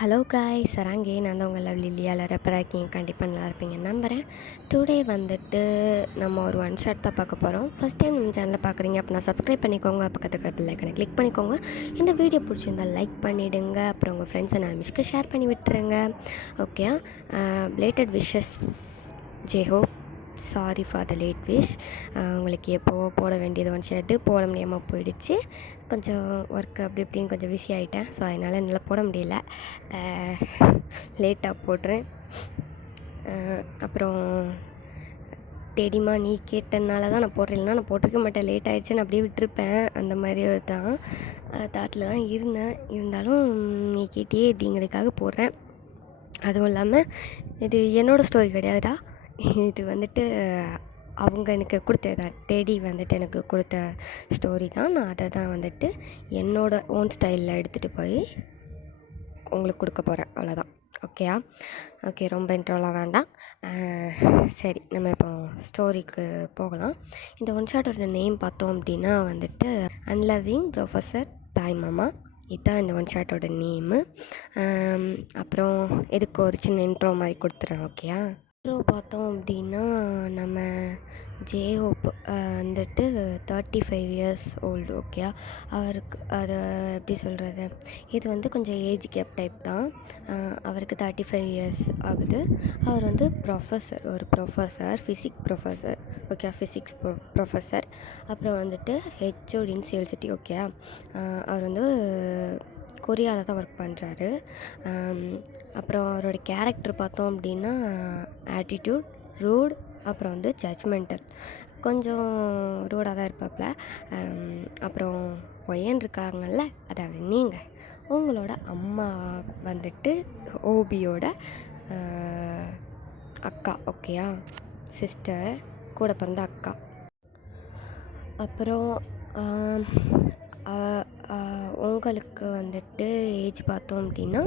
Hello காய் சராங்கே நான் தான் உங்கள் லவ்லி லியாவில் ரெப்பராக இருக்கீங்க. கண்டிப்பாக நல்லா இருப்பீங்கன்னு நம்புகிறேன். டுடே வந்துட்டு நம்ம ஒரு ஒன் ஷாட் தான் பார்க்க போகிறோம். ஃபஸ்ட் டைம் நம்ம சேனலில் பார்க்குறீங்க அப்படின்னா சப்ஸ்கிரைப் பண்ணிக்கோங்க. பக்கத்தில் இருக்கிற பெல் ஐக்கனை கிளிக் பண்ணிக்கோங்க. இந்த வீடியோ பிடிச்சிருந்தால் லைக் பண்ணிவிடுங்க. அப்புறம் உங்கள் ஃப்ரெண்ட்ஸ் அண்ட் ஆல்மிஷ்க்கு ஷேர் பண்ணி விட்டுருங்க. ஓகே, லேட்டட் விஷஸ் ஜெஹோ. Sorry for the late wish. உங்களுக்கு எப்போவோ போட வேண்டியது ஒன் ஷர்ட்டு போட முடியாமல் போயிடுச்சு. கொஞ்சம் ஒர்க் அப்படி இப்படின்னு கொஞ்சம் பிஸி ஆகிட்டேன். ஸோ அதனால் என்னால் போட முடியல. லேட்டாக போடுறேன். அப்புறம் டேடிமா நீ கேட்டதுனால தான் நான் போடுறேன், இல்லைனா நான் போட்டிருக்க மாட்டேன். லேட் ஆகிடுச்சுன்னு அப்படியே விட்டுருப்பேன். அந்த மாதிரி தான் தாட்டில் தான் இருந்தேன். இருந்தாலும் நீ கேட்டியே அப்படிங்கிறதுக்காக போடுறேன். அதுவும் இல்லாமல் இது என்னோடய ஸ்டோரி கிடையாதுடா. இது வந்துட்டு அவங்க எனக்கு கொடுத்ததான். டேடி வந்துட்டு எனக்கு கொடுத்த ஸ்டோரி தான். நான் அதை தான் வந்துட்டு என்னோடய ஓன் ஸ்டைலில் எடுத்துகிட்டு போய் உங்களுக்கு கொடுக்க போகிறேன். அவ்வளோதான். ஓகேயா? ஓகே, ரொம்ப இன்ட்ரோலாம் வேண்டாம். சரி, நம்ம இப்போ ஸ்டோரிக்கு போகலாம். இந்த ஒன் ஷாட்டோட நேம் பார்த்தோம் அப்படின்னா வந்துட்டு அன்லவ்விங் ப்ரொஃபஸர் தாய் மாமா. இதுதான் இந்த ஒன் ஷாட்டோட நேமு. அப்புறம் இதுக்கு ஒரு சின்ன இன்ட்ரோ மாதிரி கொடுத்துறேன். ஓகேயா? இன்ட்ரோ பார்த்தோம் அப்படின்னா நம்ம ஜேஹோப் வந்துட்டு 35 இயர்ஸ் ஓல்டு. ஓகே, அவருக்கு அதை எப்படி சொல்கிறது, இது வந்து கொஞ்சம் ஏஜ் கேப் டைப் தான். அவருக்கு 35 இயர்ஸ் ஆகுது. அவர் வந்து ஒரு ப்ரொஃபஸர், ஃபிசிக்ஸ் ப்ரொஃபஸர். அப்புறம் வந்துட்டு ஹெச்ஓடின்னு சிட்டி. ஓகே, அவர் வந்து கொரியாவில் தான் ஒர்க் பண்ணுறாரு. அப்புறம் அவரோட கேரக்டர் பார்த்தோம் அப்படின்னா ஆட்டிடியூட், ரூட், அப்புறம் வந்து ஜட்ஜ்மெண்டல். கொஞ்சம் ரூடாக தான் இருப்பாப்புல. அப்புறம் ஒயன் இருக்காங்கல்ல, அதாவது நீங்கள் உங்களோட அம்மா வந்துட்டு ஓபியோட அக்கா. ஓகேயா? சிஸ்டர், கூட பிறந்த அக்கா. அப்புறம் உங்களுக்கு வந்துட்டு ஏஜ் பார்த்தோம் அப்படின்னா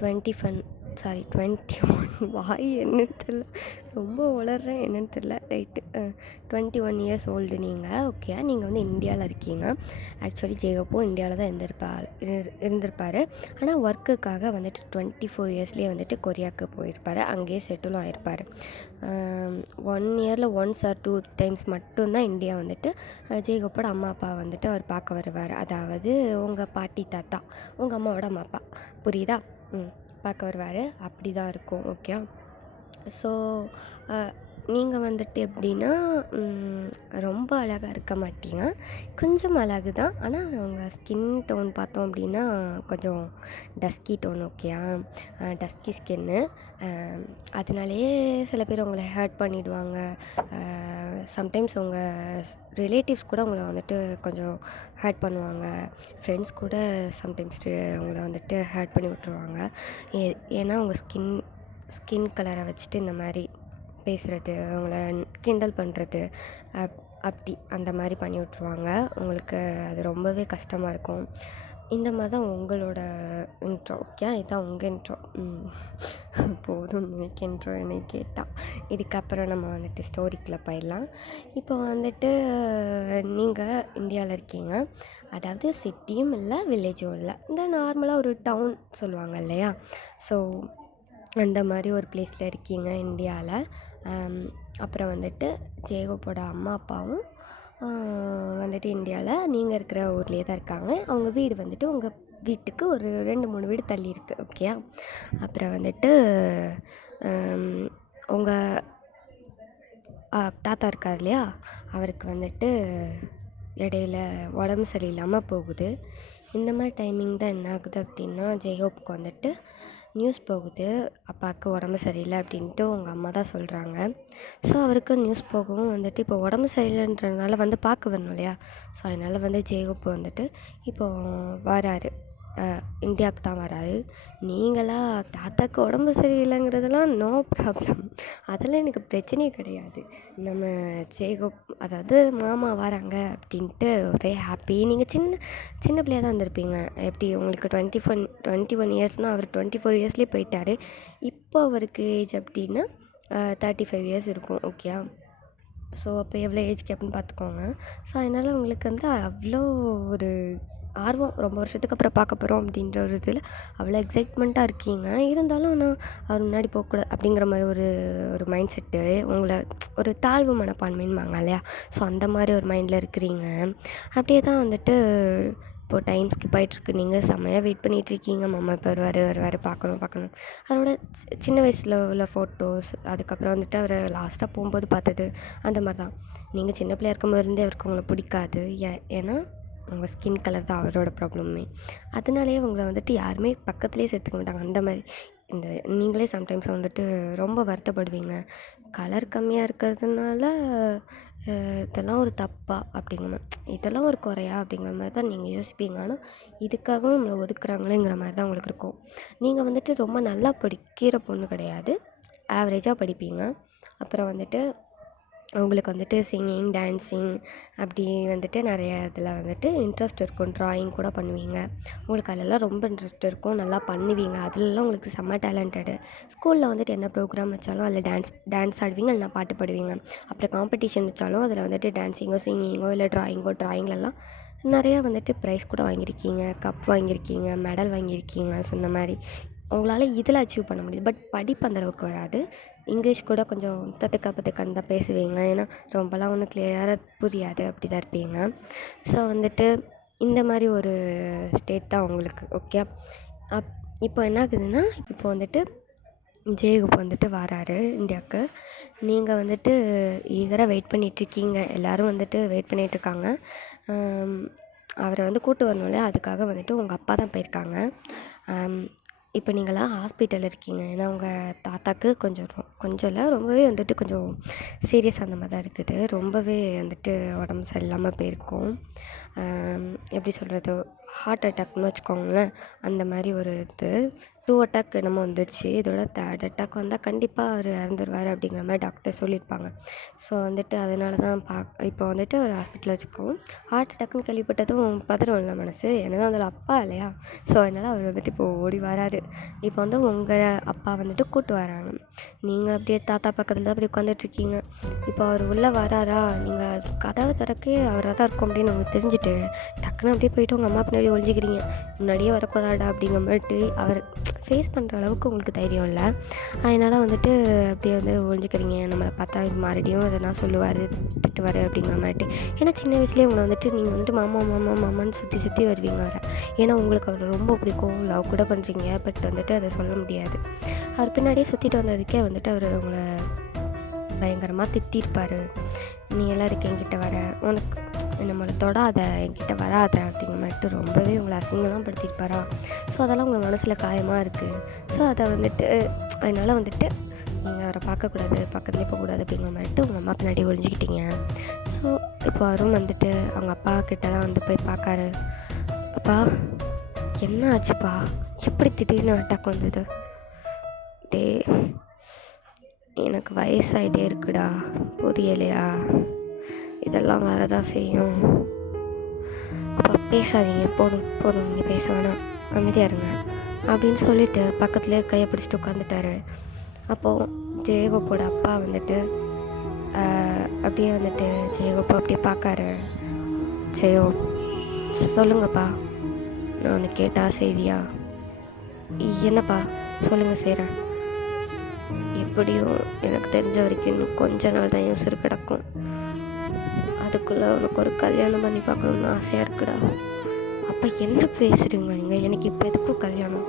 21 வாய் என்னன்னு தெரில, ரொம்ப வளர்றேன் என்னன்னு தெரில. ரைட்டு, 21 இயர்ஸ் ஓல்டு நீங்கள். ஓகே, நீங்கள் வந்து இந்தியாவில் இருக்கீங்க. ஆக்சுவலி ஜேகப்பும் இந்தியாவில் தான் இருந்திருப்பார். ஆனால் ஒர்க்குக்காக வந்துட்டு 24 இயர்ஸ்லேயே வந்துட்டு கொரியாவுக்கு போயிருப்பார். அங்கேயே செட்டிலும் ஆகிருப்பார். 1 இயரில் 1 ஆர் 2 டைம்ஸ் மட்டும்தான் இந்தியா வந்துட்டு ஜேகப்போட அம்மா அப்பா வந்துட்டு அவர் பார்க்க வருவார். அதாவது உங்கள் பாட்டி தாத்தா, உங்கள் அம்மாவோட அம்மா அப்பா, புரியுதா? பார்க்க வருவார். அப்படி தான் இருக்கும். ஓகே, ஸோ நீங்கள் வந்துட்டு எப்படின்னா ரொம்ப அழகாக இருக்க மாட்டீங்க, கொஞ்சம் அழகு தான். ஆனால் உங்கள் ஸ்கின் டோன் பார்த்தோம் அப்படின்னா கொஞ்சம் டஸ்கி டோன். ஓகேயா? Dusky skin. அதனாலேயே சில பேர் உங்களை ஹர்ட் பண்ணிவிடுவாங்க. சம்டைம்ஸ் உங்கள் ரிலேட்டிவ்ஸ் கூட உங்களை வந்துட்டு கொஞ்சம் ஹர்ட் பண்ணுவாங்க. ஃப்ரெண்ட்ஸ் கூட சம்டைம்ஸ் உங்களை வந்துட்டு ஹர்ட் பண்ணி விட்ருவாங்க. ஏன்னா உங்கள் ஸ்கின் கலரை வச்சுட்டு இந்த மாதிரி பேசுகிறது, அவங்கள கிண்டல் பண்ணுறது, அப்படி அந்த மாதிரி பண்ணி விட்ருவாங்க. உங்களுக்கு அது ரொம்பவே கஷ்டமாக இருக்கும். இந்த மாதிரி தான் உங்களோட இன்ட்ரோ. ஓகே, இதுதான் உங்கள் இன்ட்ரோ. போதும் எனக்கு இன்ட்ரோ என்னை கேட்டால். இதுக்கப்புறம் நம்ம வந்துட்டு ஸ்டோரிக்குள்ளே போயிடலாம். இப்போ வந்துட்டு நீங்கள் இந்தியாவில் இருக்கீங்க. அதாவது சிட்டியும் இல்லை, வில்லேஜும் இல்லை, இந்த நார்மலாக ஒரு டவுன் சொல்லுவாங்க இல்லையா? ஸோ அந்த மாதிரி ஒரு பிளேஸில் இருக்கீங்க இந்தியாவில். அப்புறம் வந்துட்டு ஜேகோப்போட அம்மா அப்பாவும் வந்துட்டு இந்தியாவில் நீங்கள் இருக்கிற ஊர்லேயே தான் இருக்காங்க. அவங்க வீடு வந்துட்டு உங்கள் வீட்டுக்கு ஒரு 2-3 வீடு தள்ளி இருக்குது. ஓகேயா? அப்புறம் வந்துட்டு உங்கள் தாத்தா இருக்கார் இல்லையா, அவருக்கு வந்துட்டு இடையில உடம்பு சரியில்லாமல் போகுது. இந்த மாதிரி டைமிங் தான் என்ன ஆகுது அப்படின்னா, ஜேகோப்புக்கு வந்துட்டு நியூஸ் போகுது, அப்பாவுக்கு உடம்பு சரியில்லை அப்படின்ட்டு உங்கள் அம்மா தான் சொல்கிறாங்க. ஸோ அவருக்கு நியூஸ் போகவும் வந்துட்டு இப்போ உடம்பு சரியில்லைன்றதுனால வந்து பார்க்க வரணும் இல்லையா? ஸோ அதனால் வந்து ஜேகோப்பு வந்துட்டு இப்போது வராரு, இந்தியாவுக்கு தான் வராரு. நீங்களா தாத்தாக்கு உடம்பு சரியில்லைங்கிறதெல்லாம் நோ ப்ராப்ளம், அதெல்லாம் எனக்கு பிரச்சனையே கிடையாது. நம்ம ஜேகோப் அதாவது மாமா வராங்க அப்படின்ட்டு ஒரே ஹாப்பி. நீங்கள் சின்ன பிள்ளையாக தான் இருந்திருப்பீங்க. எப்படி உங்களுக்கு 21 இயர்ஸ்னால் அவர் 24 இயர்ஸ்லேயே போயிட்டார். இப்போ அவருக்கு ஏஜ் அப்படின்னா 35 இயர்ஸ் இருக்கும். ஓகே, ஸோ அப்போ எவ்வளோ ஏஜ் கேப்னு பார்த்துக்கோங்க. ஸோ அதனால் உங்களுக்கு வந்து அவ்வளோ ஒரு ஆர்வம், ரொம்ப வருஷத்துக்கு அப்புறம் பார்க்க போகிறோம் அப்படின்ற ஒரு இதில் அவ்வளோ எக்ஸைட்மெண்ட்டாக இருக்கீங்க. இருந்தாலும் ஆனால் அவர் முன்னாடி போகக்கூடாது அப்படிங்கிற மாதிரி ஒரு ஒரு மைண்ட் செட்டு உங்களை ஒரு தாழ்வு மனப்பான்மைன்பாங்க இல்லையா? ஸோ அந்த மாதிரி ஒரு மைண்டில் இருக்கிறீங்க. அப்படியே தான் வந்துட்டு இப்போது டைம் ஸ்கிப் ஆகிட்டுருக்கு. நீங்கள் செம்மையாக வெயிட் பண்ணிகிட்ருக்கீங்க. மாமா இப்போ வருவார் பார்க்கணும் பார்க்கணும். அவரோட சின்ன வயசில் உள்ள ஃபோட்டோஸ், அதுக்கப்புறம் வந்துட்டு அவரை லாஸ்ட்டாக போகும்போது பார்த்தது, அந்த மாதிரி தான். நீங்கள் சின்ன பிள்ளையா இருக்கும்போது இருந்தே அவருக்கு உங்களை பிடிக்காது. ஏன்னா உங்கள் ஸ்கின் கலர் தான் அவரோட ப்ராப்ளமே. அதனாலேயே உங்களை வந்துட்டு யாருமே பக்கத்துலேயே சேர்த்துக்க மாட்டாங்க. அந்த மாதிரி இந்த நீங்களே சம்டைம்ஸ் வந்துட்டு ரொம்ப வருத்தப்படுவீங்க. கலர் கம்மியாக இருக்கிறதுனால இதெல்லாம் ஒரு தப்பா அப்படிங்கிற மாதிரி, இதெல்லாம் ஒரு குறையா அப்படிங்கிற மாதிரி தான் நீங்கள் யோசிப்பீங்க. ஆனால் இதுக்காகவும் நம்மளை ஒதுக்குறாங்களேங்கிற மாதிரி தான் உங்களுக்கு இருக்கும். நீங்கள் வந்துட்டு ரொம்ப நல்லா படிக்கிற பொண்ணு கிடையாது, ஆவரேஜாக படிப்பீங்க. அப்புறம் வந்துட்டு உங்களுக்கு வந்துட்டு சிங்கிங், டான்ஸிங் அப்படி வந்துட்டு நிறைய இதில் வந்துட்டு இன்ட்ரெஸ்ட் இருக்கும். ட்ராயிங் கூட பண்ணுவீங்க. உங்களுக்கு அதிலலாம் ரொம்ப இன்ட்ரெஸ்ட் இருக்கும். நல்லா பண்ணுவீங்க. அதிலலாம் உங்களுக்கு செம்ம டேலண்டடு. ஸ்கூலில் வந்துட்டு என்ன ப்ரோக்ராம் வச்சாலும் அதில் டான்ஸ் ஆடுவீங்க, இல்லைனா பாட்டு பாடுவீங்க. அப்புறம் காம்படிஷன் வச்சாலும் அதில் வந்துட்டு டான்ஸிங்கோ, சிங்கிங்கோ, இல்லை ட்ராயிங்லலாம் நிறையா வந்துட்டு ப்ரைஸ் கூட வாங்கியிருக்கீங்க, கப் வாங்கியிருக்கீங்க, மெடல் வாங்கியிருக்கீங்க. ஸோ இந்த மாதிரி உங்களால் இதில் அச்சீவ் பண்ண முடியுது. பட் படிப்பு அந்தளவுக்கு வராது. இங்கிலீஷ் கூட கொஞ்சம் தத்துக்கா பத்துக்கான்னு தான் பேசுவீங்க. ஏன்னா ரொம்பலாம் ஒன்றும் கிளியராக புரியாது, அப்படி தான் இருப்பீங்க. ஸோ வந்துட்டு இந்த மாதிரி ஒரு ஸ்டேட் தான் உங்களுக்கு. ஓகே. இப்போ என்ன ஆகுதுன்னா, இப்போ வந்துட்டு ஜெயகோப் வந்துட்டு வராரு இந்தியாவுக்கு. நீங்கள் வந்துட்டு ஈகராக வெயிட் பண்ணிகிட்ருக்கீங்க. எல்லோரும் வந்துட்டு வெயிட் பண்ணிகிட்ருக்காங்க. அவரை வந்து கூட்டு வரணும் இல்லையா? அதுக்காக வந்துட்டு உங்கள் அப்பா தான் போயிருக்காங்க. இப்போ நீங்களாம் ஹாஸ்பிட்டலில் இருக்கீங்க. ஏன்னா உங்கள் தாத்தாக்கு கொஞ்சம் இல்லை, ரொம்பவே வந்துட்டு கொஞ்சம் சீரியஸ் அந்த மாதிரி தான் இருக்குது. ரொம்பவே வந்துட்டு உடம்பு சரியில்லாமல் போயிருக்கும். எப்படி சொல்கிறது, ஹார்ட் அட்டாக்னு வச்சுக்கோங்களேன். அந்த மாதிரி ஒரு இது 2 அட்டாக் என்னமோ வந்துச்சு. இதோட 3rd அட்டாக் வந்தால் கண்டிப்பாக அவர் இறந்துருவார் அப்படிங்கிற மாதிரி டாக்டர் சொல்லியிருப்பாங்க. ஸோ வந்துட்டு அதனால தான் இப்போ வந்துட்டு ஒரு ஹாஸ்பிட்டலில் வச்சுருக்கோம். ஹார்ட் அட்டாக்னு கேள்விப்பட்டதும் பதறும்ல மனசு. ஏன்னா அதில் அப்பா இல்லையா? ஸோ அதனால் அவர் வந்துட்டு இப்போ ஓடி வராரு. இப்போ வந்து உங்கள் அப்பா வந்துட்டு கூப்பிட்டு வராங்க. நீங்கள் அப்படியே தாத்தா பக்கத்தில் தான் அப்படி உட்காந்துட்ருக்கீங்க. இப்போ அவர் உள்ளே வராரா, நீங்கள் கதவை திறக்கே அவராக தான் இருக்கும் அப்படின்னு உங்களுக்கு தெரிஞ்சுட்டு டக்குன்னு அப்படியே போயிட்டு உங்கள் அம்மா பின்னாடி ஒழிஞ்சிக்கிறீங்க. முன்னாடியே வரக்கூடாடா அப்படிங்கிற மாதிரி அவர் ஃபேஸ் பண்ணுற அளவுக்கு உங்களுக்கு தைரியம் இல்லை. அதனால் வந்துட்டு அப்படியே வந்து ஒழிஞ்சிக்கிறீங்க. நம்மளை பார்த்தா மறுபடியும் எதனா சொல்லுவார், திட்டுவார் அப்படிங்கிற மாதிரி. ஏன்னா சின்ன வயசுலேயே உங்களை வந்துட்டு நீங்கள் வந்துட்டு மாமான்னு சுற்றி வருவீங்க அவரை. ஏன்னா உங்களுக்கு அவர் ரொம்ப பிடிக்கும், லவ் கூட பண்ணுறீங்க. பட் வந்துட்டு அதை சொல்ல முடியாது. அவர் பின்னாடியே சுற்றிட்டு வந்ததுக்கே வந்துட்டு அவர் உங்களை பயங்கரமாக திட்டிருப்பார். நீ எல்லாம் இருக்கு என்கிட்ட வர, உனக்கு நம்மளை தொடாத, என்கிட்ட வராத அப்படிங்கிற மாதிரிட்டு ரொம்பவே உங்களை அசிங்கம்லாம் படுத்திருப்பாரா. ஸோ அதெல்லாம் உங்கள் மனசில் காயமாக இருக்குது. ஸோ அதை வந்துட்டு அதனால் வந்துட்டு நீங்கள் அவரை பார்க்கக்கூடாது, பக்கத்துலேயே போகக்கூடாது அப்படிங்கிற மாதிரிட்டு உங்கள் அம்மா பின்னாடி ஒழிஞ்சிக்கிட்டீங்க. ஸோ இப்போ அவரும் வந்துட்டு அவங்க அப்பா கிட்ட தான் வந்து போய் பார்க்காரு. அப்பா என்ன ஆச்சுப்பா, எப்படி திடீர்னு அட்டாக் வந்தது? டே, எனக்கு வயசாகிட்டே இருக்குடா, புரியலையா? இதெல்லாம் வரதான் செய்யும். அப்போ பேசாதீங்க, போதும் நீங்கள் பேச வேணாம், அமைதியாக இருங்க அப்படின்னு சொல்லிட்டு பக்கத்துலேயே கையை பிடிச்சிட்டு உட்காந்துட்டாரு. அப்போது ஜெயகோப்போட அப்பா வந்துட்டு அப்படியே வந்துட்டு ஜெயகோப்பா அப்படியே பார்க்காரு. ஜெயோ, சொல்லுங்கப்பா, நான் ஒன்று கேட்டால் செய்வியா? என்னப்பா சொல்லுங்கள், செய்கிறேன். எப்படியும் எனக்கு தெரிஞ்ச வரைக்கும் இன்னும் கொஞ்ச நாள் தான் உசுறு கிடக்கும். அதுக்குள்ளே உனக்கு ஒரு கல்யாணம் பண்ணி பார்க்கணுன்னு ஆசையாக இருக்குடா. அப்போ என்ன பேசுகிறீங்க நீங்கள்? எனக்கு இப்போ எதுக்கும் கல்யாணம்?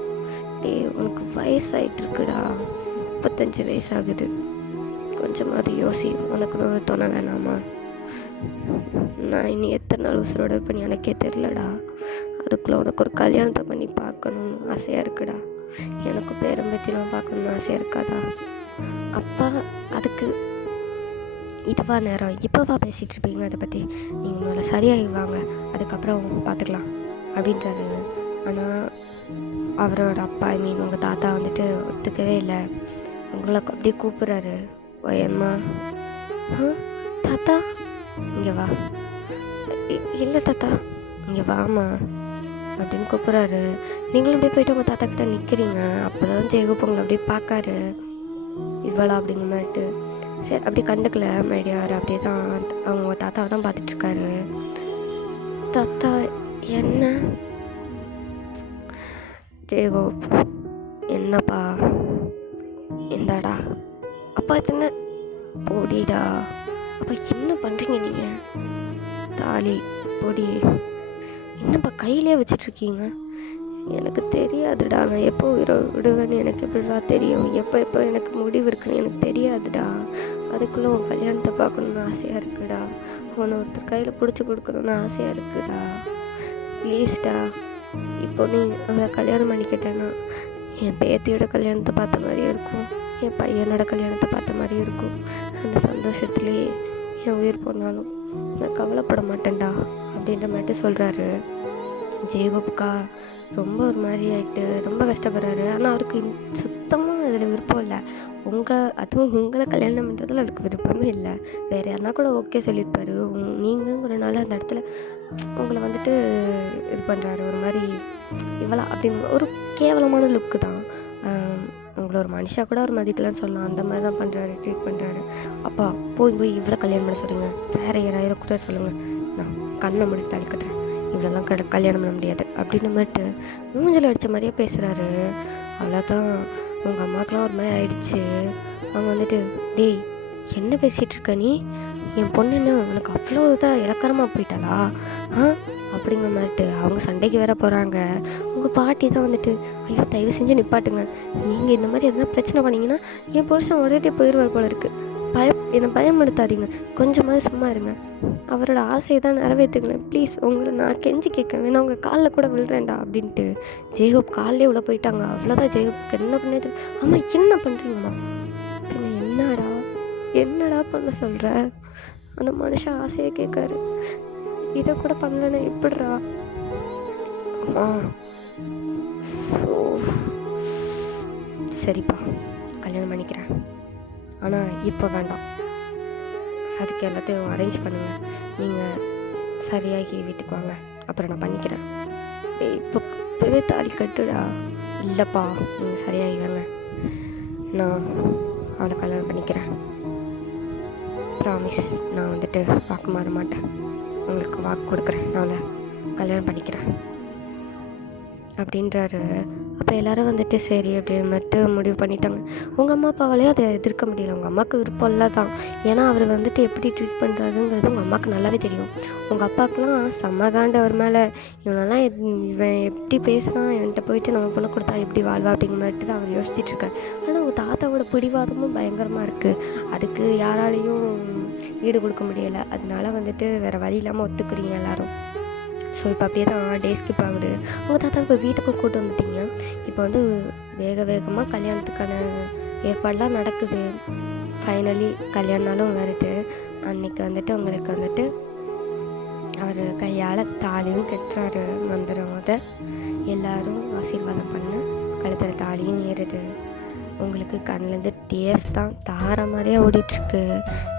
உனக்கு வயசாகிட்டு இருக்குடா, 35 வயசாகுது. கொஞ்சமாவது யோசி, உனக்குன்னு ஒரு துணை வேணாமா? நான் இனி எத்தனை நாள் உசுரோட இருப்பேன்னு எனக்கே தெரிலடா. அதுக்குள்ளே உனக்கு ஒரு கல்யாணத்தை பண்ணி பார்க்கணுன்னு ஆசையாக இருக்குடா. எனக்கு பேரம்பத்திலாம் பார்க்கணுன்னு ஆசையாக இருக்காதா? அப்பா அதுக்கு இதுவா நேரம், இப்போவா பேசிகிட்டு இருப்பீங்க அதை பற்றி? நீங்கள் முதல்ல சரியாகி வாங்க, அதுக்கப்புறம் பார்த்துக்கலாம் அப்படின்றாரு. ஆனால் அவரோட அப்பா, உங்கள் தாத்தா வந்துட்டு ஒத்துக்கவே இல்லை. உங்களை அப்படியே கூப்பிட்றாரு. ஓயம்மா, தாத்தா இங்கே வா. இல்லை தாத்தா, இங்கே வாமா அப்படின்னு கூப்பிட்றாரு. நீங்களும் அப்படியே போய்ட்டு உங்கள் தாத்தா கிட்ட நிற்கிறீங்க. அப்போ தான் ஜெயகோப் உங்களை அப்படியே பார்க்காரு. இவ்வளோ அப்படிங்கிற மாதிரிட்டு சரி அப்படி கண்டுக்கல மேடியார். அப்படியே தான் அவங்க தாத்தாவை தான் பார்த்துட்ருக்காரு. தாத்தா என்ன ஜெயகோப், என்னப்பா, இந்தாடா. அப்பா சின்ன பொடிடா. அப்பா என்ன பண்ணுறீங்க நீங்கள்? தாலி பொடி என்னப்பா கையிலே வச்சிட்ருக்கீங்க? எனக்கு தெரியாதுடா. நான் எப்போ உயிரை விடுவேன்னு எனக்கு எப்படிடா தெரியும்? எப்போ எனக்கு முடிவு இருக்குன்னு எனக்கு தெரியாதுடா. அதுக்குள்ளே உன் கல்யாணத்தை பார்க்கணுன்னு ஆசையாக இருக்குடா. உன்னை ஒருத்தர் கையில் பிடிச்சி கொடுக்கணுன்னு ஆசையாக இருக்குடா. ப்ளீஸ்டா. இப்போ நீ அவளை கல்யாணம் பண்ணிக்கிட்டேன்னா என் பேத்தியோட கல்யாணத்தை பார்த்த மாதிரியும் இருக்கும், என் பையனோட கல்யாணத்தை பார்த்த மாதிரியும் இருக்கும். அந்த சந்தோஷத்துலேயே என் உயிர் போனாலும் நான் கவலைப்பட மாட்டேன்டா அப்படின்ற மாதிரி சொல்கிறாரு. ஜெயகோப்கா ரொம்ப ஒரு மாதிரி ஆகிட்டு ரொம்ப கஷ்டப்படுறாரு. ஆனால் அவருக்கு சுத்தமாக அதில் விருப்பம் இல்லை. அதுவும் உங்களை கல்யாணம் பண்ணுறதுல அவருக்கு விருப்பமே இல்லை. வேறு யாருனா கூட ஓகே சொல்லியிருப்பாரு. நீங்கங்கிறனால அந்த இடத்துல உங்களை வந்துட்டு இது பண்ணுறாரு. ஒரு மாதிரி இவ்வளோ அப்படின்னு ஒரு கேவலமான லுக்கு தான். உங்களை ஒரு மனுஷா கூட ஒரு மதிக்கலான்னு சொல்லலாம். அந்த மாதிரி தான் பண்ணுறாரு, ட்ரீட் பண்ணுறாரு. அப்பா போய் இவ்வளோ கல்யாணம் பண்ண சொல்லுங்க, வேறு யாராவது கூட சொல்லுங்கள், நான் கண்ணை முடி தாலி கட்டுறேன், இவ்வளோலாம் கல்யாணம் பண்ண முடியாது அப்படின்னு மாதிரிட்டு மூஞ்சில் அடித்த மாதிரியே பேசுகிறாரு. அவ்வளோதான். உங்கள் அம்மாக்கெலாம் ஒரு மாதிரி ஆயிடுச்சு. அவங்க வந்துட்டு, டேய் என்ன பேசிகிட்டு இருக்க நீ? என் பொண்ணு என்ன உனக்கு அவ்வளோ இதாக இலக்காரமாக போயிட்டாளா அப்படிங்கிற மாதிரிட்டு அவங்க சண்டைக்கு வேற போகிறாங்க. உங்கள் பாட்டி தான் வந்துட்டு, ஐயோ தயவு செஞ்சு நிப்பாட்டுங்க, நீங்கள் இந்த மாதிரி எதனா பிரச்சனை பண்ணிங்கன்னா என் புருஷன் உடனே போயிடுவார் போல இருக்குது, என்னை பயப்படுத்தாதீங்க, கொஞ்சமாவது சும்மா இருங்க, அவரோட ஆசையை தான் நிறைவேற்றுங்களேன் ப்ளீஸ், உங்களை நான் கெஞ்சி கேட்க வேணா, உங்கள் காலில் கூட விழுறேன்டா அப்படின்ட்டு ஜெயகோப் காலிலே உள்ள போயிட்டாங்க. அவ்வளோதான். ஜெயகோப்புக்கு என்ன பண்ணது? ஆமாம் என்ன பண்ணுறீங்கம்மா? பின்ன என்னடா பண்ண சொல்கிற? அந்த மனுஷன் ஆசையை கேட்காரு, இதை கூட பண்ணலன்னா எப்படிரா? அம்மா சரிப்பா கல்யாணம் பண்ணிக்கிறேன், ஆனால் இப்போ வேண்டாம், அதுக்கு எல்லாத்தையும் அரேஞ்ச் பண்ணுங்கள், நீங்கள் சரியாகி வீட்டுக்கு வாங்க, அப்புறம் நான் பண்ணிக்கிறேன். இப்போவே தாலி கட்டுடா. இல்லைப்பா நீங்கள் சரியாகி வாங்க, நான் அவளை கல்யாணம் பண்ணிக்கிறேன், ப்ராமிஸ், நான் வந்துட்டு வாக்கு மாற மாட்டேன், உங்களுக்கு வாக்கு கொடுக்குறேன், நான் அவளை கல்யாணம் பண்ணிக்கிறேன் அப்படின்றாரு. அப்போ எல்லோரும் வந்துட்டு சரி அப்படின்னு மட்டுட்டு முடிவு பண்ணிட்டாங்க. உங்கள் அம்மா அப்பாவாலேயும் அதை எதிர்க்க முடியல. உங்கள் அம்மாவுக்கு விருப்பம் இல்லை தான். ஏன்னா அவர் வந்துட்டு எப்படி ட்ரீட் பண்ணுறாருங்கிறது உங்கள் அம்மாவுக்கு நல்லாவே தெரியும். உங்கள் அப்பாவுக்குலாம் செம்மகாண்டு அவர் மேலே, இவனெல்லாம் இவன் எப்படி பேசுகிறான், இவன்கிட்ட போயிட்டு நம்ம பொண்ணை கொடுத்தா எப்படி வாழ்வா அப்படிங்கிற மாதிரி தான் அவர் யோசிச்சுட்ருக்கார். ஆனால் உங்கள் தாத்தாவோட பிடிவாதமும் பயங்கரமாக இருக்குது. அதுக்கு யாராலையும் ஈடு கொடுக்க முடியலை. அதனால வந்துட்டு வேறு வழி இல்லாமல் ஒத்துக்குறீங்க எல்லோரும். ஸோ இப்போ அப்படியே தான் டே ஸ்கிப் ஆகுது. உங்கள் தாத்தா இப்போ வீட்டுக்கும் கூட்டு வந்துட்டீங்க. இப்போ வந்து வேகமாக கல்யாணத்துக்கான ஏற்பாடெலாம் நடக்குது. ஃபைனலி கல்யாண நாளும் வருது. அன்றைக்கி வந்துட்டு உங்களுக்கு வந்துட்டு அவர் கையால் தாலியும் கட்டுறாரு. மந்திரம் எல்லோரும் ஆசீர்வாதம் பண்ண கழுத்தில் தாலியும் ஏறுது. உங்களுக்கு கண்ணிலேருந்து டேஸ் தான் தார மாதிரியே ஓடிட்டுருக்கு.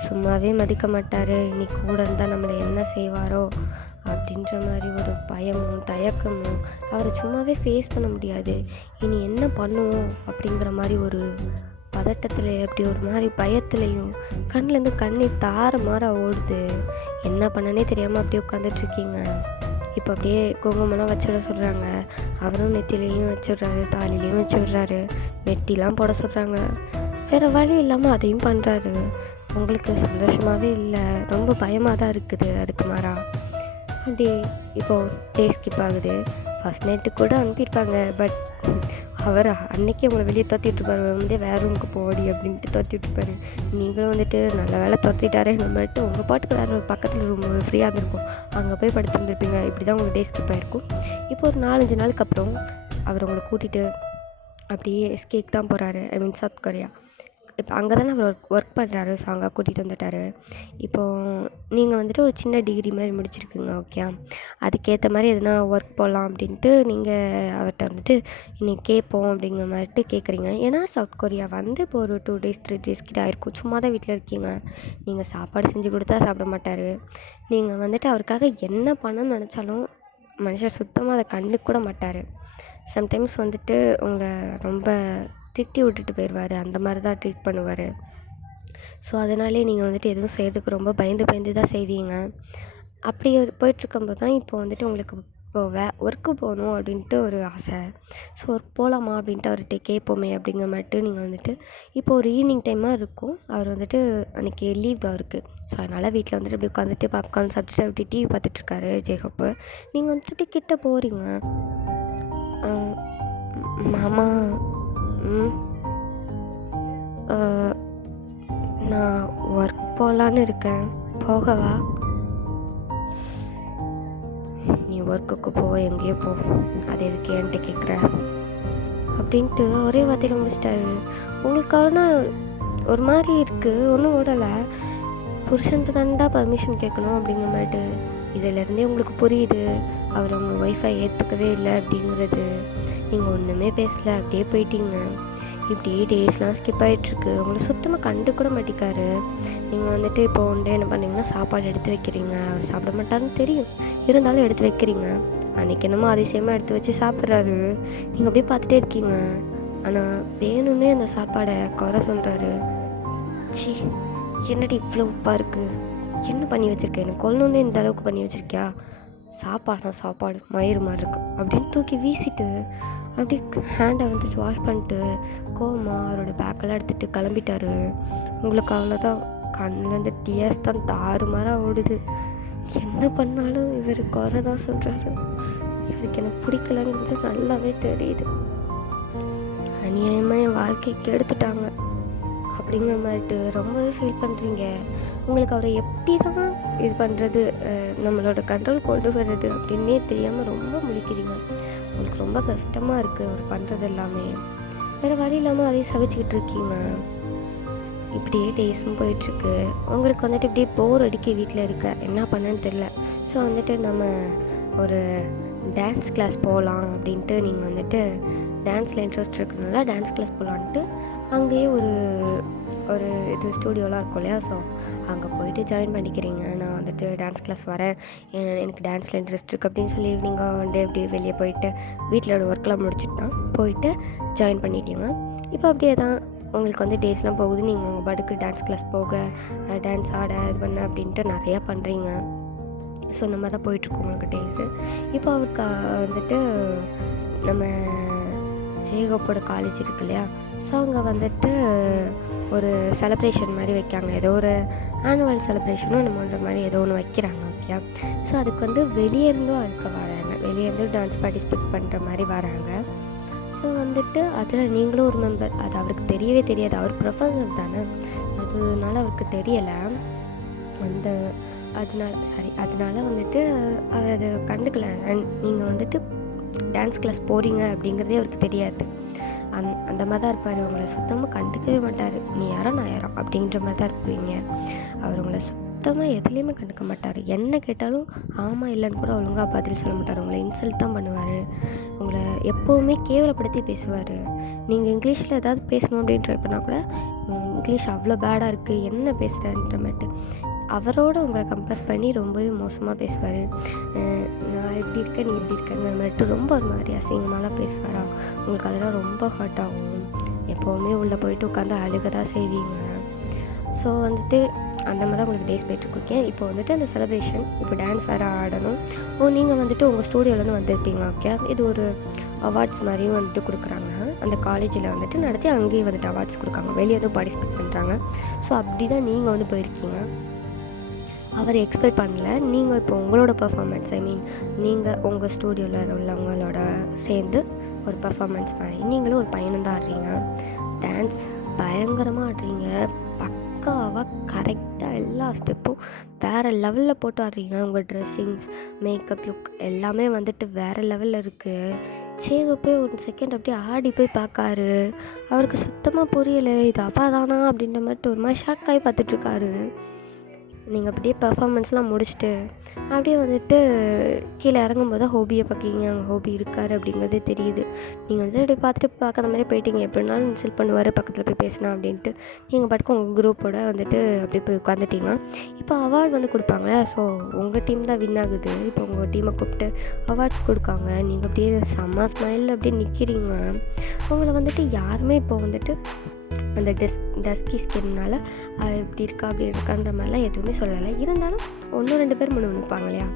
சும்மாவே மதிக்க மாட்டார். இன்னைக்கு கூட இருந்தால் நம்மளை என்ன செய்வாரோ அப்படின்ற மாதிரி ஒரு பயமும் தயக்கமும் அவரை சும்மாவே ஃபேஸ் பண்ண முடியாது. இனி என்ன பண்ணுவோம் அப்படிங்கிற மாதிரி ஒரு பதட்டத்தில், அப்படி ஒரு மாதிரி பயத்துலேயும் கண்ணிலேருந்து கண்ணீர் தார மாதிரி ஓடுது. என்ன பண்ணனே தெரியாமல் அப்படியே உட்காந்துட்ருக்கீங்க. இப்போ அப்படியே குங்குமம்லாம் வச்சுட சொல்கிறாங்க. அவரும் நெத்திலையும் வச்சுடுறாரு, தாலிலையும் வச்சு விடுறாரு, மெட்டிலாம் போட சொல்கிறாங்க. வேறு வழி இல்லாமல் அதையும் பண்ணுறாரு. உங்களுக்கு சந்தோஷமாகவே இல்லை, ரொம்ப பயமாக தான் இருக்குது. அதுக்கு மாறா அப்படி இப்போது டே ஸ்கிப் ஆகுது. ஃபஸ்ட் நைட்டு கூட அனுப்பியிருப்பாங்க. பட் அவர் அன்றைக்கே உங்களை வெளியே துரத்திட்டுருப்பார். வந்து வேறு ரூமுக்கு போடி அப்படின்ட்டு துரத்திட்டுருப்பாரு. நீங்களும் வந்துட்டு நல்ல வேலை துரத்திட்டாரே நம்மட்டு உங்கள் பாட்டுக்கு வேறு ஒரு பக்கத்தில் ரூம் ஃப்ரீயாக இருந்திருக்கும், அங்கே போய் படுத்துருந்துருப்பீங்க. இப்படி தான் உங்களுக்கு டே ஸ்கிப் ஆகிருக்கும். இப்போ ஒரு 4-5 நாளுக்கு அப்புறம் அவர் உங்களை கூட்டிகிட்டு அப்படியே எஸ்கேக்கு தான் போகிறாரு. ஐ மீன் சவுத் கொரியா. இப்போ அங்கே தானே அவர் ஒர்க் பண்ணுறாரு. ஸோ அங்கே கூட்டிகிட்டு வந்துட்டார். இப்போது நீங்கள் வந்துட்டு ஒரு சின்ன டிகிரி மாதிரி முடிச்சிருக்குங்க. ஓகே, அதுக்கேற்ற மாதிரி எதுனா ஒர்க் போகலாம் அப்படின்ட்டு நீங்கள் அவர்கிட்ட வந்துட்டு இன்றைக்கி கேட்போம் அப்படிங்கிற மாதிரிட்டு கேட்குறீங்க. ஏன்னா சவுத் கொரியா வந்து இப்போ ஒரு 2 days 3 days கிட்ட ஆயிருக்கும். சும்மா தான் வீட்டில் இருக்கீங்க. நீங்கள் சாப்பாடு செஞ்சு கொடுத்தா சாப்பிட மாட்டார். நீங்கள் வந்துட்டு அவருக்காக என்ன பண்ணணும்னு நினச்சாலும் மனுஷன் சுத்தமாக அதை கண்டுக்க கூட மாட்டார். சம்டைம்ஸ் வந்துட்டு உங்களை ரொம்ப திட்டி விட்டுட்டு போயிடுவார். அந்த மாதிரி தான் ட்ரீட் பண்ணுவார். ஸோ அதனாலே நீங்கள் வந்துட்டு எதுவும் செய்கிறதுக்கு ரொம்ப பயந்து தான் செய்வீங்க. அப்படி போயிட்டுருக்கும்போது தான் இப்போ வந்துட்டு உங்களுக்கு இப்போ ஒர்க்கு போகணும் அப்படின்ட்டு ஒரு ஆசை. ஸோ ஒர்க் போகலாமா அப்படின்ட்டு அவர்கிட்ட கேட்போமே அப்படிங்கிற மாட்டு நீங்கள் வந்துட்டு இப்போ ஒரு ஈவினிங் டைமாக இருக்கும். அவர் வந்துட்டு அன்றைக்கி லீவ் அவருக்கு. ஸோ அதனால் வீட்டில் வந்துட்டு அப்படி உட்காந்துட்டு பாப்கார்ன் சாப்பிட்டுட்டு அப்படி டிவி பார்த்துட்ருக்காரு ஜேகப்பு. நீங்கள் வந்துட்டு அப்படி கிட்ட போகிறீங்க. மாமா, நான் ஒர்க் போகலான்னு இருக்கேன், போகவா? நீ ஒர்க்குக்கு போ, எங்கேயோ போ, அது எதுக்கு என்கிட்ட கேட்குற அப்படின்ட்டு ஒரே வார்த்தையில் முடிச்சிட்டாரு. உங்களுக்கு அவ்வளோதான் ஒரு மாதிரி இருக்குது, ஒன்றும் ஓடலை. புருஷன்ட்டு தான்டா பர்மிஷன் கேட்கணும் அப்படிங்கிற மாதிரி இதிலேருந்தே உங்களுக்கு புரியுது அவர் உங்கள் ஒய்ஃபை ஏற்றுக்கவே இல்லை அப்படிங்கிறது. நீங்கள் ஒன்றுமே பேசலை, அப்படியே போயிட்டீங்க. இப்படியே டேஸ்லாம் ஸ்கிப் ஆகிட்டுருக்கு. உங்களை சுத்தமாக கண்டு கூட மாட்டிக்காரு. நீங்கள் வந்துட்டு இப்போ ஒன்று என்ன பண்ணீங்கன்னா சாப்பாடு எடுத்து வைக்கிறீங்க. அவர் சாப்பிட மாட்டாருன்னு தெரியும், இருந்தாலும் எடுத்து வைக்கிறீங்க. அன்றைக்கி என்னமோ அதிசயமாக எடுத்து வச்சு சாப்பிட்றாரு. நீங்கள் அப்படியே பார்த்துட்டே இருக்கீங்க. ஆனால் வேணும்னே அந்த சாப்பாடை குறை சொல்கிறாரு. சி, என்னடி இவ்வளோ உப்பாக இருக்குது, என்ன பண்ணி வச்சுருக்கேன், எனக்கு கொல்லணுன்னே இந்த அளவுக்கு பண்ணி வச்சுருக்கியா, சாப்பாடு மயிறு மாதிரி இருக்கும் அப்படின்னு தூக்கி வீசிட்டு அப்படி ஹேண்டை வந்துட்டு வாஷ் பண்ணிட்டு கோவமாக அவரோட பேக்கெல்லாம் எடுத்துகிட்டு கிளம்பிட்டாரு. உங்களுக்கு அவ்வளோதான், கண்ணிலேருந்து டியர்ஸ் தான் தாறுமாறாக ஓடுது. என்ன பண்ணாலும் இவர் குறை தான் சொல்கிறாரு. இவருக்கு எனக்கு பிடிக்கலங்கிறது நல்லாவே தெரியுது. அநியாயமாக என் வாழ்க்கைக்கு எடுத்துட்டாங்க அப்படிங்கிற மாதிரிட்டு ரொம்பவே ஃபீல் பண்ணுறீங்க. உங்களுக்கு அவரை எப்படி தான் இது பண்ணுறது, நம்மளோட கண்ட்ரோல் கொண்டு வர்றது அப்படின்னே தெரியாமல் ரொம்ப முழிக்கிறீங்க. உங்களுக்கு ரொம்ப கஷ்டமாக இருக்குது அவர் பண்ணுறது எல்லாமே. வேறு வழி இல்லாமல் அதையும் சகிச்சுக்கிட்டு இருக்கீங்க. இப்படியே டேஸும் போயிட்டுருக்கு. உங்களுக்கு வந்துட்டு இப்படியே போர் அடிக்க வீட்டில் இருக்க என்ன பண்ணேன்னு தெரில. ஸோ வந்துட்டு நம்ம ஒரு டான்ஸ் கிளாஸ் போகலாம் அப்படின்ட்டு நீங்கள் வந்துட்டு டான்ஸில் இன்ட்ரெஸ்ட் இருக்கிறதுனால டான்ஸ் கிளாஸ் போகலான்ட்டு அங்கேயே ஒரு இது ஸ்டூடியோலாம் இருக்கும் இல்லையா, ஸோ அங்கே போயிட்டு ஜாயின் பண்ணிக்கிறீங்க. நான் வந்துட்டு டான்ஸ் கிளாஸ் வரேன், எனக்கு டான்ஸில் இன்ட்ரெஸ்ட் இருக்குது அப்படின்னு சொல்லி நீங்கள் வந்து அப்படியே வெளியே போயிட்டு வீட்டிலோட ஒர்க்கெலாம் முடிச்சுட்டு தான் போயிட்டு ஜாயின் பண்ணிட்டீங்க. இப்போ அப்படியே தான் உங்களுக்கு வந்து டேஸ்லாம் போகுது. நீங்கள் உங்கள் பாட்டுக்கு டான்ஸ் கிளாஸ் போக, டான்ஸ் ஆட, இது பண்ண அப்படின்ட்டு நிறையா பண்ணுறீங்க. ஸோ இந்த மாதிரி தான் போயிட்டுருக்கு உங்களுக்கு டேஸு. இப்போ அவருக்கு வந்துட்டு நம்ம ஜேகப்போட காலேஜ் இருக்கு இல்லையா, ஸோ அங்கே வந்துட்டு ஒரு செலப்ரேஷன் மாதிரி வைக்காங்க. ஏதோ ஒரு ஆனுவல் செலிப்ரேஷனும் என்னமோன்ற மாதிரி ஏதோ ஒன்று வைக்கிறாங்க. ஓகே, ஸோ அதுக்கு வந்து வெளியே இருந்தும் அதுக்கு வராங்க, வெளியே இருந்து டான்ஸ் பார்ட்டிசிபேட் பண்ணுற மாதிரி வராங்க. ஸோ வந்துட்டு அதில் நீங்களும் ஒரு மெம்பர். அது அவருக்கு தெரியவே தெரியாது, அவர் ப்ரொஃபஸர் தானே, அதனால அவருக்கு தெரியலை. அதனால வந்துட்டு அவர் அதை கண்டுக்கல. அண்ட் நீங்கள் வந்துட்டு டான்ஸ் கிளாஸ் போகிறீங்க அப்படிங்கிறதே அவருக்கு தெரியாது. அந்த மாதிரி தான் இருப்பார். உங்களை சுத்தமாக கண்டுக்கவே மாட்டார். நீ யாரோ நான் யாரோ அப்படின்ற மாதிரி தான் இருப்பீங்க. அவர் உங்களை சுத்தமாக எதுலேயுமே கண்டுக்க மாட்டார். என்ன கேட்டாலும் ஆமாம் இல்லைன்னு கூட ஒழுங்காக பதில் சொல்ல மாட்டார். உங்களை இன்சல்ட் தான் பண்ணுவார். உங்களை எப்போவுமே கேவலப்படுத்தி பேசுவார். நீங்கள் இங்கிலீஷில் ஏதாவது பேசணும் அப்படின்னு ட்ரை பண்ணால் கூட இங்கிலீஷ் அவ்வளோ பேடாக இருக்குது, என்ன பேசுகிறேன்ற மாதிரி அவரோட உங்களை கம்பேர் பண்ணி ரொம்பவே மோசமாக பேசுவார். நான் எப்படி இருக்கேன், நீ எப்படி இருக்கேங்கிற மாதிரி ரொம்ப ஒரு மாதிரி அசிங்கமாலாம் பேசுவாரா. உங்களுக்கு அதெல்லாம் ரொம்ப ஹர்ட் ஆகும். எப்போவுமே உள்ளே போயிட்டு உட்காந்து அழுக தான் செய்வீங்க. ஸோ வந்துட்டு அந்த மாதிரி தான் உங்களுக்கு டேஸ் போய்ட்டுருக்கீங்க. இப்போ வந்துட்டு அந்த செலிப்ரேஷன், இப்போ டான்ஸ் வேறு ஆடணும். நீங்கள் வந்துட்டு உங்கள் ஸ்டூடியோலேருந்து வந்திருப்பீங்க. ஓகே, இது ஒரு அவார்ட்ஸ் மாதிரியும் வந்துட்டு கொடுக்குறாங்க. அந்த காலேஜில் வந்துட்டு நடத்தி அங்கேயே வந்துட்டு அவார்ட்ஸ் கொடுக்காங்க. வெளியே எதுவும் பார்ட்டிசிபேட் பண்ணுறாங்க. ஸோ அப்படி தான் நீங்கள் வந்து போயிருக்கீங்க. அவர் எக்ஸ்பெக்ட் பண்ணல. நீங்கள் இப்போ உங்களோட பர்ஃபார்மன்ஸ், நீங்கள் உங்கள் ஸ்டூடியோவில் உள்ளவங்களோட சேர்ந்து ஒரு பர்ஃபார்மன்ஸ் மாதிரி நீங்களும் ஒரு பையனும் தான் ஆடுறீங்க. டான்ஸ் பயங்கரமாக ஆடுறீங்க. பக்காவாக கரெக்டாக எல்லா ஸ்டெப்பும் வேறு லெவலில் போட்டு ஆடுறீங்க. உங்கள் ட்ரெஸ்ஸிங்ஸ், மேக்கப், லுக் எல்லாமே வந்துட்டு வேறு லெவலில் இருக்குது. சேவை போய் ஒரு செகண்ட் அப்படியே ஆடி போய் பார்க்காரு. அவருக்கு சுத்தமாக புரியலை, இது அவா தானா அப்படின்ற மாதிரி ஒரு மாதிரி ஷாக் ஆகி பார்த்துட்ருக்காரு. நீங்கள் அப்படியே பர்ஃபார்மன்ஸ்லாம் முடிச்சுட்டு அப்படியே வந்துட்டு கீழே இறங்கும்போது ஹோபியை பார்க்கிங்க. அங்கே ஹோபி இருக்கார் அப்படிங்கிறதே தெரியுது. நீங்கள் வந்து அப்படியே பார்த்துட்டு பார்க்காத மாதிரி போயிட்டீங்க. எப்படினாலும் இன்சல்ட் பண்ணுவார், பக்கத்தில் போய் பேசினா அப்படின்ட்டு நீங்கள் பாட்டுக்கு உங்கள் குரூப்போட வந்துட்டு அப்படியே போய் உட்காந்துட்டீங்க. இப்போ அவார்டு வந்து கொடுப்பாங்களே, ஸோ உங்கள் டீம் தான் வின் ஆகுது. இப்போ உங்கள் டீமை கூப்பிட்டு அவார்ட் கொடுக்காங்க. நீங்கள் அப்படியே செம்ம ஸ்மைலில் அப்படியே நிற்கிறீங்க. உங்களை வந்துட்டு யாருமே இப்போ வந்துட்டு அந்த டஸ்கி ஸ்கின்னால் இப்படி இருக்கா அப்படி இருக்கான்ற மாதிரிலாம் எதுவுமே சொல்லலை. இருந்தாலும் 1-2 பேர் முன்னுப்பாங்க இல்லையா,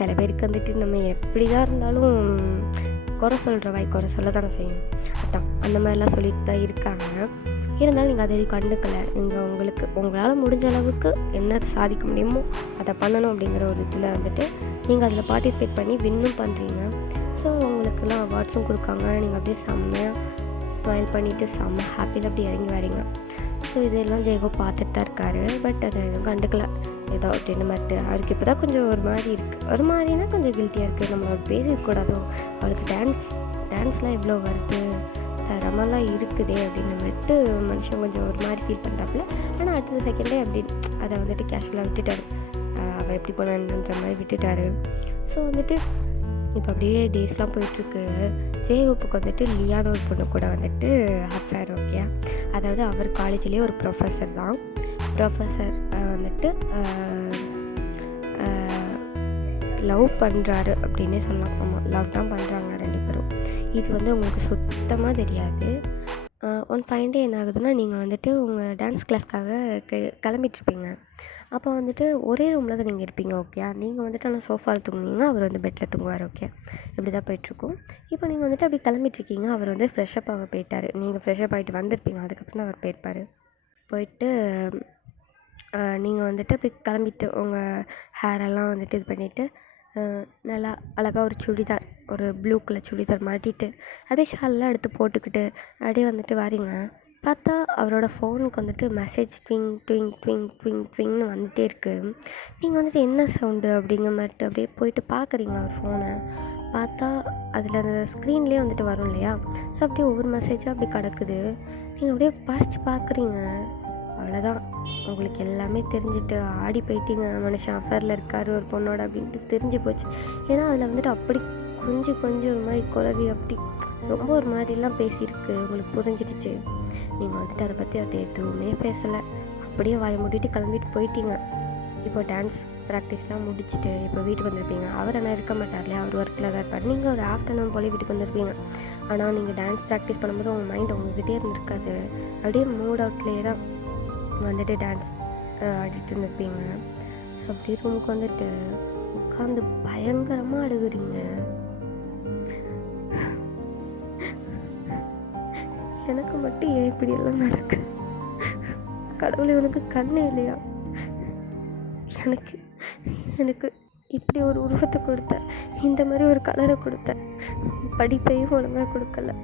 சில பேருக்கு வந்துட்டு நம்ம எப்படி தான் இருந்தாலும் குறை சொல்கிற வாய் குறை சொல்ல தானே செய்யும். அதான் அந்த மாதிரிலாம் சொல்லிட்டு தான் இருக்காங்க. இருந்தாலும் நீங்கள் அதை கண்டுக்கலை. நீங்கள் உங்களால் முடிஞ்ச அளவுக்கு என்ன சாதிக்க முடியுமோ அதை பண்ணணும் அப்படிங்கிற ஒரு இதில் வந்துட்டு நீங்கள் அதில் பார்ட்டிசிபேட் பண்ணி வின்னும் பண்ணுறீங்க. ஸோ உங்களுக்கெல்லாம் அவார்ட்ஸும் கொடுக்காங்க. நீங்கள் அப்படியே செம்மையாக ஸ்மைல் பண்ணிவிட்டு செம்ம ஹாப்பியில் அப்படி இறங்கி வரீங்க. ஸோ இதெல்லாம் ஜெயகோ பார்த்துட்டு தான் இருக்கார். பட் அதை எதுவும் கண்டுக்கலை. ஏதோ அப்படின்னு மாட்டு அவருக்கு இப்போ தான் கொஞ்சம் ஒரு மாதிரி இருக்குது. ஒரு மாதிரினா கொஞ்சம் கில்ட்டியாக இருக்குது. நம்ம அவள் பேசிக்கூடாதோ, அவளுக்கு டான்ஸ்லாம் எவ்வளோ வருது, தரமெல்லாம் இருக்குதே அப்படின்னு வந்துட்டு மனுஷன் கொஞ்சம் ஒரு மாதிரி ஃபீல் பண்ணுறாப்புல. ஆனால் அடுத்த செகண்டே அப்படி அதை வந்துட்டு கேஷுவலாக விட்டுட்டார். அவள் எப்படி போனான்ற மாதிரி விட்டுட்டார். ஸோ வந்துட்டு இப்போ அப்படியே டேஸ்லாம் போயிட்டுருக்கு. ஜெயகோப்புக்கு வந்துட்டு லியானோ ஒரு பொண்ணு கூட வந்துட்டு அஃபேர். ஓகே, அதாவது அவர் காலேஜ்லேயே ஒரு ப்ரொஃபஸர் தான். ப்ரொஃபஸர் வந்துட்டு லவ் பண்ணுறாரு அப்படின்னே சொல்லலாம். ஆமாம், லவ் தான் பண்ணுறாங்க 2 பேரும். இது வந்து உங்களுக்கு சுத்தமாக தெரியாது. ஒன் ஃபைன் டே என்ன ஆகுதுன்னா, நீங்கள் வந்துட்டு உங்கள் டான்ஸ் கிளாஸ்க்காக கிளம்பிட்டுருப்பீங்க. அப்போ வந்துட்டு ஒரே ரூமில் தான் நீங்கள் இருப்பீங்க. ஓகே, நீங்கள் வந்துட்டு ஆனால் சோஃபாவில் தூங்குவீங்க, அவர் வந்து பெட்டில் தூங்குவார். ஓகே, இப்படி தான் போயிட்டுருக்கும். இப்போ நீங்கள் வந்துட்டு அப்படி கிளம்பிட்டுருக்கீங்க. அவர் வந்து ஃப்ரெஷ்அப் ஆக போயிட்டார். நீங்கள் ஃப்ரெஷ்அப் ஆகிட்டு வந்திருப்பீங்க. அதுக்கப்புறம் தான் அவர் போயிருப்பார். போயிட்டு நீங்கள் வந்துட்டு அப்படி கிளம்பிட்டு உங்கள் ஹேரெல்லாம் வந்துட்டு இது பண்ணிவிட்டு நல்லா அழகாக ஒரு சுடிதார், ஒரு ப்ளூ கலர் சுடிதார் மாட்டிட்டு அப்படியே ஷாலெலாம் எடுத்து போட்டுக்கிட்டு அப்படியே வந்துட்டு வாரீங்க. பார்த்தா அவரோட ஃபோனுக்கு வந்துட்டு மெசேஜ் ட்விங் ட்விங் ட்விங் ட்விங் ட்விங்னு வந்துகிட்டே இருக்குது. நீங்கள் வந்துட்டு என்ன சவுண்டு அப்படிங்கிற மாதிரி அப்படியே போயிட்டு பார்க்குறீங்க அவர் ஃபோனை. பார்த்தா அதில் அந்த ஸ்க்ரீன்லேயே வந்துட்டு வரும் இல்லையா? ஸோ அப்படியே ஒவ்வொரு மெசேஜாக அப்படி கிடக்குது. நீங்கள் அப்படியே படித்து பார்க்குறீங்க. அவ்வளோதான், உங்களுக்கு எல்லாமே தெரிஞ்சுட்டு ஆடி போயிட்டீங்க. மனுஷன் அஃபேரில் இருக்கார் ஒரு பொண்ணோட அப்படின்ட்டு தெரிஞ்சு போச்சு. ஏன்னா அதில் வந்துட்டு அப்படி கொஞ்சம் ஒரு மாதிரி குழவி அப்படி ரொம்ப ஒரு மாதிரிலாம் பேசியிருக்கு. உங்களுக்கு புரிஞ்சிடுச்சு. நீங்கள் வந்துட்டு அதை பற்றி அவர்கிட்ட எதுவுமே பேசலை. அப்படியே வாய மூடிட்டு கிளம்பிட்டு போயிட்டீங்க. இப்போ டான்ஸ் ப்ராக்டிஸ்லாம் முடிச்சுட்டு இப்போ வீட்டுக்கு வந்திருப்பீங்க. அவர் ஆனால் இருக்க மாட்டார் இல்லையா? அவர் ஒர்க்கில் தான் இருப்பார். நீங்கள் ஒரு ஆஃப்டர்நூன் போல் வீட்டுக்கு வந்திருப்பீங்க. ஆனால் நீங்கள் டான்ஸ் ப்ராக்டிஸ் பண்ணும்போது உங்கள் மைண்ட் உங்ககிட்டே இருந்திருக்காது. அப்படியே மூட் அவுட்லேயே தான் வந்துட்டு டான்ஸ் ஆடிட்டு இருந்திருப்பீங்க. ஸோ அப்படியே ரூமுக்கு வந்துட்டு உட்காந்து பயங்கரமாக அழுகுறீங்க. எனக்கு மட்டும் ஏன் இப்படியெல்லாம் நடக்கு? கடவுளை உனக்கு கண்ணே இல்லையா? எனக்கு இப்படி ஒரு உருவத்தை கொடுத்த, இந்த மாதிரி ஒரு கலரை கொடுத்த, படிப்பையும் ஒழுங்காக கொடுக்கல,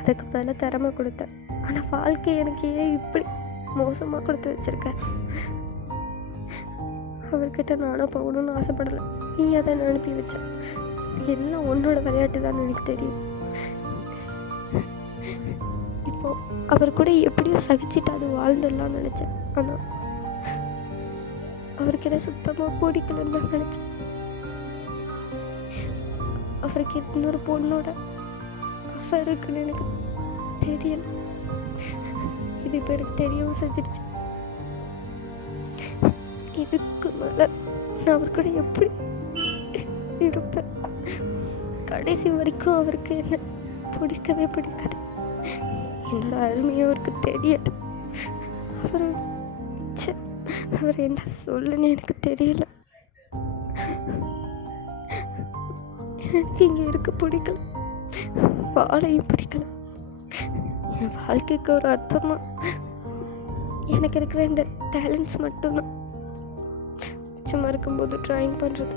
அதுக்கு பதிலாக திறமை கொடுத்த. ஆனால் வாழ்க்கை எனக்கு ஏன் இப்படி மோசமாக கொடுத்து வச்சுருக்கேன்? அவர்கிட்ட நானும் போகணும்னு ஆசைப்படலை. நீ அதை அனுப்பி வச்ச. எல்லாம் உன்னோட விளையாட்டு தான் எனக்கு தெரியும். இப்போ அவர் கூட எப்படியோ சகிச்சுட்டு அது வாழ்ந்துடலாம்னு நினச்சேன். ஆனால் அவருக்கு என்ன சுத்தமாக பிடிக்கலன்னு தான் நினச்சேன். அவருக்கு இன்னொரு பொண்ணோட அஃபேர் இருக்குன்னு எனக்கு தெரியல. இது இப்போ எனக்கு தெரியவும் செஞ்சிருச்சு. இதுக்கு மேலே நான் அவர் கூட எப்படி இருப்பேன்? கடைசி வரைக்கும் அவருக்கு என்ன பிடிக்கவே பிடிக்காது. என்னோட அருமையும் அவருக்கு தெரியாது. அவர் என்ன சொல்லுன்னு எனக்கு தெரியல. எனக்கு இங்கே இருக்க பிடிக்கல, வாழையும் பிடிக்கல. என் வாழ்க்கைக்கு ஒரு அர்த்தமா எனக்கு இருக்கிற இந்த டேலண்ட்ஸ் மட்டும்தான். சும்மா இருக்கும்போது ட்ராயிங் பண்ணுறது,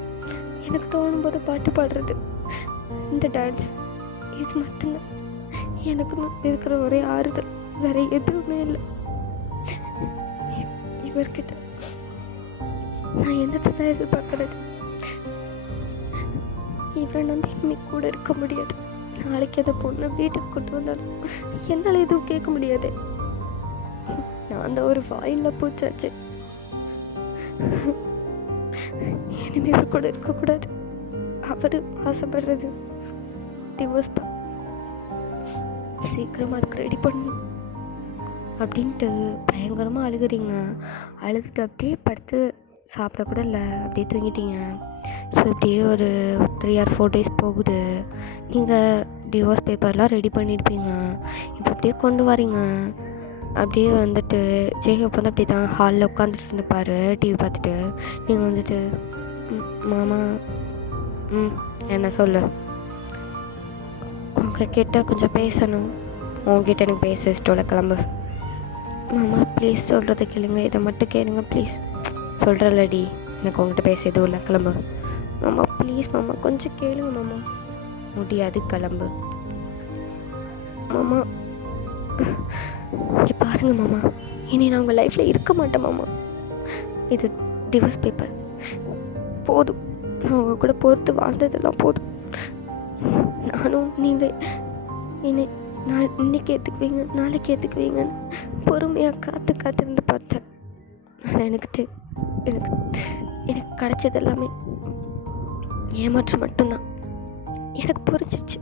எனக்கு தோணும் போது பாட்டு பாடுறது, இந்த டான்ஸ், இது மட்டும்தான் எனக்கு இருக்கிற ஒரே ஆறுதல். வேற எதுவுமே இல்லை. இவர்கிட்ட நான் என்னத்தை தான் எதிர்பார்க்கறது? இவரை நம்பி இனிமே கூட இருக்க முடியாது. நாளைக்கு அந்த பொண்ணை வீட்டுக்கு கொண்டு வந்தாலும் என்னால் எதுவும் கேட்க முடியாது. நான் அந்த ஒரு வாயில பூச்சாச்சு. இனிமே அவர் கூட இருக்கக்கூடாது. அவர் ஆசைப்படுறது டிவோர்ஸ் தான். சீக்கிரமாக அதுக்கு ரெடி பண்ணணும் அப்படின்ட்டு பயங்கரமாக அழுகுறீங்க. அழுதுட்டு அப்படியே படுத்து சாப்பிடக்கூட இல்லை, அப்படியே தூங்கிட்டீங்க. ஸோ இப்படியே ஒரு 3 or 4 days போகுது. நீங்கள் டிவோர்ஸ் பேப்பர்லாம் ரெடி பண்ணியிருப்பீங்க. இப்போ அப்படியே கொண்டு வரீங்க. அப்படியே வந்துட்டு ஜேகப் வந்து அப்படி தான் ஹாலில் உட்காந்துட்டு இருந்துப்பார் டிவி பார்த்துட்டு. நீங்கள் வந்துட்டு மாமா ம், என்ன சொல்லு. உங்ககிட்ட கொஞ்சம் பேசணும். உங்ககிட்ட எனக்கு பேச இஷ்டம் இல்லை, கிளம்பு. மாமா ப்ளீஸ் சொல்கிறத கேளுங்க, இதை மட்டும் கேளுங்க ப்ளீஸ். சொல்கிறல்லடி, எனக்கு உங்ககிட்ட பேச எதுவும் இல்லை, கிளம்பு. மாமா ப்ளீஸ் மாமா, கொஞ்சம் கேளுங்க மாமா. முடியாது, கிளம்பு. மாமா இங்கே பாருங்க மாமா, இனி நான் உங்கள் லைஃப்பில் இருக்க மாட்டேன் மாமா. இது டிவோர்ஸ் பேப்பர் போதும். நான் உங்கள் கூட பொறுத்து வாழ்ந்ததெல்லாம் போதும். நானும் நீங்கள் என்னை நான் இன்னைக்கு ஏற்றுக்குவீங்க, நாளைக்கு ஏற்றுக்குவீங்கன்னு பொறுமையாக காத்திருந்து பார்த்தேன். ஆனால் எனக்கு எனக்கு கிடைச்சது எல்லாமே ஏமாற்றம் மட்டும்தான். எனக்கு புரிஞ்சிச்சு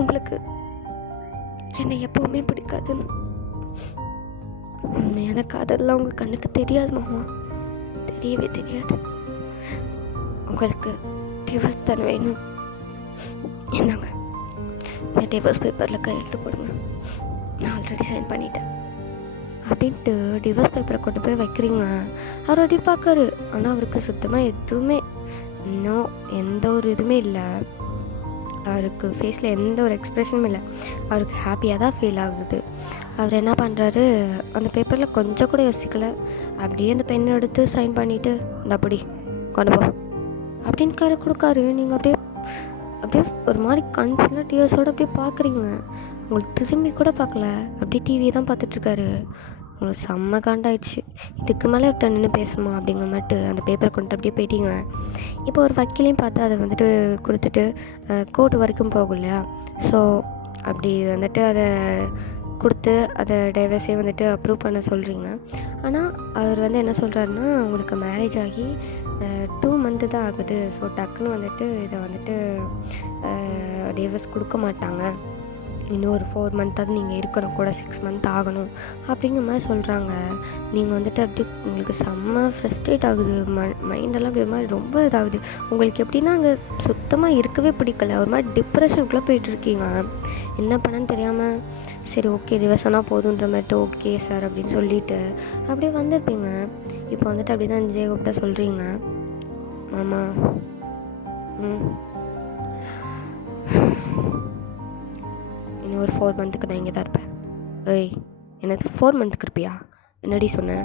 உங்களுக்கு என்னை எப்போவுமே பிடிக்காதுன்னு. உண்மையான காதல்லாம் உங்கள் கண்ணுக்கு தெரியாது மாமா, தெரியவே தெரியாது. உங்களுக்கு டிவோர்ஸ் தானே வேணும், என்னங்க இந்த டிவோர்ஸ் பேப்பரில் கையெழுத்து போடுங்க, நான் ஆல்ரெடி சைன் பண்ணிட்டேன் அப்படின்ட்டு டிவோர்ஸ் பேப்பரை கொண்டு போய் வைக்கிறீங்க. அவர் அப்படி பார்க்காரு, ஆனால் அவருக்கு சுத்தமாக எதுவுமே இன்னும் எந்த ஒரு இதுவுமே இல்லை. அவருக்கு ஃபேஸில் எந்த ஒரு எக்ஸ்ப்ரெஷனும் இல்லை. அவருக்கு ஹாப்பியாக தான் ஃபீல் ஆகுது. அவர் என்ன பண்ணுறாரு, அந்த பேப்பரில் கொஞ்சம் கூட யோசிக்கலை, அப்படியே அந்த பெண்ணை எடுத்து சைன் பண்ணிவிட்டு இந்த அப்படி கொண்டு போ அப்படின்னு கையில் கொடுக்காரு. நீங்கள் அப்படியே ஒரு மாதிரி கன்ஃபுல்லாக டியர்ஸோடு அப்படியே பார்க்குறீங்க. உங்களுக்கு திரும்பி கூட பார்க்கல, அப்படியே டிவியை தான் பார்த்துட்ருக்காரு. உங்களுக்கு செம்ம காண்டாயிடுச்சு. இதுக்கு மேலே விட்ட நின்று பேசணுமா அப்படிங்கிற மாதிரி அந்த பேப்பரை கொண்டு அப்படியே போயிட்டீங்க. இப்போ ஒரு வக்கீலையும் பார்த்து அதை வந்துட்டு கொடுத்துட்டு கோர்ட்டு வரைக்கும் போகும் இல்லையா, ஸோ அப்படி வந்துட்டு அதை கொடுத்து அதை டைவர்ஸையும் வந்துட்டு அப்ரூவ் பண்ண சொல்கிறீங்க. ஆனால் அவர் வந்து என்ன சொல்கிறாருன்னா, உங்களுக்கு மேரேஜ் ஆகி 2 மந்த்து தான் ஆகுது, ஸோ டக்குன்னு வந்துட்டு இதை வந்துட்டு டைவர்ஸ் கொடுக்க மாட்டாங்க, இன்னும் ஒரு 4 மந்த்தாவது நீங்கள் இருக்கணும், கூட 6 மந்த் ஆகணும் அப்படிங்கிற மாதிரி சொல்கிறாங்க. நீங்கள் வந்துட்டு அப்படி உங்களுக்கு செம்ம ஃப்ரஸ்ட்ரேட் ஆகுது, மைண்டெல்லாம் அப்படி ஒரு மாதிரி ரொம்ப இதாகுது. உங்களுக்கு எப்படின்னா அங்கே சுத்தமாக இருக்கவே பிடிக்கல, ஒரு மாதிரி டிப்ரெஷனுக்குள்ளே போயிட்டுருக்கீங்க. என்ன பண்ணன்னு தெரியாமல் சரி ஓகே டிவோர்ஸ் ஆனால் போதுன்ற மாதிரிட்டு ஓகே சார் அப்படின்னு சொல்லிட்டு அப்படியே வந்திருப்பீங்க. இப்போ வந்துட்டு அப்படி தான் ஜெயகூப்டா சொல்கிறீங்க, மாமா இன்னும் ஒரு 4 மந்த்துக்கு நான் இங்கே தான் இருப்பேன். ஏய் என்னது 4 மந்த்துக்கு இருப்பியா? என்னடி சொன்னேன்,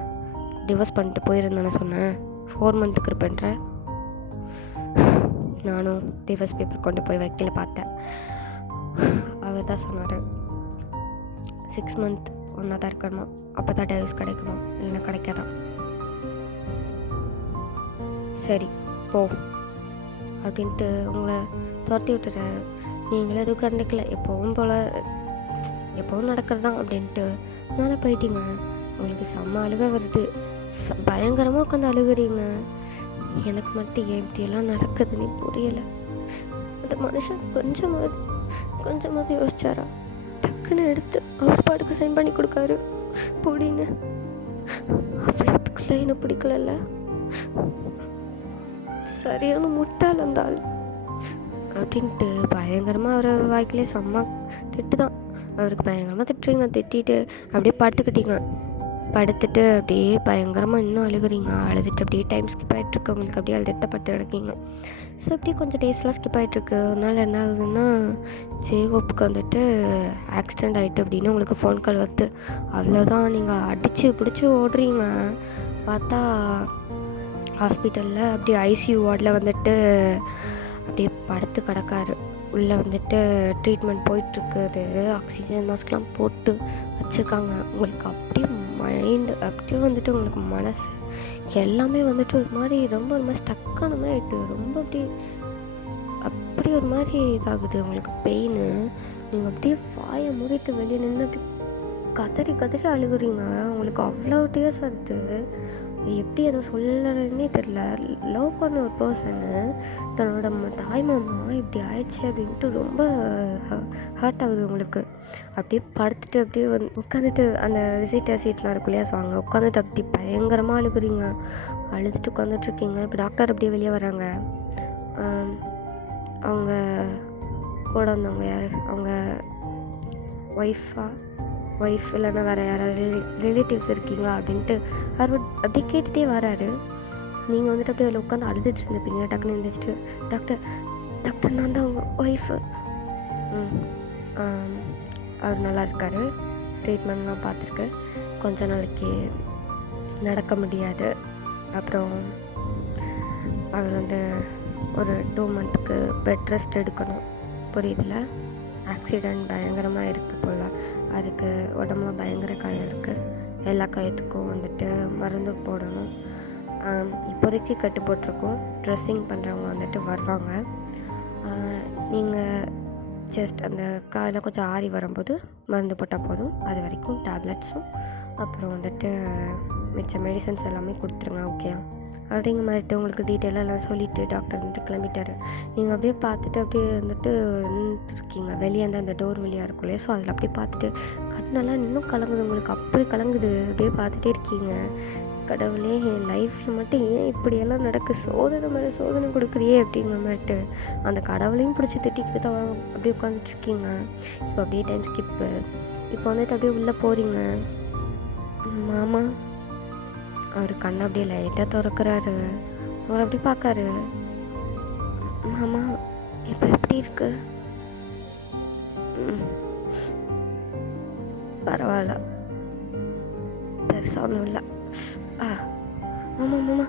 டிவோர்ஸ் பண்ணிட்டு போயிருந்தானே சொன்னேன், 4 மந்த்துக்கு இருப்பேன்ற. நானும் டிவோர்ஸ் பேப்பர் கொண்டு போய் வைக்கல பார்த்தேன். அவர் தான் சொன்னார் 6 மந்த் ஒன்றா தான் இருக்கணுமா, அப்போ தான் டிவோர்ஸ் கிடைக்குமா, இல்லைன்னா கிடைக்காதான். சரி போ அப்படின்ட்டு உங்களை துரத்தி விட்டுறாரு. நீங்களும் எதுவும் கண்டுக்கல, எப்போவும் நடக்கிறது தான் அப்படின்ட்டு மேலே போயிட்டீங்க. உங்களுக்கு செம்ம அழுக வருது, பயங்கரமாக உட்காந்து அழுகுறீங்க. எனக்கு மட்டும் ஏன் இப்படியெல்லாம் நடக்குதுன்னு புரியலை. அந்த மனுஷன் கொஞ்சமாவது யோசிச்சாரா? டக்குன்னு எடுத்து அவர் பாட்டுக்கு சைன் பண்ணி கொடுக்காரு புடின்னு. அவ்வளோத்துக்குள்ள எனக்கு பிடிக்கலல்ல, சரியான முட்டாள் அந்த ஆள் அப்படின்ட்டு பயங்கரமாக அவரை வாய்க்கிலே செம்ம திட்டு தான். அவருக்கு பயங்கரமாக திட்டிட்டு அப்படியே படுத்துக்கிட்டீங்க. படுத்துட்டு அப்படியே பயங்கரமாக இன்னும் அழுகுறீங்க. அழுதுட்டு அப்படியே டைம் ஸ்கிப் ஆகிட்டுருக்கு, உங்களுக்கு அப்படியே அழுதுட்டு படுத்து கிடக்கீங்க. ஸோ அப்படியே கொஞ்சம் டேஸ்லாம் ஸ்கிப் ஆகிட்டுருக்கு. ஒரு நாள் என்ன ஆகுதுன்னா, ஜெயகோப்புக்கு வந்துட்டு ஆக்சிடெண்ட் ஆகிட்டு அப்படின்னு உங்களுக்கு ஃபோன் கால் வருது. அவ்வளோதான், நீங்கள் அடித்து பிடிச்சி ஓடுறீங்க. பார்த்தா ஹாஸ்பிட்டலில் அப்படியே ஐசியூ வார்டில் வந்துட்டு அப்படியே படுத்து கிடக்காரு. உள்ளே வந்துட்டு ட்ரீட்மெண்ட் போயிட்டுருக்குது, ஆக்சிஜன் மாஸ்க்லாம் போட்டு வச்சுருக்காங்க. உங்களுக்கு அப்படியே மைண்டு அப்படியே வந்துட்டு உங்களுக்கு மனசு எல்லாமே வந்துட்டு ஒரு மாதிரி ஒரு மாதிரி ஸ்டக்கான மாதிரி ஆகிட்டு, ரொம்ப அப்படி ஒரு மாதிரி இதாகுது உங்களுக்கு பெயின். நீங்கள் அப்படியே வாயை மூடிட்டு வெளியே நின்று அப்படி கதறி அழுகுறீங்க. உங்களுக்கு அவ்வளோ டேர்ஸ் ஆகுது, எப்படி அதை சொல்லறேன்னே தெரில. லவ் பண்ண ஒரு பர்சன்னு தன்னோட தாய் மாமா இப்படி ஆயிடுச்சு அப்படின்ட்டு ரொம்ப ஹர்ட் ஆகுது உங்களுக்கு. அப்படியே படுத்துட்டு அப்படியே உட்காந்துட்டு அந்த விசிட்டர் சீட்லாம் இருக்கும் இல்லையா, ஸோ அங்கே உட்காந்துட்டு அப்படி பயங்கரமாக அழுகுறீங்க. அழுதுட்டு உட்காந்துட்ருக்கீங்க. இப்போ டாக்டர் அப்படியே வெளியே வராங்க. அவங்க கூட வந்தவங்க யார், அவங்க ஒய்ஃப் இல்லைன்னா வேறு யாராவது ரிலேட்டிவ்ஸ் இருக்கீங்களா அப்படின்ட்டு அவர் அப்படியே கேட்டுகிட்டே வராரு. நீங்கள் வந்துட்டு அப்படியே அதில் உட்காந்து அழுதுட்டு இருந்துப்பீங்க. டக்குன்னு எழுந்திரிச்சிட்டு, டாக்டர் டாக்டர் நான் தான் உங்கள் ஒய்ஃபு. ஆம், அவர் நல்லா இருக்கார். ட்ரீட்மெண்ட்லாம் பார்த்துருக்கு. கொஞ்ச நாளைக்கு நடக்க முடியாது. அப்புறம் அவர் வந்து ஒரு 2 மந்த்துக்கு பெட் ரெஸ்ட் எடுக்கணும். புரியுதுல? ஆக்சிடெண்ட் பயங்கரமாக இருக்குது போல். அதுக்கு உடம்புல பயங்கர காயம் இருக்குது. எல்லா காயத்துக்கும் வந்துட்டு மருந்து போடணும். இப்போதைக்கு கட்டு போட்டிருக்கோம். ட்ரெஸ்ஸிங் பண்ணுறவங்க வந்துட்டு வருவாங்க. நீங்கள் ஜஸ்ட் அந்த காயெல்லாம் கொஞ்சம் ஆறி வரும்போது மருந்து போட்டால் போதும். அது வரைக்கும் டேப்லெட்ஸும் அப்புறம் வந்துட்டு மிச்ச மெடிசன்ஸ் எல்லாமே கொடுத்துருங்க. ஓகே அப்படிங்கிற மாதிரிட்டு உங்களுக்கு டீட்டெயிலாக எல்லாம் சொல்லிவிட்டு டாக்டர் வந்துட்டு கிளம்பிட்டார். நீங்கள் அப்படியே பார்த்துட்டு அப்படியே வந்துட்டு இருக்கீங்க. வெளியே அந்த டோர் வழியாக இருக்கும் இல்லையா, ஸோ அதில் அப்படியே பார்த்துட்டு கண்ணெல்லாம் இன்னும் கலங்குது உங்களுக்கு. அப்படி கலங்குது. அப்படியே பார்த்துட்டே இருக்கீங்க. கடவுளே, என் லைஃப்பில் மட்டும் ஏன் இப்படியெல்லாம் நடக்கு, சோதனை மேலே சோதனை கொடுக்குறியே அப்படிங்கிற மாதிரிட்டு அந்த கடவுளையும் பிடிச்சி திட்டிக்கிட்டு தான் அப்படியே உட்காந்துட்ருக்கீங்க. இப்போ அப்படியே டைம் ஸ்கிப்பு. இப்போ வந்துட்டு அப்படியே உள்ளே போகிறீங்க. மாமா அவர் கண்ணை அப்படியே லைட்டாக திறக்கிறாரு. அவரை அப்படி பார்க்காரு. மாமா இப்போ எப்படி இருக்கு? பரவாயில்ல, பெருசாக ஒன்றும் இல்லை. மாமா மாமா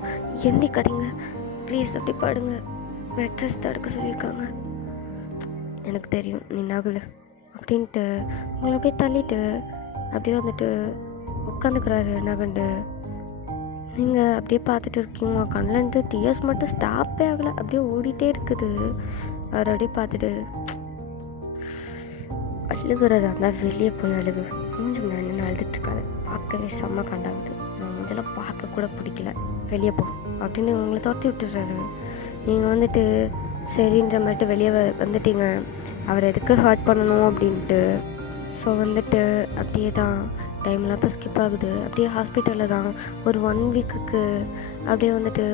எந்திக்காதீங்க ப்ளீஸ், அப்படி பாடுங்க. பெட் ரெஸ்ட் எடுக்க சொல்லியிருக்காங்க. எனக்கு தெரியும் நீ நகுல அப்படின்ட்டு உங்களை அப்படியே தள்ளிட்டு அப்படியே வந்துட்டு உட்காந்துக்கிறாரு நகண்டு. நீங்கள் அப்படியே பார்த்துட்டு இருக்கீங்க. கண்ணிலேருந்து டியர்ஸ் மட்டும் ஸ்டாப்பே ஆகலை, அப்படியே ஓடிட்டே இருக்குது. அவர் அப்படியே பார்த்துட்டு அழுகிறதா இருந்தால் வெளியே போய் அழுகு. மூஞ்சி முன்னாடி அழுதுட்டு இருக்காது. பார்க்கவே செம்ம கண்டாகுது. நான் மூஞ்செல்லாம் பார்க்க கூட பிடிக்கல, வெளியே போ அப்படின்னு உங்களை துரத்தி விட்டுடுறாரு. நீங்கள் வந்துட்டு சரின்ற மாதிரிட்டு வெளியே வந்துட்டீங்க. அவர் எதுக்கு ஹர்ட் பண்ணணும் அப்படின்ட்டு. ஸோ வந்துட்டு அப்படியே தான் டைம்லாம் இப்போ ஸ்கிப் ஆகுது. அப்படியே ஹாஸ்பிட்டலில் தான் ஒரு 1 வீக்குக்கு அப்படியே வந்துட்டு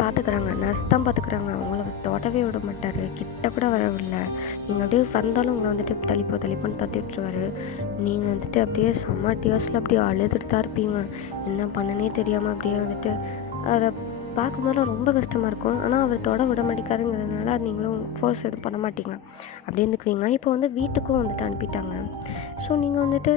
பார்த்துக்குறாங்க. நர்ஸ் தான் பார்த்துக்குறாங்க. அவங்கள தொடவே விட மாட்டார், கிட்ட கூட வரவில்லை. நீங்கள் அப்படியே வந்தாலும் உங்களை வந்துட்டு தள்ளிப்போன்னு தத்தி விட்டுருவார். நீங்கள் வந்துட்டு அப்படியே செம்ம டியர்ஸில் அப்படியே அழுதுட்டு தான் இருப்பீங்க. என்ன பண்ணனே தெரியாமல் அப்படியே வந்துட்டு அவரை பார்க்கும்போதெல்லாம் ரொம்ப கஷ்டமாக இருக்கும். ஆனால் அவர் தொட விட மாட்டேங்கிறதுனால அது நீங்களும் ஃபோர்ஸ் எதுவும் பண்ண மாட்டீங்க, அப்படியே இருந்துக்குவீங்க. இப்போ வந்து வீட்டுக்கும் வந்துட்டு அனுப்பிட்டாங்க. ஸோ நீங்கள் வந்துட்டு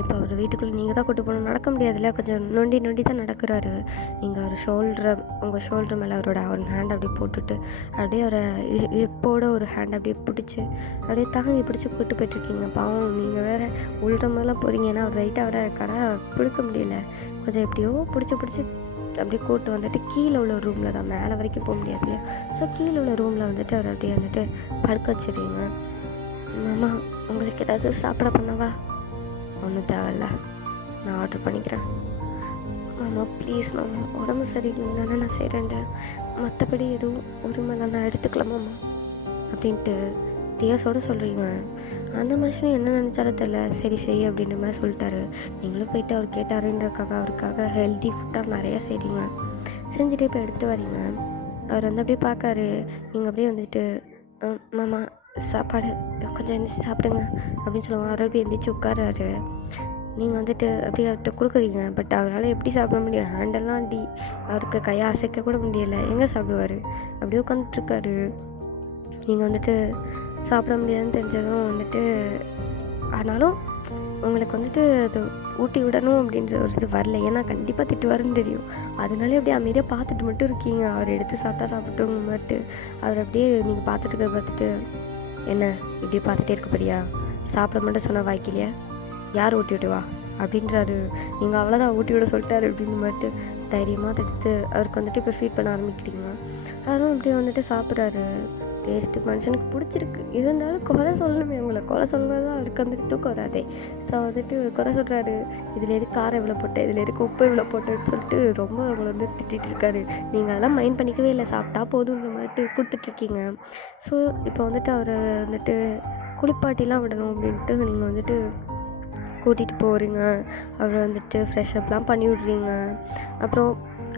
இப்போ அவர் வீட்டுக்குள்ளே நீங்கள் தான் கூட்டு போகணும். நடக்க முடியாதுல்ல, கொஞ்சம் நொண்டி தான் நடக்கிறாரு. நீங்கள் அவர் உங்கள் ஷோல்டர் மேலே அவரோட ஒரு ஹேண்ட் அப்படியே போட்டுட்டு அப்படியே அவரை இப்போட ஒரு ஹேண்ட் அப்படியே பிடிச்சி அப்படியே தாங்கி பிடிச்சி கூட்டு போயிட்டுருக்கீங்க. பாவம் நீங்கள் வேறு உள்ற மாதிரிலாம் போகிறீங்க. ஏன்னா அவர் ரைட்டாக வர இருக்காரா, பிடிக்க முடியல. கொஞ்சம் எப்படியோ பிடிச்சி அப்படியே கூட்டு வந்துட்டு கீழே உள்ள ரூமில் தான், மேலே வரைக்கும் போக முடியாது இல்லையா. ஸோ கீழே உள்ள ரூமில் வந்துட்டு அவர் அப்படியே வந்துட்டு படுக்க வச்சிடுறீங்க. மாமா உங்களுக்கு ஏதாவது சாப்பிட பண்ணவா? ஒன்றும் தேவையில்ல, நான் ஆர்டர் பண்ணிக்கிறேன். மாமா ப்ளீஸ் மாமா, உடம்பு சரியில்லைன்னு தானே நான் செய்கிறேன், மற்றபடி எதுவும் உரிமை நான் எடுத்துக்கலாம் மாமா அப்படின்ட்டு டியர்ஸோடு சொல்கிறீங்க. அந்த மனுஷனும் என்ன நினச்சாலும் தெரியல, சரி செய் அப்படின்ற மாதிரி சொல்லிட்டாரு. நீங்களும் போயிட்டு அவர் கேட்டாருன்றக்காக அவருக்காக ஹெல்த்தி ஃபுட்டாக நிறையா செய்கிறீங்க. செஞ்சுட்டு இப்போ எடுத்துகிட்டு வரீங்க. அவர் வந்து அப்படியே பார்க்காரு. நீங்கள் அப்படியே வந்துட்டு மாமா சாப்பாடு கொஞ்சம் எந்திரிச்சு சாப்பிடுங்க அப்படின்னு சொல்லுவாங்க. அவர் அப்படியே எந்திரிச்சு உட்காராரு. நீங்கள் வந்துட்டு அப்படியே அவர்கிட்ட கொடுக்குறீங்க. பட் அவரால் எப்படி சாப்பிட முடியும்? ஹேண்டெல்லாம் அடி, அவருக்கு கையை அசைக்க கூட முடியலை. எங்கே சாப்பிடுவார்? அப்படியே உட்காந்துட்ருக்காரு. நீங்கள் வந்துட்டு சாப்பிட முடியாதுன்னு தெரிஞ்சதும் வந்துட்டு, ஆனாலும் உங்களுக்கு வந்துட்டு அது ஊட்டி விடணும் அப்படின்ற ஒரு இது வரல. ஏன்னா கண்டிப்பாக திட்டுவாருன்னு தெரியும். அதனாலே அப்படியே அமைதியாக பார்த்துட்டு மட்டும் இருக்கீங்க. அவர் எடுத்து சாப்பிட்டோங்க மாட்டு அவர் அப்படியே நீங்கள் பார்த்துட்டு என்ன இப்படி பார்த்துட்டே இருக்க போறியா? சாப்பிட மட்டும் சொன்னால் வாய்க்கலையா? யார் ஊட்டி விடுவா அப்படின்றாரு. நீங்கள் அவ்வளோதான் ஊட்டி விட சொல்லிட்டாரு அப்படின்னு மட்டுட்டு தைரியமாக தடுத்து அவருக்கு வந்துட்டு இப்போ ஃபீட் பண்ண ஆரம்பிக்கிறீங்க. அவரும் அப்படியே வந்துட்டு சாப்பிட்றாரு. டேஸ்ட்டு மனுஷனுக்கு பிடிச்சிருக்கு. இருந்தாலும் குறை சொல்லணுமே, உங்களை குறை சொல்லணும் தான் அவருக்கு வந்துட்டு தூக்கம் வராதே. ஸோ வந்துட்டு குறை சொல்கிறாரு. இதில் எதுக்கு காரம் இவ்வளோ போட்டேன், இதில் எதுக்கு உப்பு இவ்வளோ போட்டேன்னு சொல்லிட்டு ரொம்ப அவங்களை வந்து திட்டிகிட்டு இருக்காரு. நீங்கள் அதெல்லாம் மைண்ட் பண்ணிக்கவே இல்லை, சாப்பிட்டா போதுன்ற மாதிரிட்டு கொடுத்துட்ருக்கீங்க. ஸோ இப்போ வந்துட்டு அவரை வந்துட்டு குளிப்பாட்டிலாம் விடணும் அப்படின்ட்டு நீங்கள் வந்துட்டு கூட்டிகிட்டு போகிறீங்க. அவரை வந்துட்டு ஃப்ரெஷ்அப்லாம் பண்ணி விட்றீங்க. அப்புறம்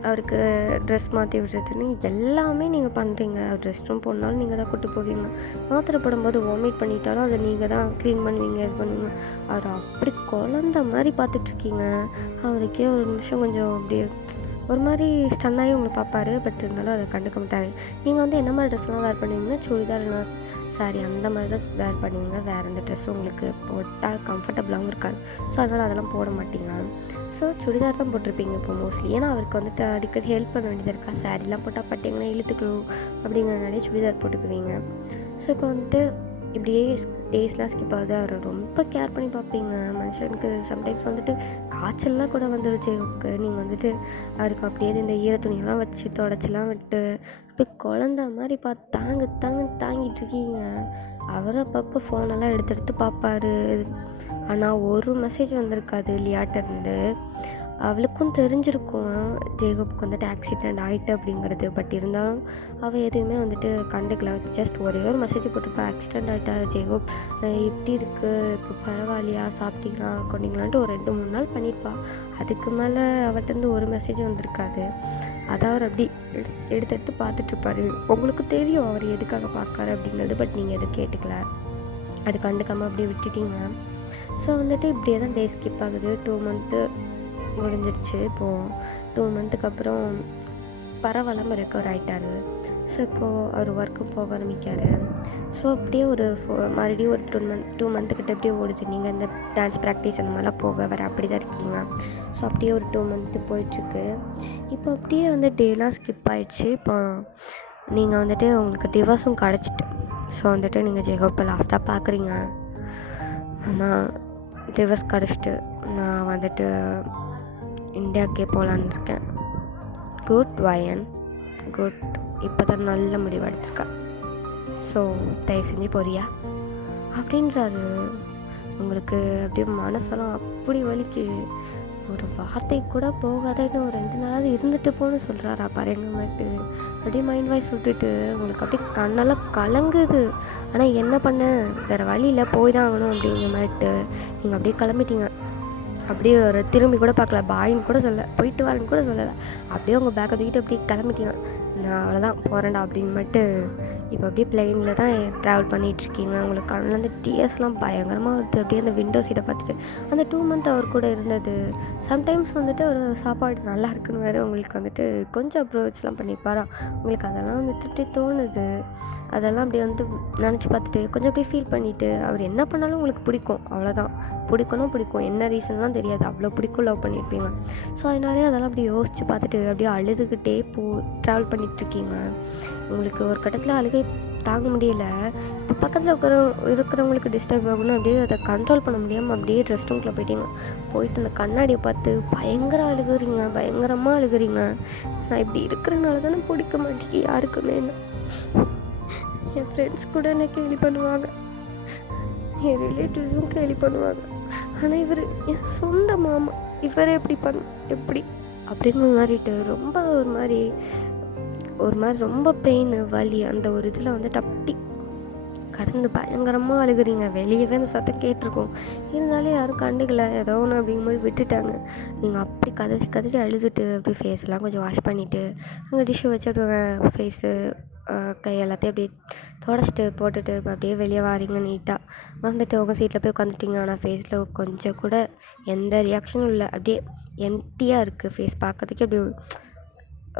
அவருக்கு ட்ரெஸ் மாற்றி விடுறதுன்னு எல்லாமே நீங்கள் பண்ணுறீங்க. அவர் ரெஸ்ட் ரூம் போனாலும் நீங்கள் தான் கூப்பிட்டு போவீங்க. மாத்திரை போடும்போது வாமிட் பண்ணிட்டாலும் அதை நீங்கள் தான் க்ளீன் பண்ணுவீங்க, இது பண்ணுவீங்க. அவர் அப்படி குழந்த மாதிரி பார்த்துட்ருக்கீங்க. அவருக்கே ஒரு நிமிஷம் கொஞ்சம் அப்படியே ஒரு மாதிரி ஸ்டன்னாகி உங்களை பார்ப்பாரு. பட் இருந்தாலும் அதை கண்டுக்க மாட்டார். நீங்கள் வந்து என்ன மாதிரி ட்ரெஸ்லாம் வேர் பண்ணுவீங்கன்னா சுடிதார் இல்லைனா சாரி அந்த மாதிரி தான் வேர் பண்ணுவீங்க. வேறு எந்த ட்ரெஸ்ஸும் உங்களுக்கு போட்டால் கம்ஃபர்டபுளாகவும் இருக்காது. ஸோ அதனால் அதெல்லாம் போட மாட்டீங்க. ஸோ சுடிதார் தான் போட்டிருப்பீங்க இப்போ மோஸ்ட்லி. ஏன்னா அவருக்கு வந்துட்டு அடிக்கடி ஹெல்ப் பண்ண வேண்டியது இருக்கா. சாரீலாம் போட்டால் பட்டிங்கன்னா இழுத்துக்கணும் அப்படிங்கிறனாலே சுடிதார் போட்டுக்குவீங்க. ஸோ இப்போ வந்துட்டு இப்படியே டேஸ்லாம் ஸ்கிப் ஆகுது. அவர் ரொம்ப கேர் பண்ணி பார்ப்பீங்க. மனுஷனுக்கு சம்டைம்ஸ் வந்துட்டு காய்ச்சல்லாம் கூட வந்துடுச்சு. நீங்கள் வந்துட்டு அவருக்கு அப்படியே இந்த ஈர துணியெல்லாம் வச்சு தொடச்சிலாம் விட்டு அப்படியே குழந்த மாதிரி பார்த்து தாங்கிட்டு இருக்கீங்க. அவர் அப்பப்போ ஃபோனெல்லாம் எடுத்து பார்ப்பாரு. ஆனால் ஒரு மெசேஜ் வந்திருக்காது லியாட்டேருந்து. அவளுக்கும் தெரிஞ்சிருக்கும் ஜேகோப்புக்கு வந்துட்டு ஆக்சிடெண்ட் ஆகிட்டு அப்படிங்கிறது. பட் இருந்தாலும் அவள் எதுவுமே வந்துட்டு கண்டுக்கல. ஜஸ்ட் ஒரே ஒரு மெசேஜ் போட்டுப்பா, ஆக்சிடெண்ட் ஆகிட்டா ஜேகோப், எப்படி இருக்குது, இப்போ பரவாயில்லையா, சாப்பிட்டீங்களா கொண்டீங்களான்ட்டு ஒரு 2-3 நாள் பண்ணியிருப்பா. அதுக்கு மேலே அவட்டேருந்து ஒரு மெசேஜ் வந்திருக்காது. அதை அவர் அப்படி எடுத்து பார்த்துட்ருப்பாரு. உங்களுக்கு தெரியும் அவர் எதுக்காக பார்க்காரு அப்படிங்கிறது. பட் நீங்கள் எதுவும் கேட்டுக்கல, அது கண்டுக்காமல் அப்படியே விட்டுட்டீங்க. ஸோ வந்துட்டு இப்படியே தான் டே ஸ்கிப் ஆகுது. 2 மந்த்து முடிஞ்சிருச்சு. இப்போது 2 மந்த்துக்கு அப்புறம் பரவாயில்லாமல் ரெக்கவர் ஆகிட்டார். ஸோ இப்போது அவர் ஒர்க்கும் போக ஆரம்பிக்கார். ஸோ அப்படியே மறுபடியும் ஒரு 2 மந்த்துக்கிட்ட அப்படியே ஓடுது. நீங்கள் இந்த டான்ஸ் ப்ராக்டிஸ் அந்த மாதிரிலாம் போக வர அப்படி தான் இருக்கீங்க. ஸோ அப்படியே ஒரு 2 மந்த்து போயிட்டுருக்கு. இப்போ அப்படியே வந்து டேலாம் ஸ்கிப் ஆகிடுச்சு. இப்போ நீங்கள் வந்துட்டு உங்களுக்கு டிவோர்ஸும் கிடச்சிட்டு. ஸோ வந்துட்டு நீங்கள் ஜேகோப்பை லாஸ்ட்டாக பார்க்குறீங்க. ஆமாம், டிவோர்ஸ் கிடச்சிட்டு நான் வந்துட்டு இந்தியாவுக்கே போகலான்னு இருக்கேன். Good one, good. இப்போ தான் நல்ல முடிவு எடுத்திருக்கா. ஸோ தயவு செஞ்சு போறியா அப்படின்றாரு. உங்களுக்கு அப்படியே மனசெல்லாம் அப்படி வலிக்கு. ஒரு வார்த்தை கூட போகாத, இன்னும் ஒரு 2 நாளாவது இருந்துட்டு போன்னு சொல்கிறாரா பாருங்க மட்டும். அப்படியே மைண்ட் வாய்ஸ் விட்டுட்டு உங்களுக்கு அப்படியே கண்ணெல்லாம் கலங்குது. ஆனால் என்ன பண்ண, வேறு வழியில் போய் தான் ஆகணும் அப்படிங்கிற மாதிரிட்டு நீங்கள் அப்படியே கிளம்பிட்டீங்க. அப்படியே ஒரு திரும்பி கூட பார்க்கல, பாயின்னு கூட சொல்லலை, போயிட்டு வரேன்னு கூட சொல்லலை. அப்படியே உங்கள் பேக்கை தூக்கிட்டு அப்படியே கிளம்பிட்டீங்க. நான் அவ்வளோதான் போகிறேன்டா அப்படின்னு மட்டும். இப்போ அப்படியே பிளெயினில் தான் ட்ராவல் பண்ணிகிட்ருக்கீங்க. உங்களுக்கு கண்ணிலேருந்து டிஎஸ்லாம் பயங்கரமாக வருது. அப்படியே அந்த விண்டோ சீட்டை பார்த்துட்டு அந்த 2 மந்த் அவர் கூட இருந்தது. சம்டைம்ஸ் வந்துட்டு ஒரு சாப்பாடு நல்லா இருக்குன்னு வேறு உங்களுக்கு வந்துட்டு கொஞ்சம் அப்ரோச்லாம் பண்ணியிருப்பாரா. உங்களுக்கு அதெல்லாம் வந்துட்டு அப்படியே தோணுது. அதெல்லாம் அப்படியே வந்து நினச்சி பார்த்துட்டு கொஞ்சம் அப்படியே ஃபீல் பண்ணிவிட்டு அவர் என்ன பண்ணாலும் உங்களுக்கு பிடிக்கும். அவ்வளோதான், பிடிக்கும். என்ன ரீசன்லாம் தெரியாது, அவ்வளோ பிடிக்கும், லவ் பண்ணியிருப்பீங்க. ஸோ அதனாலே அதெல்லாம் அப்படியே யோசித்து பார்த்துட்டு அப்படியே அழுதுகிட்டே ட்ராவல் பண்ணிகிட்ருக்கீங்க. உங்களுக்கு ஒரு கட்டத்தில் அழுகை தாங்க முடியல. இப்போ பக்கத்தில் இருக்கிறவங்களுக்கு டிஸ்டர்ப் ஆகணும், அப்படியே அதை கண்ட்ரோல் பண்ண முடியாமல் அப்படியே ரெஸ்ட் ரூம்குள்ளே போயிட்டு அந்த கண்ணாடியை பார்த்து பயங்கரமாக அழுகுறீங்க. நான் இப்படி இருக்கிறனால தானே பிடிக்க மாட்டேங்கி யாருக்குமே. என் ஃப்ரெண்ட்ஸ் கூட என்ன கேலி பண்ணுவாங்க, என் ரிலேட்டிவ்ஸும் கேலி பண்ணுவாங்க. ஆனால் இவர் என் சொந்த மாமா, இவரே எப்படி அப்படிங்கிற மாதிரிட்டு ரொம்ப ஒரு மாதிரி ரொம்ப பெயின், வலி, அந்த ஒரு இதில் வந்துட்டு அப்படி கடந்து பயங்கரமாக அழுகுறீங்க. வெளியவே அந்த சத்தம் கேட்டிருக்கோம், இருந்தாலும் யாரும் கண்டுக்கல, ஏதோ ஒன்று அப்படிங்கும்போது விட்டுட்டாங்க. நீங்கள் அப்படி கதறி அழுதுட்டு அப்படியே ஃபேஸ்லாம் கொஞ்சம் வாஷ் பண்ணிவிட்டு அங்கே டிஷ்யூ வச்சு அப்படியே ஃபேஸு கை எல்லாத்தையும் அப்படியே தொடச்சிட்டு போட்டுட்டு அப்படியே வெளியே வாரீங்க. நீட்டாக வந்துட்டு உங்கள் சீட்டில் போய் உட்காந்துட்டீங்க. ஆனால் ஃபேஸில் கொஞ்சம் கூட எந்த ரியாக்ஷனும் இல்லை. அப்படியே எம்டியாக இருக்குது ஃபேஸ். பார்க்கறதுக்கே அப்படி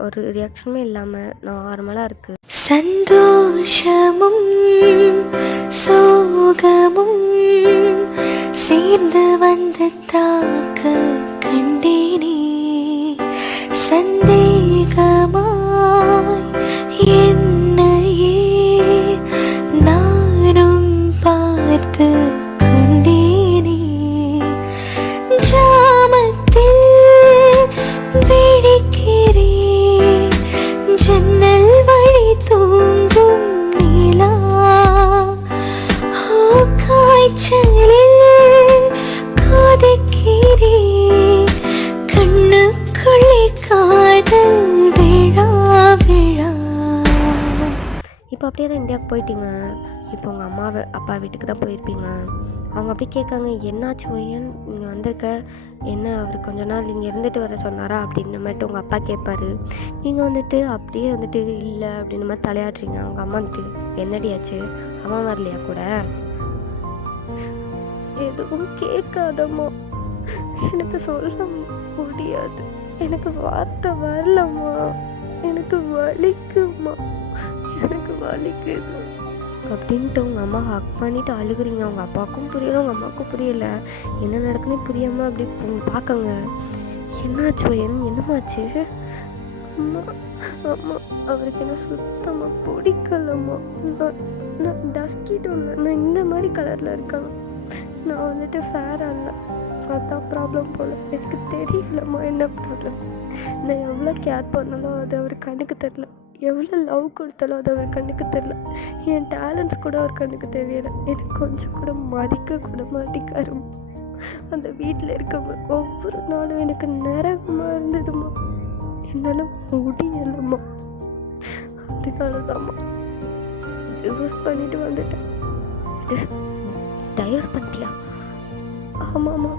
ஒரு ரியாக்ஷனுமே இல்லாமல் நார்மலாக இருக்குது. சந்தோஷமும் சோகமும் சேர்ந்து வந்து தாக்க கண்டேனே, சந்தேகமாய் என்னையே நானும் பார்த்து கொண்டேனே. ஜாமத்தில் விழிக்கிறேன், ஜன்னல் வழி தூங்கும் நிலா, காய்ச்சலில் காதைக்கிறேன், கண்ணுக்குள்ளே காதல் விழா. இப்போ அப்படியே தான் இந்தியாவுக்கு போயிட்டீங்க. இப்போ உங்கள் அப்பா வீட்டுக்கு தான் போயிருப்பீங்க. அவங்க அப்படியே கேட்காங்க, என்னாச்சு ஒய்யன் நீங்கள் வந்திருக்க, என்ன அவர் கொஞ்ச நாள் இங்கே இருந்துட்டு வர சொன்னாரா அப்படின்ற மாதிரி உங்கள் அப்பா கேட்பாரு. நீங்கள் வந்துட்டு அப்படியே வந்துட்டு இல்லை அப்படின்ற மாதிரி தலையாடுறீங்க. அவங்க அம்மா வந்துட்டு, என்னடியாச்சு, அம்மா வரலையா கூட, எதுவும் கேட்காதம்மா, எனக்கு சொல்ல முடியாது எனக்கு வார்த்தை வரலம்மா, எனக்கு வலிக்குமா, எனக்கு வலிக்குது அப்படின்ட்டு உங்கள் அம்மா ஹக் பண்ணிவிட்டு அழுகுறீங்க. அவங்க அப்பாவுக்கும் புரியல, உங்கள் அம்மாவுக்கும் புரியல, என்ன நடக்குன்னு புரியாமல் அப்படி பார்க்கங்க. என்னாச்சோ, என்னமாச்சு? அம்மா அம்மா அவருக்கு என்ன சுத்தமாக பிடிக்கலம்மா. நான் டஸ்கிட் ஒன்று, நான் இந்த மாதிரி கலரில் இருக்கணும், நான் வந்துட்டு ஃபேராக இல்லை, அதுதான் ப்ராப்ளம் போல். எனக்கு தெரியலம்மா என்ன ப்ராப்ளம். நான் எவ்வளோ கேர் பண்ணாலும் அது அவர் கண்ணுக்கு தெரில, எவ்வளோ லவ் கொடுத்தாலும் அது அவர் கண்ணுக்கு தெரில, என் டேலண்ட்ஸ் கூட அவர் கண்ணுக்கு தெரியலை. எனக்கு கொஞ்சம் கூட மதிக்க கூட மாட்டிக்காரு. அந்த வீட்டில் இருக்க ஒவ்வொரு நாளும் எனக்கு நரகமாக இருந்ததும்மா, என்னால் முடியலைம்மா. அதனால தான்மா டிவோர்ஸ் பண்ணிட்டு வந்துட்டேன். இது டைவர்ஸ் பண்ணிட்டியா? ஆமாம்மா.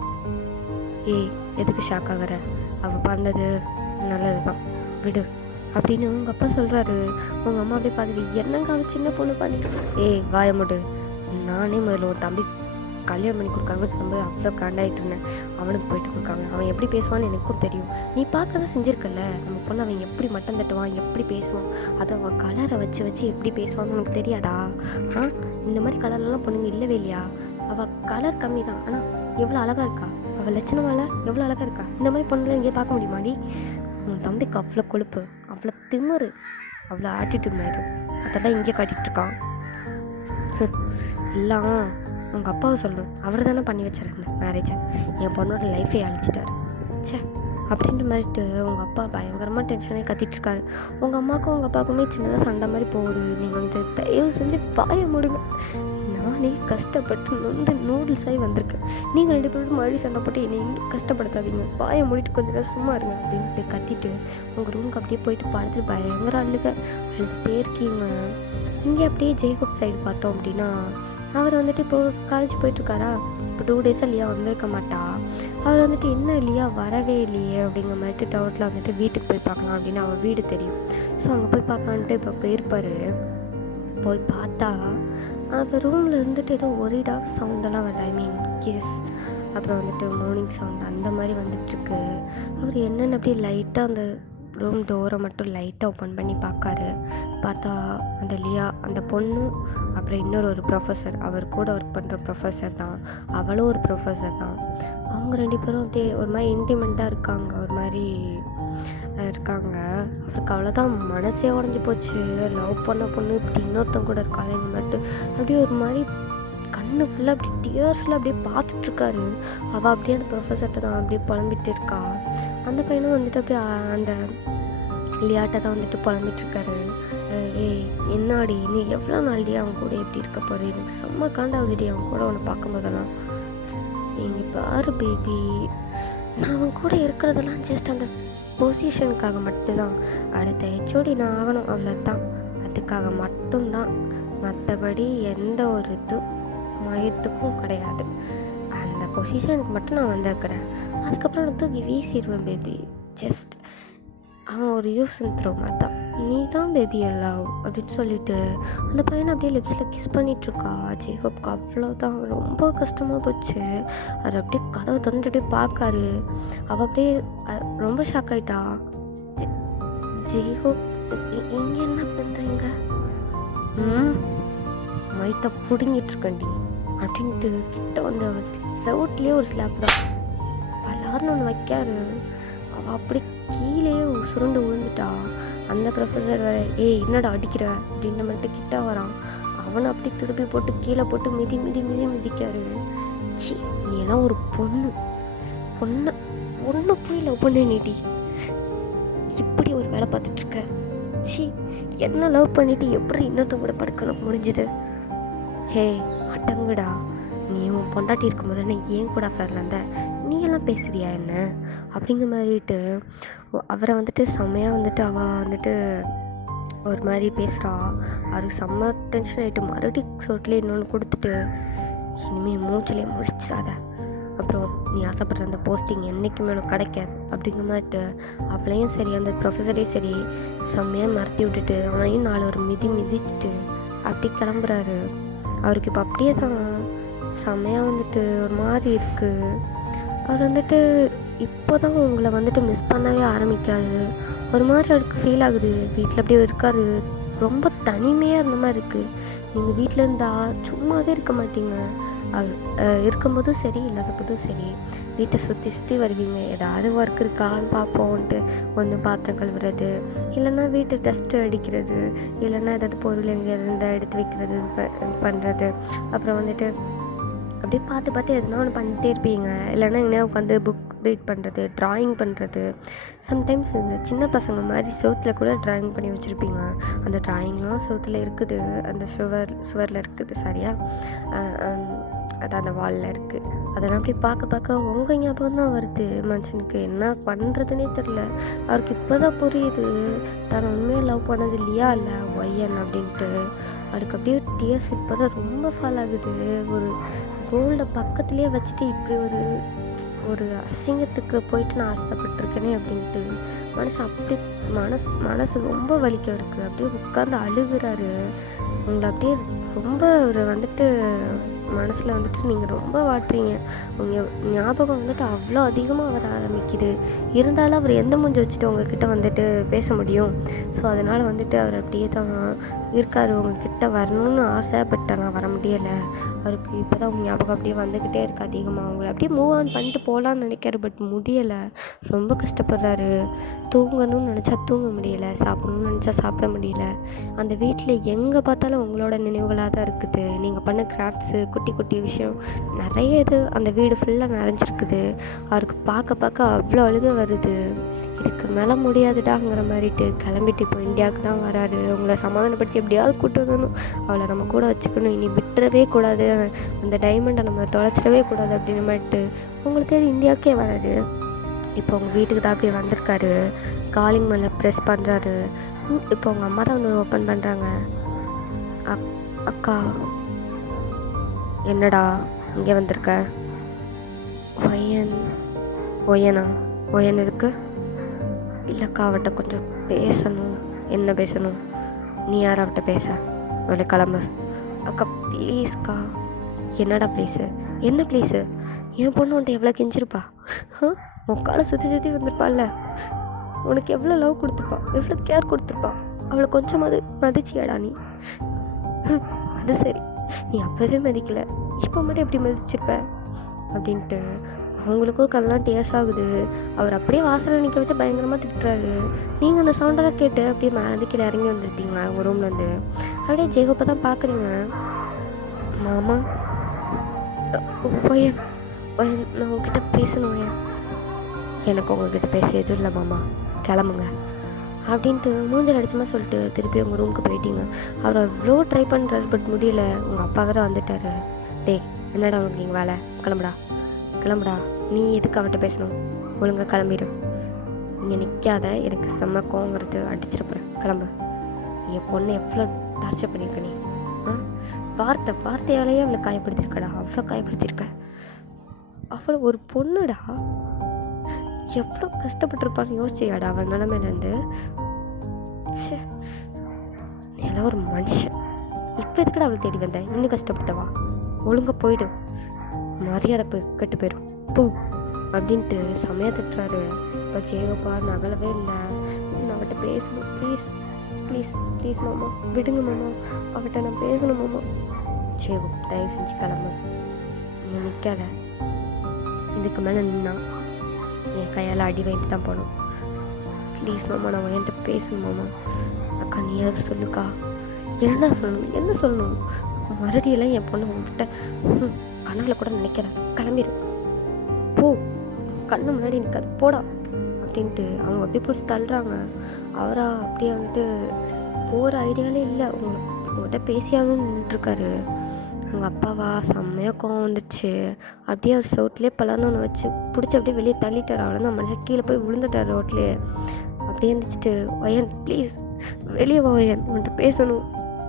ஏய், எதுக்கு ஷாக் ஆகிற? அவள் பண்ணது நல்லது தான், விடு அப்படின்னு உங்கள் அப்பா சொல்கிறாரு. உங்கள் அம்மா அப்படியே பார்த்துட்டு, என்னங்க அவள் சின்ன பொண்ணு பண்ணிட்டு. ஏய் வாய மூடு. நானே முதல்ல உன் தம்பி கல்யாணம் பண்ணி கொடுக்காங்கன்னு சொல்லும்போது அவ்வளோ காண்டாகிட்டு இருந்தேன். அவனுக்கு போயிட்டு கொடுக்காங்க, அவன் எப்படி பேசுவான்னு எனக்கும் தெரியும். நீ பார்க்க தான் செஞ்சுருக்கல நம்ம பொண்ணு, அவன் எப்படி மட்டம் தட்டுவான், எப்படி பேசுவான், அதை அவன் கலரை வச்சு எப்படி பேசுவான்னு உனக்கு தெரியாதா? இந்த மாதிரி கலர்லாம் பொண்ணுங்க இல்லவே இல்லையா? அவள் கலர் கம்மி தான், ஆனால் எவ்வளோ அழகாக இருக்கா, அவள் லட்சணமால எவ்வளோ அழகாக இருக்கா. இந்த மாதிரி பொண்ணுலாம் இங்கேயே பார்க்க முடியுமாடி? உன் தம்பிக்கு அவ்வளோ கொழுப்பு, அவ்வளோ திமிரு, அவ்வளோ ஆட்டிடியூட் மாதிரி, அதெல்லாம் இங்கே காட்டிகிட்ருக்கான். எல்லாம் உங்கள் அப்பாவை சொல்லணும், அவர் தானே பண்ணி வச்சிருந்தேன் மேரேஜை, என் பொண்ணோட லைஃபை அழிச்சிட்டாரு. சே அப்படின்ற மாதிரிட்டு உங்கள் அப்பா பயங்கரமாக டென்ஷனே கத்திட்ருக்காரு. உங்கள் அம்மாவுக்கும் உங்கள் அப்பாவுக்குமே சின்னதாக சண்டை மாதிரி போகுது. நீங்கள் வந்து தயவு செஞ்சு வாய மூடுங்க. நானே கஷ்டப்பட்டு நொந்து நூடுல்ஸாகி வந்திருக்கேன், நீங்கள் 2 பேரும் மறுபடியும் சண்டை போட்டு என்னை இன்னும் கஷ்டப்படுத்தாதீங்க, வாயை மூடிட்டு கொஞ்சம் நேரம் சும்மா இருங்க அப்படின்ட்டு கத்திட்டு உங்கள் ரூமுக்கு அப்படியே போயிட்டு படுத்துட்டு பயங்கர அழுதுகிட்டே இருக்கீங்க. இங்கே அப்படியே ஜேக்கப் சைடு பார்த்தோம் அப்படின்னா, அவர் வந்துட்டு இப்போது காலேஜ் போயிட்டுருக்காரா, இப்போ 2 டேஸாக லியா வந்திருக்க மாட்டா. அவர் வந்துட்டு என்ன லியா வரவே இல்லையே அப்படிங்கிற மாதிரிட்டு டவுட்டில் வந்துட்டு வீட்டுக்கு போய் பார்க்கலாம் அப்படின்னு அவர் வீடு தெரியும். ஸோ அங்கே போய் பார்க்கலான்ட்டு இப்போ போயிருப்பார். போய் பார்த்தா அவர் ரூமில் இருந்துட்டு ஏதோ ஒரேடான சவுண்டெல்லாம் வருது, ஐ மீன் கிஸ், அப்புறம் வந்துட்டு மார்னிங் சவுண்ட் அந்த மாதிரி வந்துட்டுருக்கு. அவர் என்னென்னு அப்படியே லைட்டாக அந்த ரூம் டோரை மட்டும் லைட்டாக ஓப்பன் பண்ணி பார்க்காரு. பார்த்தா அந்த லியா, அந்த பொண்ணு, அப்புறம் இன்னொரு ப்ரொஃபஸர், அவர் கூட ஒர்க் பண்ணுற ப்ரொஃபஸர் தான், அவளும் ஒரு ப்ரொஃபஸர் தான். அவங்க 2 பேரும் அப்படியே ஒரு மாதிரி இன்டிமெண்ட்டாக இருக்காங்க, ஒரு மாதிரி இருக்காங்க. அவருக்கு அவ்வளோதான் மனசே உடஞ்சி போச்சு. லவ் பண்ண பொண்ணு இப்படி இன்னொருத்தங்க கூட இருக்காங்க மட்டும் அப்படியே ஒரு மாதிரி கண்ணு ஃபுல்லாக அப்படி டியர்ஸில் அப்படியே பார்த்துட்ருக்காரு. அவள் அப்படியே அந்த ப்ரொஃபஸர்கிட்ட தான் அப்படியே புலம்பிட்டு இருக்கா. அந்த பையனும் வந்துட்டு அப்படியே அந்த லியாட்ட தான் வந்துட்டு புலம்பிட்டுருக்காரு. ஏய் என்னாடி, நீ எவ்வளோ நாள்டி அவன் கூட எப்படி இருக்க போகிற, எனக்கு செம்ம காண்டாகுதுடி அவன் கூட உன்னை பார்க்கும் போதெல்லாம். இங்கே பாரு பேபி, நான் அவன் கூட இருக்கிறதெல்லாம் ஜஸ்ட் அந்த பொசிஷனுக்காக மட்டும்தான். அடுத்த ஹெச்ஓடி நான் ஆகணும், அவ்வளோதான், அதுக்காக மட்டும்தான். மற்றபடி எந்த ஒரு மயத்துக்கும் கிடையாது. அந்த பொசிஷனுக்கு மட்டும் நான் வந்திருக்கிறேன், அதுக்கப்புறம் நான் தூக்கி வீசிடுவேன் பேபி. ஜஸ்ட் அவன் ஒரு யூஸ் அண்ட் த்ரோ மாதிரி தான், நீ தான் பேபி லவ் அப்படின்னு சொல்லிட்டு அந்த பையனை அப்படியே லிப்ஸில் கிஸ் பண்ணிகிட்ருக்கா. ஜேகப்க்கு அவ்வளோதான் ரொம்ப கஷ்டமாக போச்சு. அவர் அப்படியே கதவை திறந்துட்டு அப்படியே பார்க்காரு. அவள் அப்படியே ரொம்ப ஷாக் ஆகிட்டா. ஜேகப் இங்கே என்ன பண்ணுறீங்க? மைத்த பிடுங்கிட்டுருக்கண்டி அப்படின்ட்டு கிட்ட வந்து செவுட்லேயே ஒரு ஸ்லாப் தான் பலார்னு ஒன்று வைக்காரு. அவள் அப்படி கீழே சுருண்டு விழுந்துட்டா. அந்த ப்ரொஃபஸர் வேற, ஏய் என்னடா அடிக்கிற அப்படின்ற மட்டும் கிட்ட வரான். அவனை அப்படி திருப்பி போட்டு கீழே போட்டு மிதிக்காரு. சி, நீ எல்லாம் ஒரு பொண்ணு போய் லவ் பண்ண நீட்டி இப்படி ஒரு வேலை பார்த்துட்ருக்க. சி, என்ன லவ் பண்ணிட்டு எப்படி இன்னொருத்தவங்க கூட படுக்கணும் முடிஞ்சுது? ஹே அட்டங்குடா, நீ உன் பொண்டாட்டி இருக்கும்போது என்ன ஏன் கூட அஃபேரில் இருந்த, நீ எல்லாம் பேசுறியா என்ன அப்படிங்கிற மாதிரிட்டு அவரை வந்துட்டு செம்மையாக வந்துட்டு அவள் வந்துட்டு ஒரு மாதிரி பேசுகிறா. அவருக்கு செம்ம டென்ஷன் ஆகிட்டு மறுபடியும் சொட்டில் இன்னொன்று கொடுத்துட்டு, இனிமேல் மூச்சிலே முழிச்சிடாத, அப்புறம் நீ ஆசைப்படுற அந்த போஸ்டிங் என்றைக்குமே எனக்கு கிடைக்காது அப்படிங்கிற மாதிரிட்டு அவளையும் சரி அந்த ப்ரொஃபஸரையும் சரி செம்மையாக மிரட்டி விட்டுட்டு அவனையும் 4 ஒரு மிதிச்சுட்டு அப்படி கிளம்புறாரு. அவருக்கு இப்போ அப்படியே தான் செம்மையாக வந்துட்டு ஒரு மாதிரி இருக்குது. அவர் வந்துட்டு இப்போ தான் உங்களை வந்துட்டு மிஸ் பண்ணவே ஆரம்பிக்காரு. ஒரு மாதிரி அவருக்கு ஃபீல் ஆகுது. வீட்டில் அப்படியே இருக்காரு. ரொம்ப தனிமையாக இருந்த மாதிரி இருக்குது. நீங்கள் வீட்டில் இருந்தால் சும்மாவே இருக்க மாட்டீங்க. அவர் இருக்கும்போதும் சரி, இல்லாத போதும் சரி, வீட்டை சுற்றி சுற்றி வருவீங்க. ஏதாவது ஒர்க் இருக்கான்னு பார்ப்போன்ட்டு ஒன்று பாத்திரம் கழுவுறது, இல்லைன்னா வீட்டை டஸ்ட்டு அடிக்கிறது, இல்லைன்னா ஏதாவது பொருள் எங்கேயாவது இருந்தால் எடுத்து வைக்கிறது பண்ணுறது. அப்புறம் வந்துட்டு அப்படியே பார்த்து பார்த்து எதுனா ஒன்று பண்ணிகிட்டே இருப்பீங்க. இல்லைன்னா எங்கேயா உட்காந்து புக் ரீட் பண்ணுறது, ட்ராயிங் பண்ணுறது. சம்டைம்ஸ் இந்த சின்ன பசங்க மாதிரி செவுத்தில் கூட ட்ராயிங் பண்ணி வச்சுருப்பீங்க. அந்த ட்ராயிங்லாம் செவுத்தில் இருக்குது, அந்த சுவரில் இருக்குது சரியா, அது அந்த வாலில் இருக்குது. அதெல்லாம் அப்படி பார்க்க பார்க்க உங்கள் ஞாபகம் தான் வருது. மனுஷனுக்கு என்ன பண்ணுறதுனே தெரில. அவருக்கு இப்போ தான் புரியுது தான் உண்மையாக லவ் பண்ணது இல்லையா இல்லை ஒய்யன் அப்படின்ட்டு. அவருக்கு அப்படியே டிஎஸ் இப்போ தான் ரொம்ப ஃபால் ஆகுது. ஒரு கோல்டை பக்கத்துலேயே வச்சுட்டு இப்படி ஒரு அசிங்கத்துக்கு போயிட்டு நான் ஆசைப்பட்டிருக்கேனே அப்படின்ட்டு மனசு ரொம்ப வலிக்க இருக்குது. அப்படியே உட்காந்து அழுகுறாரு. உங்களை அப்படியே ரொம்ப ஒரு வந்துட்டு மனசில் வந்துட்டு நீங்கள் ரொம்ப வாட்டுறீங்க. உங்கள் ஞாபகம் வந்துட்டு அவ்வளோ அதிகமாக வர ஆரம்பிக்குது. இருந்தாலும் அவர் எந்த மூஞ்சி வச்சுட்டு உங்ககிட்ட வந்துட்டு பேச முடியும்? ஸோ அதனால் வந்துட்டு அவர் அப்படியே தான் இருக்கார். உங்ககிட்ட வரணும்னு ஆசை, பட் ஆனால் வர முடியலை. அவருக்கு இப்போ தான் உங்கள் ஞாபகம் அப்படியே வந்துக்கிட்டே இருக்குது அதிகமாக. அவங்கள அப்படியே மூவ் ஆன் பண்ணிட்டு போகலான்னு நினைக்காரு, பட் முடியலை. ரொம்ப கஷ்டப்படுறாரு. தூங்கணும்னு நினச்சா தூங்க முடியலை, சாப்பிடணும்னு நினச்சா சாப்பிட முடியல. அந்த வீட்டில் எங்கே பார்த்தாலும் உங்களோட நினைவுகளாக தான் இருக்குது. நீங்கள் பண்ண கிராஃப்ட்ஸு, குட்டி குட்டி விஷயம் நிறைய இது அந்த வீடு ஃபுல்லாக நிறைஞ்சிருக்குது. அவருக்கு பார்க்க பார்க்க அவ்வளோ அழுக வருது. இதுக்கு மேலே முடியாதுடாங்கிற மாதிரிட்டு கிளம்பிட்டு இப்போ இந்தியாவுக்கு தான் வராரு. உங்களை சமாதானப்படுத்தி எப்படியாவது கூட்டு வரணும், அவளை நம்ம கூட வச்சுக்கணும், இனி விட்டுறவே கூடாது, அந்த டைமண்டை நம்ம தொலைச்சிடவே கூடாது அப்படின்னு மாதிரிட்டு உங்களை தேடி இந்தியாவுக்கே வராரு. இப்போ உங்கள் வீட்டுக்கு தான் அப்படியே வந்திருக்காரு. காலிங் மேலே ப்ரெஸ் பண்ணுறாரு. இப்போ உங்கள் அம்மா தான் வந்து ஓப்பன் பண்ணுறாங்க. அக்கா. என்னடா இங்கே வந்திருக்க? ஒயனா ஒயன் எதுக்கு? இல்லைக்கா, அவட்ட கொஞ்சம் பேசணும். என்ன பேசணும்? நீ யார் அவட்ட பேச? இல்லை கிளம்பு. அக்கா ப்ளீஸ்க்கா. என்னடா ப்ளீஸு? என்ன ப்ளீஸு? என் பொண்ணு உன்ட்ட எவ்வளோ கெஞ்சிருப்பா? உக்கால சுற்றி சுற்றி வந்திருப்பாள்ல. உனக்கு எவ்வளோ லவ் கொடுத்துருப்பா, எவ்வளோ கேர் கொடுத்துருப்பா. அவளை கொஞ்சமாவது மதிச்சியாடா நீ? அது சரி, நீ அப்போவே மதிக்கலை, இப்போ மட்டும் எப்படி மதிச்சிருப்ப அப்படின்ட்டு அவங்களுக்கும் கண்ணெலாம் டேஸ் ஆகுது. அவர் அப்படியே வாசலில் நிற்க வச்சு பயங்கரமாக திட்டுறாரு. நீங்கள் அந்த சவுண்டெல்லாம் கேட்டு அப்படியே மேலேருந்து கீழே இறங்கி வந்திருப்பீங்க அவங்க ரூம்லேருந்து. அப்படியே ஜெகப்பை தான் பார்க்குறீங்க. மாமா, ஒயன் நான் உங்ககிட்ட பேசணும். ஒயன், எனக்கு உங்ககிட்ட பேச எதுவும் இல்லை மாமா, கிளம்புங்க அப்படின்ட்டு மூஞ்சல் அடிச்சமா சொல்லிட்டு திருப்பி உங்கள் ரூமுக்கு போயிட்டீங்க. அவர் அவ்வளோ ட்ரை பண்ணுறாரு, பட் முடியல. உங்கள் அப்பா வேறு வந்துட்டார். டேய், என்னடா உனக்கு நீங்கள் வேலை? கிளம்புடா. நீ எதுக்கு அவர்கிட்ட பேசணும்? ஒழுங்காக கிளம்பிடு. நீங்கள் நிற்காத, எனக்கு செம்ம கோவம் வருது, அடிச்சிருப்பேன். கிளம்பு. என் பொண்ணை எவ்வளோ டார்ச்சர் பண்ணியிருக்க நீ? வார்த்தையாலேயே அவளை காயப்படுத்திருக்கடா, அவ்வளோ காயப்படுத்திருக்க. அவ்வளோ ஒரு பொண்ணுடா, எவ்வளோ கஷ்டப்பட்டுருப்பான்னு யோசிச்சியாடா அவன் நிலமையிலேருந்து? நீ எல்லாம் ஒரு மனுஷன். இப்போ எதுக்கடா அவளை தேடி வந்தேன்? இன்னும் கஷ்டப்படுத்தவா? ஒழுங்காக போயிடு, மரியாதை கெட்டு போயிடும், போ அப்படின்ட்டு செமையாக திட்டுறாரு. பட் ஜெயகோப்பா நகலவே இல்லை. நான் அவட்ட பேசணும், ப்ளீஸ் மாமா, விடுங்க மாமா, அவட்ட நான் பேசணும் மாமா. ஜெயகோ, தயவு செஞ்சு கிளம்பு, நீ நிற்காத. இதுக்கு மேலே நின்னா என் கையால் அடி வாங்கிட்டு தான் போகணும். ப்ளீஸ் மாமா, நான் என்கிட்ட பேசணும் மாமா. அக்கா நீயாவது சொல்லுக்கா. என்ன சொல்லணும்? மறுபடியெல்லாம் என் பொண்ணு உங்ககிட்ட கனவில் கூட நினைக்கிறேன். கிளம்பிடு, போ, கண்ணு முன்னாடி நிற்காது, போடா அப்படின்ட்டு அவங்க அப்படியே பிடிச்சி தள்ளுறாங்க. அவரா அப்படியே வந்துட்டு போகிற ஐடியாலே இல்லை. உங்கள்கிட்ட பேசியானுன்னு நின்றுருக்காரு. உங்கள் அப்பாவா செம்மையாக கோவம் வந்துடுச்சு. அப்படியே அவர் சவுட்லேயே பலான்னு ஒன்று வச்சு பிடிச்சி அப்படியே வெளியே தள்ளிட்டார். அவ்வளோதான், மனுஷன் கீழே போய் விழுந்துட்டார் ரோட்லேயே. அப்படியே இருந்துச்சுட்டு, ஒயன் ப்ளீஸ் வெளியே வா ஒயன், உன்கிட்ட பேசணும்.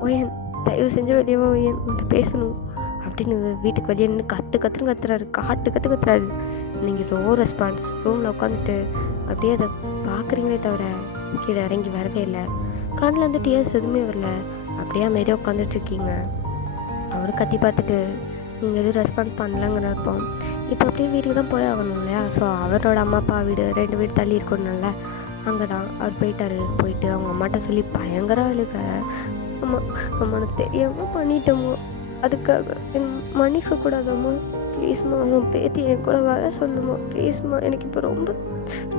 ஒயன் தயவு செஞ்சு வெளியே வா ஒயன், உன்கிட்ட பேசணும் அப்படின்னு வீட்டுக்கு வெளியே நின்று கத்துறாரு. கத்துறாரு. நீங்கள் நோ ரெஸ்பான்ஸ். ரூமில் உட்காந்துட்டு அப்படியே அதை பார்க்குறீங்களே தவிர கீழே இறங்கி வரவே இல்லை. கண்ணில் வந்துட்டு ஏன் எதுவுமே வரல. அப்படியே அமைதியாக உட்காந்துட்ருக்கீங்க. அவரும் கத்தி பார்த்துட்டு, நீங்கள் எதுவும் ரெஸ்பாண்ட் பண்ணலங்கிறப்போ இப்போ அப்படியே வீட்டுக்கு தான் போய் ஆகணும் இல்லையா. ஸோ அவரோட அம்மா அப்பா வீடு 2 வீடு தள்ளி இருக்கணும்ல, அங்கே தான் அவர் போயிட்டு அவங்க அம்மாட்ட சொல்லி பயங்கர அழுக. அம்மா அம்மா நான் தெரியாமல் பண்ணிட்டோம்மா, அதுக்காக என் மன்னிக்க கூடாதம்மா, ப்ளீஸ்மா அவன் பேத்தி என் கூட வர சொல்லுமா ப்ளீஸ்மா, எனக்கு இப்போ ரொம்ப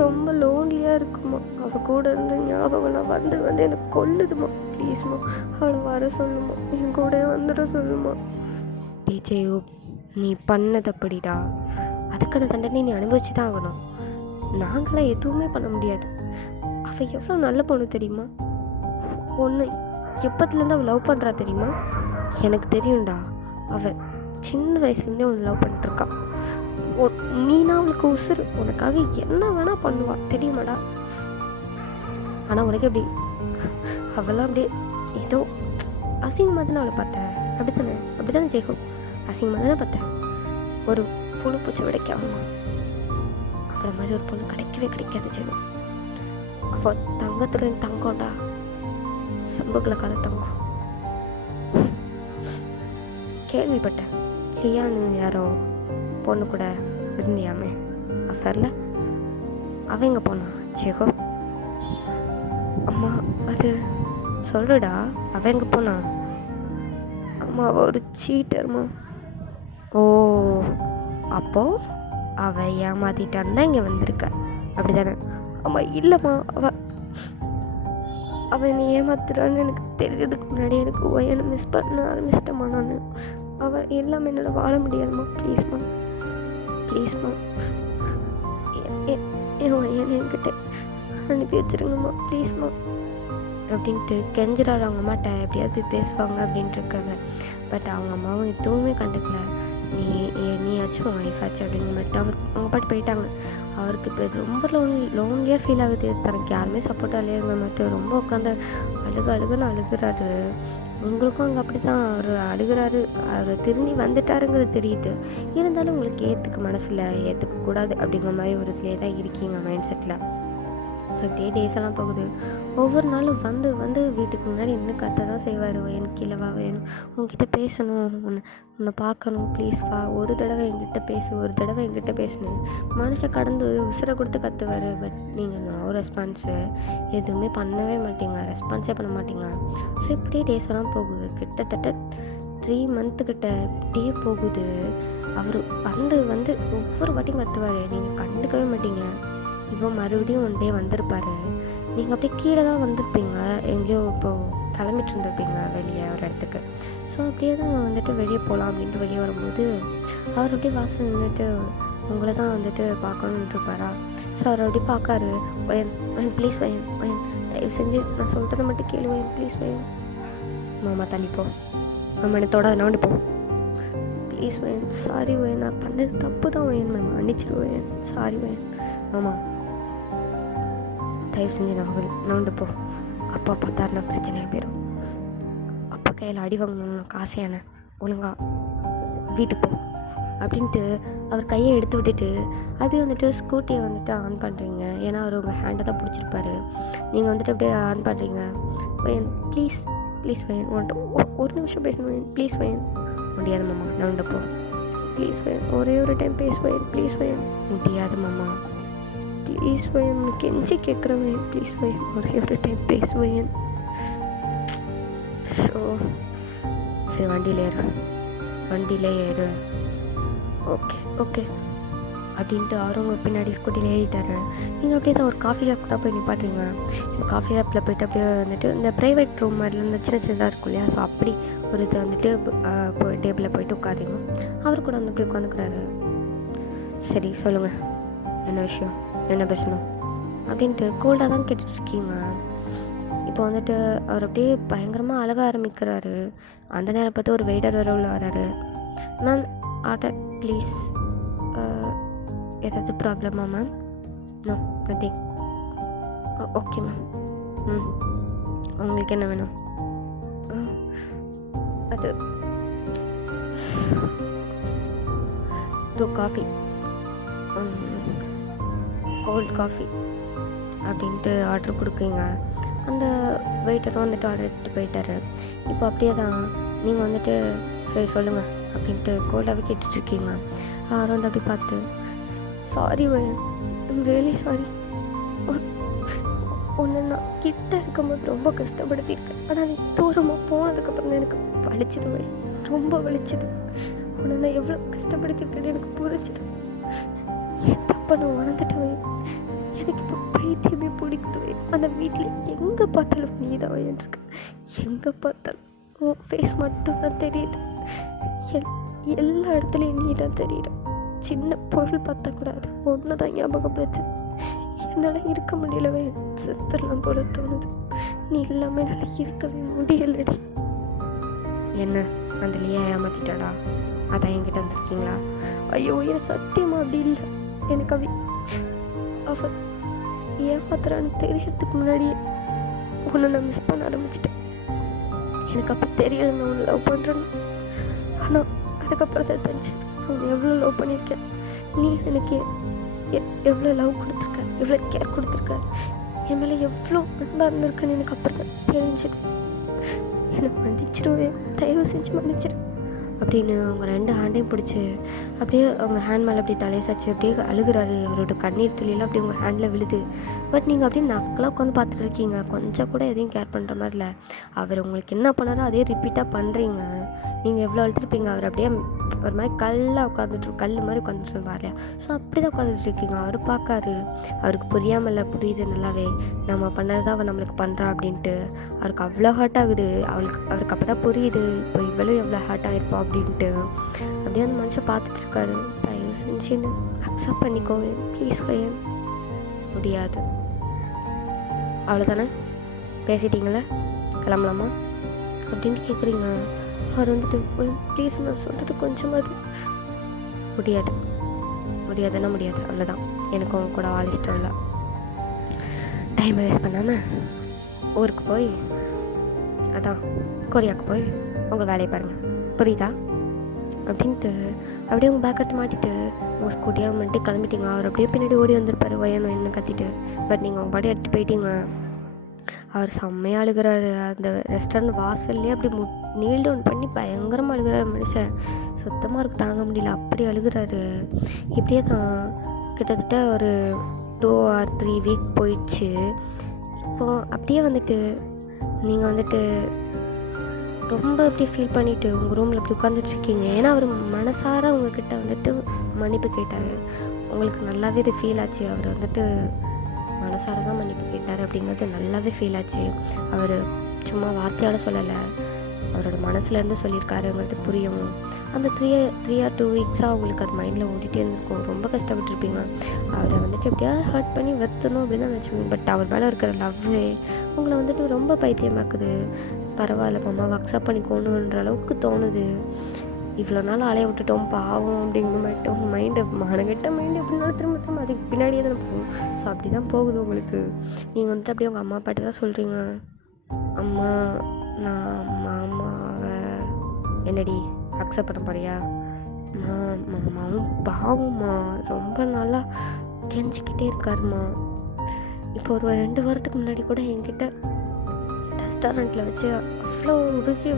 ரொம்ப லோன்லியாக இருக்குமா, அவள் கூட இருந்த ஞாபகம்லாம் வந்து வந்து எனக்கு கொல்லுதுமா, ப்ளீஸ்மா அவளை வர சொல்லுமா, என் கூட வந்துட சொல்லுமா. ஜெயோ நீ பண்ணது அப்படிடா, அதுக்கான தண்டனை நீ அனுபவிச்சு தான் ஆகணும். நாங்களாம் எதுவுமே பண்ண முடியாது. அவள் எவ்வளோ நல்ல பொண்ணு தெரியுமா, பொண்ணு எப்பத்துலேருந்து அவள் லவ் பண்ணுறா தெரியுமா, எனக்கு தெரியும்டா. அவள் சின்ன வயசுலேருந்தே அவனை லவ் பண்ணிட்டுருக்கா. நீனா அவளுக்கு உசுறு, உனக்காக என்ன வேணால் பண்ணுவா தெரியுமாடா. ஆனால் உனக்கு எப்படி அவெல்லாம் அப்படியே ஏதோ அசிங்கமாக தானே அவளை பார்த்தேன், அப்படி தானே ஜெய்கம், அசிங்கமாக தானே பார்த்தேன். ஒரு புழு பூச்சி விடைக்காம அவளை மாதிரி ஒரு பொண்ணு கிடைக்காது ஜெய்கம். அவள் தங்கத்துல தங்கம்டா, சம்புகளுக்காக தங்கம். கேள்விப்பட்டேன் லியான்னு யாரோ பொண்ணு கூட இருந்தியாமே அஃபேரில், அவன் எங்கே போனா ஜெகோ? அம்மா அது சொல்லுடா, அவன் எங்கே போனா? அம்மா அவள் ஒரு சீட்டர்மா. ஓ அப்போ அவள் ஏமாத்திட்டான்னு தான் இங்கே வந்திருக்க அப்படி தானே? அம்மா இல்லைம்மா, அவன் நீ ஏமாத்துறான்னு எனக்கு தெரியறதுக்கு முன்னாடி எனக்கு ஒயனை மிஸ் பண்ண ஆரம்பிச்சிட்டேம்மா. நான் அவள் எல்லாமே என்னால் வாழ முடியாதும்மா, ப்ளீஸ்மா என் ஒயனை என்கிட்ட அனுப்பி வச்சுருங்கம்மா ப்ளீஸ்மா அப்படின்ட்டு கெஞ்சுறாரு. அவங்க அம்மாட்ட எப்படியாவது போய் பேசுவாங்க அப்படின்ட்டு இருக்காங்க. பட் அவங்க அம்மாவும் எதுவுமே கண்டுக்கல. நீயாச்சும் ஒய்ஃப் ஆச்சு அப்படிங்கிற மாதிரி அவங்க பாட்டு போயிட்டாங்க. அவருக்கு இப்போ இது ரொம்ப லோன்லியாக ஃபீல் ஆகுது, தனக்கு யாருமே சப்போர்ட்டாக இல்லையாங்கிற மட்டும் ரொம்ப உட்காந்து அழுகுன்னு அழுகுறாரு. உங்களுக்கும் அங்கே அப்படி தான் அவர் அழுகுறாரு. அவர் திரும்பி வந்துட்டாருங்கிறது தெரியுது, இருந்தாலும் உங்களுக்கு ஏற்றுக்கக்கூடாது அப்படிங்கிற மாதிரி ஒரு இதுலேயே தான் இருக்கீங்க மைண்ட் செட்டில். ஸோ இப்படியே டேஸ் எல்லாம் போகுது. ஒவ்வொரு நாளும் வந்து வீட்டுக்கு முன்னாடி இன்னும் கத்த தான் செய்வார். எனக்கு கீழே வா, வேணும் உங்ககிட்ட பேசணும், உன்னை பார்க்கணும், ப்ளீஸ் வா, ஒரு தடவை என்கிட்ட பேசணும். மனுஷன் கடந்து உசுரை கொடுத்து கத்துவார். பட் நீங்கள் நோ ரெஸ்பான்ஸு எதுவுமே பண்ணவே மாட்டீங்க, ரெஸ்பான்ஸே பண்ண மாட்டீங்க. ஸோ இப்படியே டேஸ் எல்லாம் போகுது. கிட்டத்தட்ட 3 month கிட்ட இப்படியே போகுது. அவர் வந்து ஒவ்வொரு வாட்டியும் கத்துவார், நீங்கள் கண்டுக்கவே மாட்டீங்க. இப்போ மறுபடியும் ஒன் டே வந்திருப்பார். நீங்கள் அப்படியே கீழே தான் வந்திருப்பீங்க, எங்கேயோ இப்போது கிளம்பிட்டு இருந்திருப்பீங்க வெளியே ஒரு இடத்துக்கு. ஸோ அப்படியே தான் வந்துட்டு வெளியே போகலாம் அப்படின்ட்டு வெளியே வரும்போது அவர் அப்படியே வாசல் நின்றுட்டு உங்களை தான் வந்துட்டு பார்க்கணுன்ட்டு இருப்பாரா. ஸோ அவர் அப்படி பார்க்காரு. வயன் ப்ளீஸ் வயன் தயவு செஞ்சு நான் சொல்கிறத மட்டும் கேளு வயன் ப்ளீஸ் வயன். மாமா தள்ளிப்போ, மாமா என்னை தொடாத நோண்டி போ ப்ளீஸ் வயன், சாரி வயன், நான் பண்ணது தப்பு தான் வயன், நான் மன்னிச்சிருவேன், சாரி வயன். மாமா தயவு செஞ்சு நோண்டு போ, அப்பா பார்த்தாருன்னா பிரச்சனையாக போயிடும், அப்பா கையில் அடி வாங்கணும்னு காசையான ஒழுங்கா வீட்டுக்கு போ அப்படின்ட்டு அவர் கையை எடுத்து விட்டுட்டு அப்படியே வந்துட்டு ஸ்கூட்டியை வந்துட்டு ஆன் பண்ணுறீங்க. ஏன்னா அவர் உங்கள் ஹேண்டை தான் பிடிச்சிருப்பாரு. நீங்கள் வந்துட்டு அப்படியே ஆன் பண்ணுறீங்க. வயன் ப்ளீஸ் வயன், ஒரு நிமிஷம் பேசணும் வயன், ப்ளீஸ் வயன். முடியாது மாமா, நோண்டு போ ப்ளீஸ் வயன், ஒரே ஒரு டைம் பேசுவேன் ப்ளீஸ் வயன். முடியாது மாமா ப்ளீஸ் வயன், கெஞ்சி கேட்குறவன் ப்ளீஸ் வயன், ஒரே ஒரு டைம் பேசுவேன். ஸோ சரி வண்டியில் ஏறு ஓகே அப்படின்ட்டு அவரவங்க பின்னாடி ஸ்கூட்டியில் ஏறிட்டாரு. நீங்கள் அப்படியே தான் ஒரு காஃபி ஷாப் தான் போய் நிப்பாட்டுறீங்க. காஃபி ஷாப்பில் போய்ட்டு அப்படியே வந்துட்டு இந்த ப்ரைவேட் ரூம் மாதிரில இந்த சின்னதாக இருக்கும் இல்லையா, ஸோ அப்படி ஒரு இதை வந்துட்டு போய் டேபிளில் போய்ட்டு உட்காருங்க. அவர் கூட வந்து அப்படி உட்காந்துக்கிறாரு. சரி சொல்லுங்கள், என்ன விஷயம், என்ன பேசணும் அப்படின்ட்டு கோல்டாக தான் கேட்டுட்ருக்கீங்க. இப்போ வந்துட்டு அவர் அப்படியே பயங்கரமாக அழக ஆரம்பிக்கிறாரு. அந்த நேரம் பார்த்து ஒரு வெயிட்டர் வர உள்ள வராரு. நான் ஆர்டர் ப்ளீஸ், ஏதாச்சும் ப்ராப்ளமா ma'am? No nothing. Okay ma'am. உங்களுக்கு என்ன வேணும்? அது 2 காஃபி, கோல்ட் காஃபி அப்படின்ட்டு ஆர்டர் கொடுக்குங்க. அந்த வெயிட்டரும் வந்துட்டு ஆர்டர் எடுத்துகிட்டு போயிட்டாரு. இப்போ அப்படியே தான் நீங்கள் வந்துட்டு சரி சொல்லுங்கள் அப்படின்ட்டு கோல்டாகவே கேட்டுட்ருக்கீங்க. அவர் வந்து அப்படி பார்த்துட்டு, சாரி வயன், ஐம் ரியலி சாரி. உன்னை நான் கிட்ட இருக்கும்போது ரொம்ப கஷ்டப்படுத்தியிருக்கேன். ஆனால் நீ தூரமாக போனதுக்கப்புறம் தான் எனக்கு வலிச்சது வயன், ரொம்ப வலிச்சது. உன்னை நான் எவ்வளோ கஷ்டப்படுத்திருக்கேன்னு எனக்கு புரிஞ்சுது. என் தப்பை நான் உணர்ந்துட்டேன் வயன். எனக்கு இப்போ பைத்தியமே பிடிக்குது வயன். அந்த வீட்டில் எங்கே பார்த்தாலும் நீ தான் வயன் இருக்க. எங்கே பார்த்தாலும் உன் ஃபேஸ் மட்டும் தான் தெரியுது. எல்லா இடத்துலையும் நீ தான் தெரியுற. சின்ன பொருள் பார்த்தா கூட அது ஒன்று தான் ஞாபகப்படுத்து. என்னால் இருக்க முடியலவே, செத்துடலாம் போல தோணுது. நீ இல்லாமல் என்னால் இருக்கவே முடியலடி. என்ன அதுலேயே ஏமாத்திட்டாடா, அதான் என்கிட்ட வந்திருக்கீங்களா? ஐயோ என் சத்தியமாக அப்படி இல்லை. எனக்கு அவ ஏமாத்துறான்னு தெரியறதுக்கு முன்னாடியே உன்னை நான் மிஸ் பண்ண ஆரம்பிச்சிட்டேன். எனக்கு அப்போ தெரியல நான் உன்னை லவ் பண்ணுறேன்னு. ஆனால் அதுக்கப்புறம் தான் தெரிஞ்சுது நான் எவ்வளோ லவ் பண்ணியிருக்கேன். நீ எனக்கு எவ்வளோ லவ் கொடுத்துருக்க, எவ்வளோ கேர் கொடுத்துருக்க, என் மேலே எவ்வளோ அன்பாக இருந்திருக்குன்னு எனக்கு அப்புறம் தான் தெரிஞ்சுது. எனக்கு மன்னிச்சிருவேன், தயவு செஞ்சு மன்னிச்சிரு அப்படின்னு அவங்க 2 ஹேண்டையும் பிடிச்சி அப்படியே அவங்க ஹேண்ட் மேலே அப்படியே தலையை சாச்சு அப்படியே அழுகிறாரு. அவரோட கண்ணீர் துளியெல்லாம் அப்படியே உங்கள் ஹேண்டில் விழுது. பட் நீங்கள் அப்படியே நக்கலாக உட்காந்து பார்த்துட்டு இருக்கீங்க. கொஞ்சம் கூட எதையும் கேர் பண்ணுற மாதிரி இல்லை. அவர் உங்களுக்கு என்ன பண்ணாரோ அதே ரிப்பீட்டாக பண்ணுறீங்க. நீங்கள் எவ்வளோ அழுத்துருப்பீங்க. அவர் அப்படியே ஒரு மாதிரி கல் மாதிரி உட்காந்துட்டு இல்லையா? ஸோ அப்படி தான் உட்காந்துட்ருக்கீங்க. அவர் பார்க்காரு. அவருக்கு புரியாமல் புரியுது நல்லாவே, நம்ம பண்ணது தான் அவன் நம்மளுக்கு பண்ணுறா அப்படின்ட்டு. அவருக்கு அவ்வளோ ஹர்ட் ஆகுது. அவருக்கு அப்போ தான் புரியுது இப்போ இவ்வளோ எவ்வளோ ஹர்ட் ஆகிருப்போம் அப்படின்ட்டு. அப்படியே அந்த மனுஷன் பார்த்துட்டு இருக்காரு. தயவு செஞ்சுன்னு அக்செப்ட் பண்ணிக்கோவே ப்ளீஸ் பையன். முடியாது. அவ்வளோதானே, பேசிட்டீங்களே, கிளம்பலாமா அப்படின்ட்டு கேட்குறீங்க. அவர் வந்துட்டு ப்ளீஸ் நான் சொல்கிறது கொஞ்சமாவது. முடியாதுன்னா முடியாது, அவ்வளோதான். எனக்கு அவங்க கூட ஆள் இஷ்டம் இல்லை. டைமை வேஸ்ட் பண்ணாமல் ஊருக்கு போய், அதான் கொரியாவுக்கு போய் உங்கள் வேலையை பாருங்கள், புரியுதா அப்படின்ட்டு அப்படியே உங்கள் பேக் எடுத்து மாட்டிட்டு உங்கள் ஸ்கூட்டியாக மட்டும் கிளம்பிட்டீங்க. அவர் அப்படியே பின்னாடி ஓடி வந்திருப்பார் வயனும் என்ன கத்திட்டு. பட் நீங்கள் உங்கள் பாட்டி எடுத்துகிட்டு போயிட்டீங்க. அவர் செம்மையாக அழுகிறாரு. அந்த ரெஸ்டாரண்ட் வாசல்லே அப்படி நீல் டவுன் பண்ணி பயங்கரமாக அழுகிறாரு மனுஷன். சுத்தமாக இருக்கு, தாங்க முடியல, அப்படி அழுகிறாரு. இப்படியே தான் கிட்டத்தட்ட ஒரு 2 or 3 வீக் போயிடுச்சு. இப்போது அப்படியே வந்துட்டு நீங்கள் வந்துட்டு ரொம்ப அப்படியே ஃபீல் பண்ணிவிட்டு உங்கள் ரூமில் அப்படி உட்காந்துட்ருக்கீங்க. ஏன்னா அவர் மனசார உங்ககிட்ட வந்துட்டு மன்னிப்பு கேட்டார். உங்களுக்கு நல்லாவே இது ஃபீல் ஆச்சு. அவர் வந்துட்டு மனசார தான் மன்னிப்பு கேட்டார் அப்படிங்கிறது நல்லாவே ஃபீல் ஆச்சு. அவர் சும்மா வார்த்தையோட சொல்லலை, அவரோட மனசுலேருந்து சொல்லியிருக்காருங்கிறது புரியும். அந்த 3 or 2 வீக்ஸாக உங்களுக்கு அது மைண்டில் ஓடிட்டே இருந்திருக்கும். ரொம்ப கஷ்டப்பட்டுருப்பீங்க. அவரை வந்துட்டு எப்படியாவது ஹர்ட் பண்ணி வெத்தணும் அப்படின்னு தான் நினச்சிப்பீங்க. பட் அவர் மேலே இருக்கிற லவ்வே உங்களை வந்துட்டு ரொம்ப பைத்தியமாக்குது. பரவாயில்ல மாமாவை அக்செப்ட் பண்ணிக்கணுன்ற அளவுக்கு தோணுது. இவ்வளோ நாள் அலைய விட்டுட்டோம் பாவம் அப்படிங்கிற மட்டும் உங்கள் மைண்டு மானகெட்ட மைண்டு எப்படினாலும் திரும்ப அதுக்கு பின்னாடியே தான் போகும். ஸோ அப்படி தான் போகுது உங்களுக்கு. நீங்கள் வந்துட்டு அப்படியே உங்கள் அம்மா அப்பாட்ட தான் சொல்கிறீங்க, அம்மா நான் மாமாவை என்னடி அக்செப்ட் பண்ண போறியா? மாமாவும் பாவம்மா ரொம்ப நல்லா கெஞ்சிக்கிட்டே இருக்காருமா. இப்போ ஒரு 2 வாரத்துக்கு முன்னாடி கூட என்கிட்ட ரெஸ்டாரண்ட்டில் வச்சு அவ்வளோ உருகி